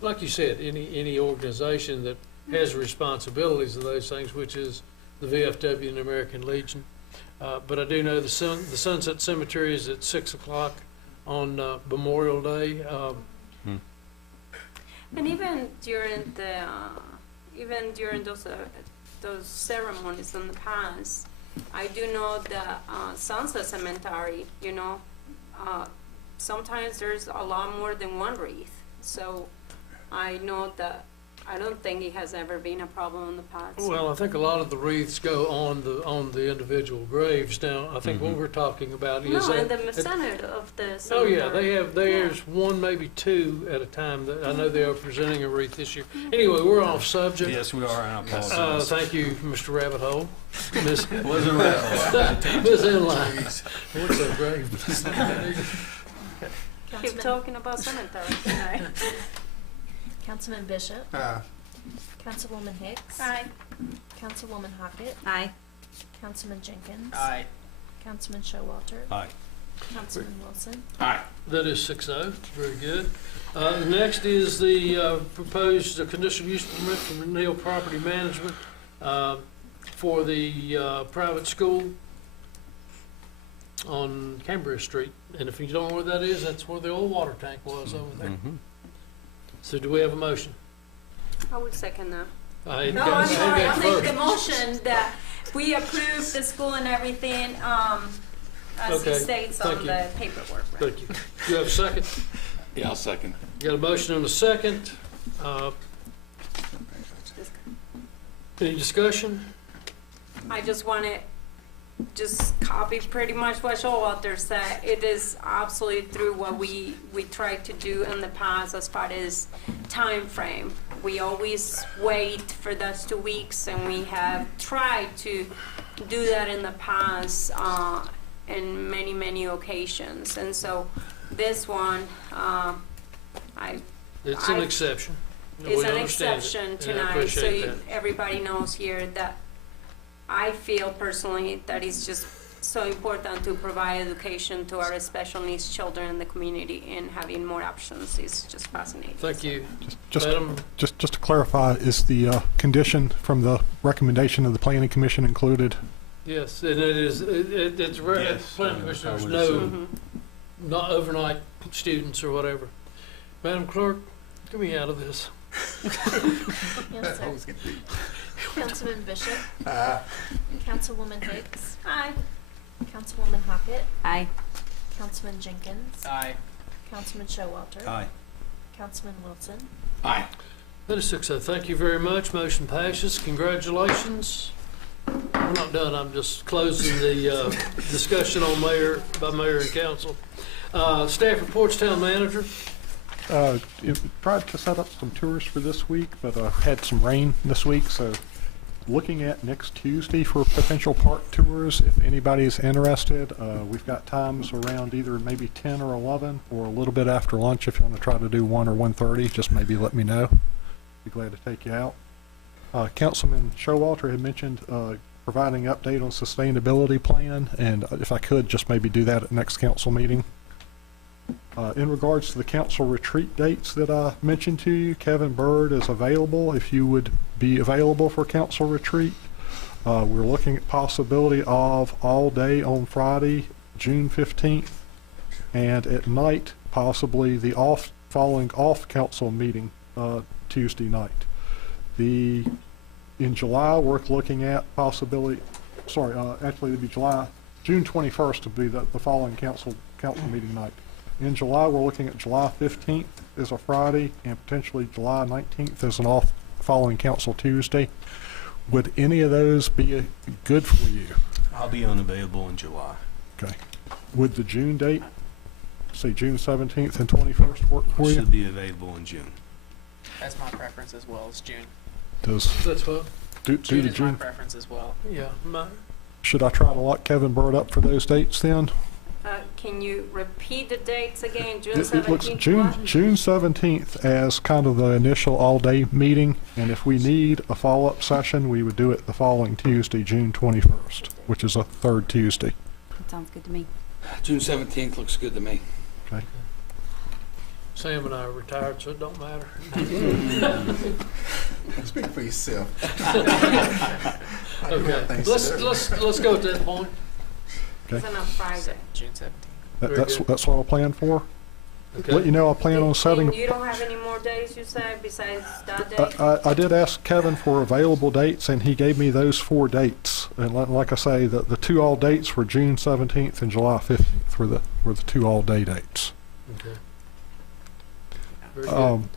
like you said, any organization that has responsibilities of those things, which is the VFW and the American Legion. But I do know the Sunset Cemetery is at 6 o'clock on Memorial Day. And even during those ceremonies in the past, I do know that Sunset Cemetery, you know, sometimes there's a lot more than one wreath. So I know that I don't think it has ever been a problem in the past. Well, I think a lot of the wreaths go on the individual graves. Now, I think what we're talking about is no, in that. the center of the Oh, cemetery. yeah, there's one, maybe two at a time. That I know they are presenting a wreath this year. Anyway, we're off subject. Yes, we are, and I apologize. Thank you, Mr. Rabbit Hole. Miss Wasn't rabbit hole. Miss Inline. What's that grave? Keep talking about cemeteries. Councilman Bishop. Councilwoman Hicks. Aye. Councilwoman Hockett. Aye. Councilman Jenkins. Aye. Councilman Showalter. Aye. Councilman Wilson. That is 6-0. Very good. Next is the proposed conditional use permit from Neal Property Management for the private school on Cambria Street. And if you don't know where that is, that's where the old water tank was over there. So do we have a motion? I would second that. I No, I'm sorry, I'll make the motion that we approve the school and everything, as Okay, it states thank on you. the paperwork. Thank you. Do you have a second? Yeah, I'll second. You got a motion and a second. Any discussion? I just want to just copy pretty much what Showalter said. It is absolutely through what we tried to do in the past as far as time frame. We always wait for those 2 weeks, and we have tried to do that in the past in many occasions. And so this one, It's an exception. it's We an understand it, exception and I tonight, so appreciate that. everybody knows here that I feel personally that it's just so important to provide education to our special needs children in the community, and having more options is just fascinating. Thank you. Just, Madam, just to clarify, is the condition from the recommendation of the planning commission included? yes, and it is, it's rare, Yes, planning I commission, there's would no, assume. not overnight students or whatever. Madam Clerk, get me out of this. Yes, sir. Councilman Bishop. Councilwoman Hicks. Aye. Councilwoman Hockett. Aye. Councilman Jenkins. Aye. Councilman Showalter. Aye. Councilman Wilson. Aye. That is 6-0. Thank you very much. Motion passes. Congratulations. We're not done. I'm just closing the discussion on mayor and council. Staff reports, town manager. Tried to set up some tours for this week, but had some rain this week, so looking at next Tuesday for potential park tours. If anybody's interested, we've got times around either maybe 10 or 11 or a little bit after lunch. If you want to try to do 1 or 1:30, just maybe let me know. Be glad to take you out. Councilman Showalter had mentioned providing an update on sustainability plan, and if I could, just maybe do that at next council meeting. In regards to the council retreat dates that I mentioned to you, Kevin Bird is available if you would be available for council retreat. We're looking at possibility of all day on Friday, June 15th, and at night, possibly the following off council meeting Tuesday night. In July, we're looking at possibility, actually it'd be June 21st would be the following council meeting night. In July, we're looking at July 15th as a Friday and potentially July 19th as an off following council Tuesday. Would any of those be good for you? I'll be unavailable in July. Okay. Would the June date, say June 17th and 21st, work for you? Should be available in June. That's my preference as well as June. That's what? Do June the is my June. preference as well. Yeah. Should I try to lock Kevin Bird up for those dates then? Can you repeat the dates again? June It looks 17th? June 17th as kind of the initial all-day meeting, and if we need a follow-up session, we would do it the following Tuesday, June 21st, which is a third Tuesday. That sounds good to me. June 17th looks good to me. Okay. Sam and I are retired, so it don't matter. Speak for yourself. Okay, let's go at that point. Okay. It's on a Friday. June 17th. That's what I'll plan for. Okay. Let you know I plan on setting. And you don't have any more days, you said, besides that day? I did ask Kevin for available dates, and he gave me those 4 dates. And like I say, the 2 all dates were June 17th and July 15th were the 2 all day dates. Okay. Very good.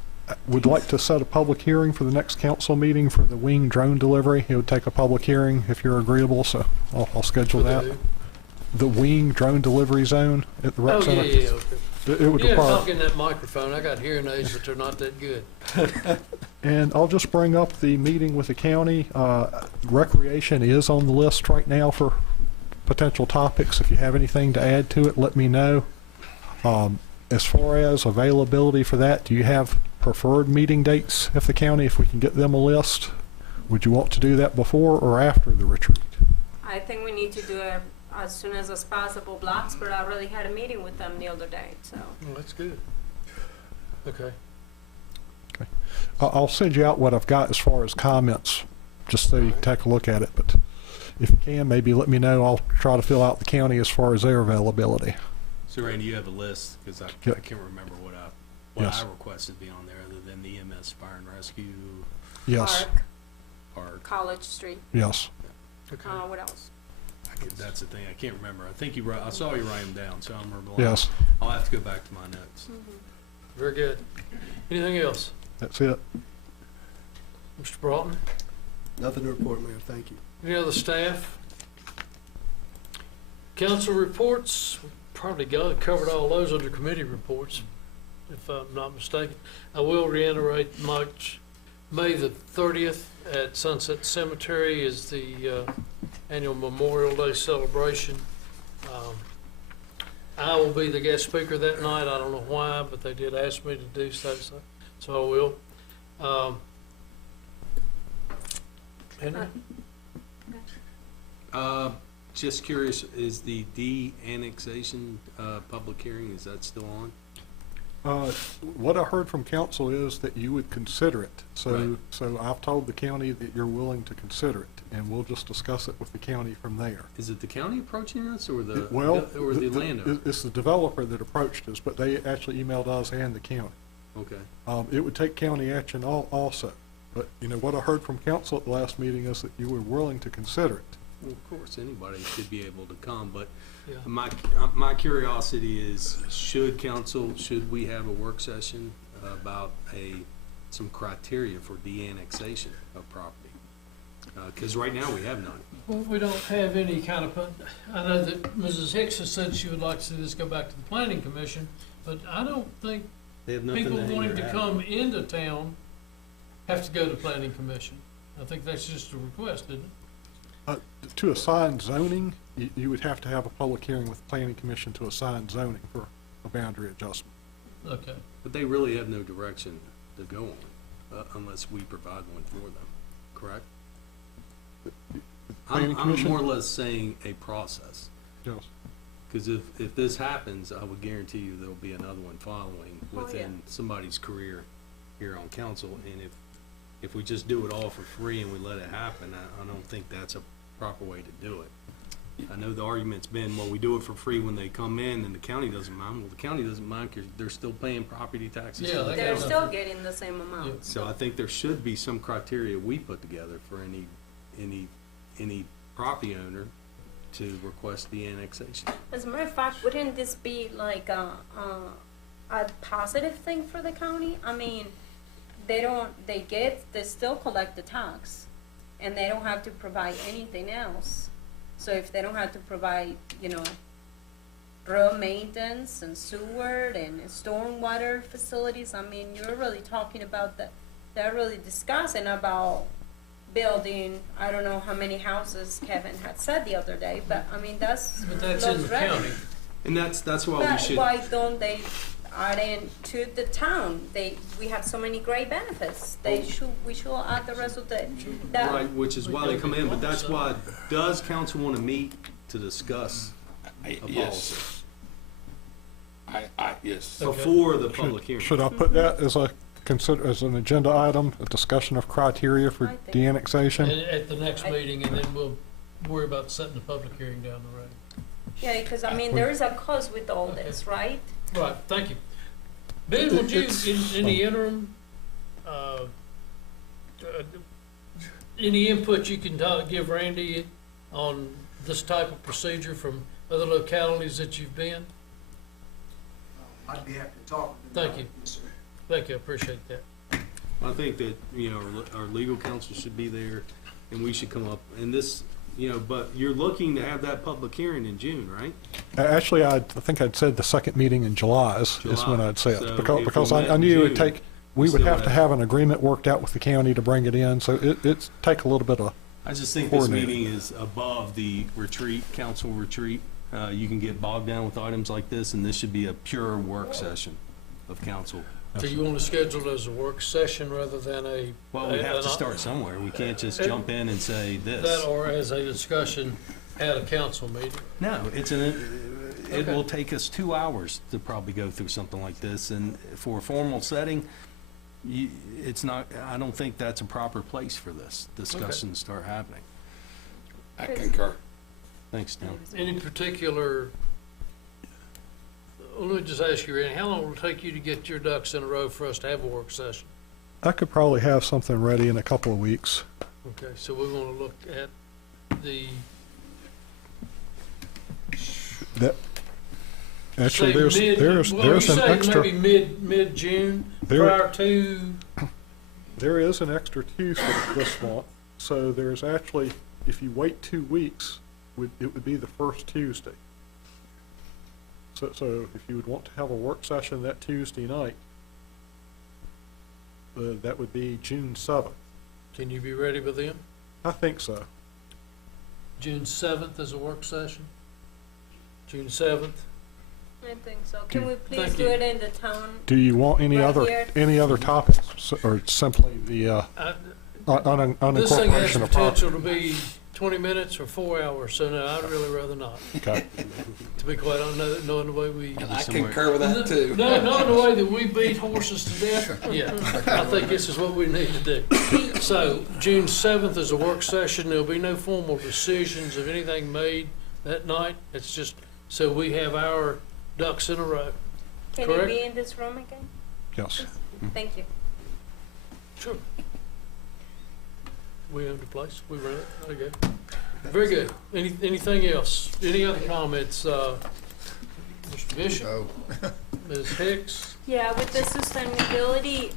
Would like to set a public hearing for the next council meeting for the wing drone delivery. It would take a public hearing if you're agreeable, so I'll schedule that. The wing drone delivery zone at the rec center. Yeah, okay. It would Yeah, require. talk in that microphone. I got hearing aids, but they're not that good. And I'll just bring up the meeting with the county. Recreation is on the list right now for potential topics. If you have anything to add to it, let me know. As far as availability for that, do you have preferred meeting dates if we can get them a list? Would you want to do that before or after the retreat? I think we need to do it as soon as possible. Blacksburg, I already had a meeting with them the other day, so. Well, that's good. Okay. Okay. I'll send you out what I've got as far as comments, just so you can take a look at it. But if you can, maybe let me know. I'll try to fill out the county as far as their availability. So Randy, you have a list, because I Yep. can't remember what Yes. I requested be on there other than the EMS Fire and Rescue. Yes. Park. College Street. Yes. Okay. What else? That's the thing, I can't remember. I think I saw you write them down, so I'm remembering. Yes. I'll have to go back to my notes. Very good. Anything else? That's it. Mr. Broughton? Nothing to report, Mayor. Thank you. Any other staff? Council reports, we probably covered all those under committee reports, if I'm not mistaken. I will reiterate, May the 30th at Sunset Cemetery is the annual Memorial Day celebration. I will be the guest speaker that night. I don't know why, but they did ask me to do so I will. Henry? Just curious, is the de-annexation public hearing, is that still on? What I heard from council is that you would consider it. Right. So I've told the county that you're willing to consider it, and we'll just discuss it with the county from there. Is it the county approaching us or the landowner? It's the developer that approached us, but they actually emailed us and the county. Okay. It would take county action also. But, what I heard from council at the last meeting is that you were willing to consider it. Well, of course, anybody should be able to come, but Yeah. my curiosity is, should we have a work session about some criteria for de-annexation of property? Because right now we have none. Well, we don't have any kind of, I know that Mrs. Hicks has said she would like to see this go back to the planning commission, but I don't think They have nothing people to hang wanting their to hat come on. into town have to go to planning commission. I think that's just a request, isn't it? To assign zoning, you would have to have a public hearing with the planning commission to assign zoning for a boundary adjustment. Okay. But they really have no direction to go on, unless we provide one for them, correct? Planning I'm commission? more or less saying a process. Yes. Because if this happens, I would guarantee you there'll be another one following within somebody's career here on council. And if we just do it all for free and we let it happen, I don't think that's a proper way to do it. I know the argument's been, well, we do it for free when they come in and the county doesn't mind. Well, the county doesn't mind because they're still paying property taxes. Yeah, They're still getting the same amount. So I think there should be some criteria we put together for any property owner to request the annexation. As a matter of fact, wouldn't this be like a positive thing for the county? I mean, they still collect the tax, and they don't have to provide anything else. So if they don't have to provide, road maintenance and sewer and stormwater facilities, I mean, you're really talking about that. They're really discussing about building, I don't know how many houses Kevin had said the other day, but I mean, that's in the county. And that's why we But should. why don't they add in to the town? We have so many great benefits. We should add the rest of that. Right, which is why they come in, but that's why, does council want to meet to discuss a policy? Yes. Yes. Before the public hearing. Should I put that as as an agenda item, a discussion of criteria for de-annexation? At the next meeting, and then we'll worry about setting the public hearing down the road. Yeah, because I mean, there is a cost with all this, right? Right, thank you. Ben, would you, in the interim, any input you can give Randy on this type of procedure from other localities that you've been? I'd be happy to talk. Thank you. Thank you, I appreciate that. I think that, our legal counsel should be there, and we should come up, and this, but you're looking to have that public hearing in June, right? Actually, I think I'd said the second meeting in July is when I'd said, So because if we I knew it would June, take, we would still have to have an agreement worked out with the county to bring it in, so it's take a little bit of I just think this coordinating. meeting is above the council retreat. You can get bogged down with items like this, and this should be a pure work session of council. So you want to schedule it as a work session rather than a... Well, we have to start somewhere. We can't just jump in and say this. That or as a discussion at a council meeting? No, it will take us 2 hours to probably go through something like this, and for a formal setting, it's not, I don't think that's a proper place for this discussion to start happening. I concur. Thanks, Tim. Any particular, let me just ask you, Randy, how long will it take you to get your ducks in a row for us to have a work session? I could probably have something ready in a couple of weeks. Okay, so we want to look at the... Actually, say there's an extra. Maybe mid-June, prior to... There is an extra Tuesday this month, so there's actually, if you wait 2 weeks, it would be the first Tuesday. So if you would want to have a work session that Tuesday night, that would be June 7th. Can you be ready by then? I think so. June 7th is a work session? June 7th? I think so. Can we please Thank do you. it in the town? Do you want any Right other here. topics, or simply the This thing has unincorporation of potential property? to be 20 minutes or 4 hours, so no, I'd really rather not. Okay. To be quite honest, knowing the way we... I concur with that too. No, not in the way that we beat horses to death. Yeah, I think this is what we need to do. So, June 7th is a work session. There'll be no formal decisions of anything made that night. It's just so we have our ducks in a row. Can Correct? you be in this room again? Yes. Thank you. Sure. We own the place. We run it. There you go. Very good. Anything else? Any other comments? Mr. Bishop? No. Ms. Hicks? Yeah, with the sustainability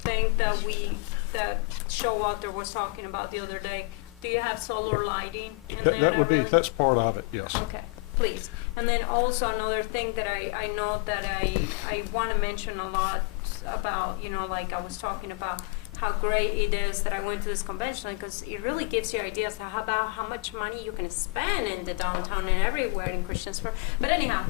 thing that Showalter was talking about the other day, do you have solar lighting in there? That would be, already? that's part of it, yes. Okay, please. And then also another thing that I know that I want to mention a lot about, like I was talking about, how great it is that I went to this convention, because it really gives you ideas about how much money you can spend in the downtown and everywhere in Christiansburg. But anyhow,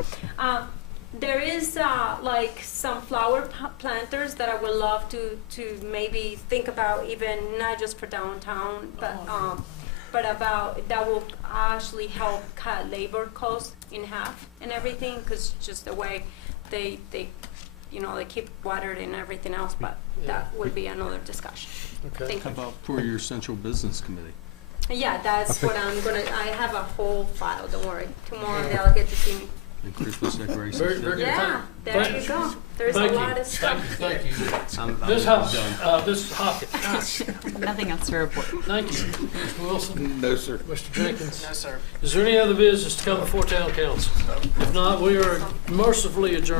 there is like some flower planters that I would love to maybe think about, even not just for downtown, but about that will actually help cut labor costs in half and everything, because just the way they keep watered and everything else, but that would be another discussion. Okay. Thank How you. about for your central business committee? Yeah, that's what I have a whole file, don't worry. Tomorrow they'll get to see me. And Christmas decorations? Very good. Yeah, there you go. There's a lot of stuff. Thank you. I'm This done. House, this Hockett. Nothing else to report. Thank you. Mr. Wilson? No, sir. Mr. Jenkins? No, sir. Is there any other business to come before town council? If not, we are mercifully adjourned.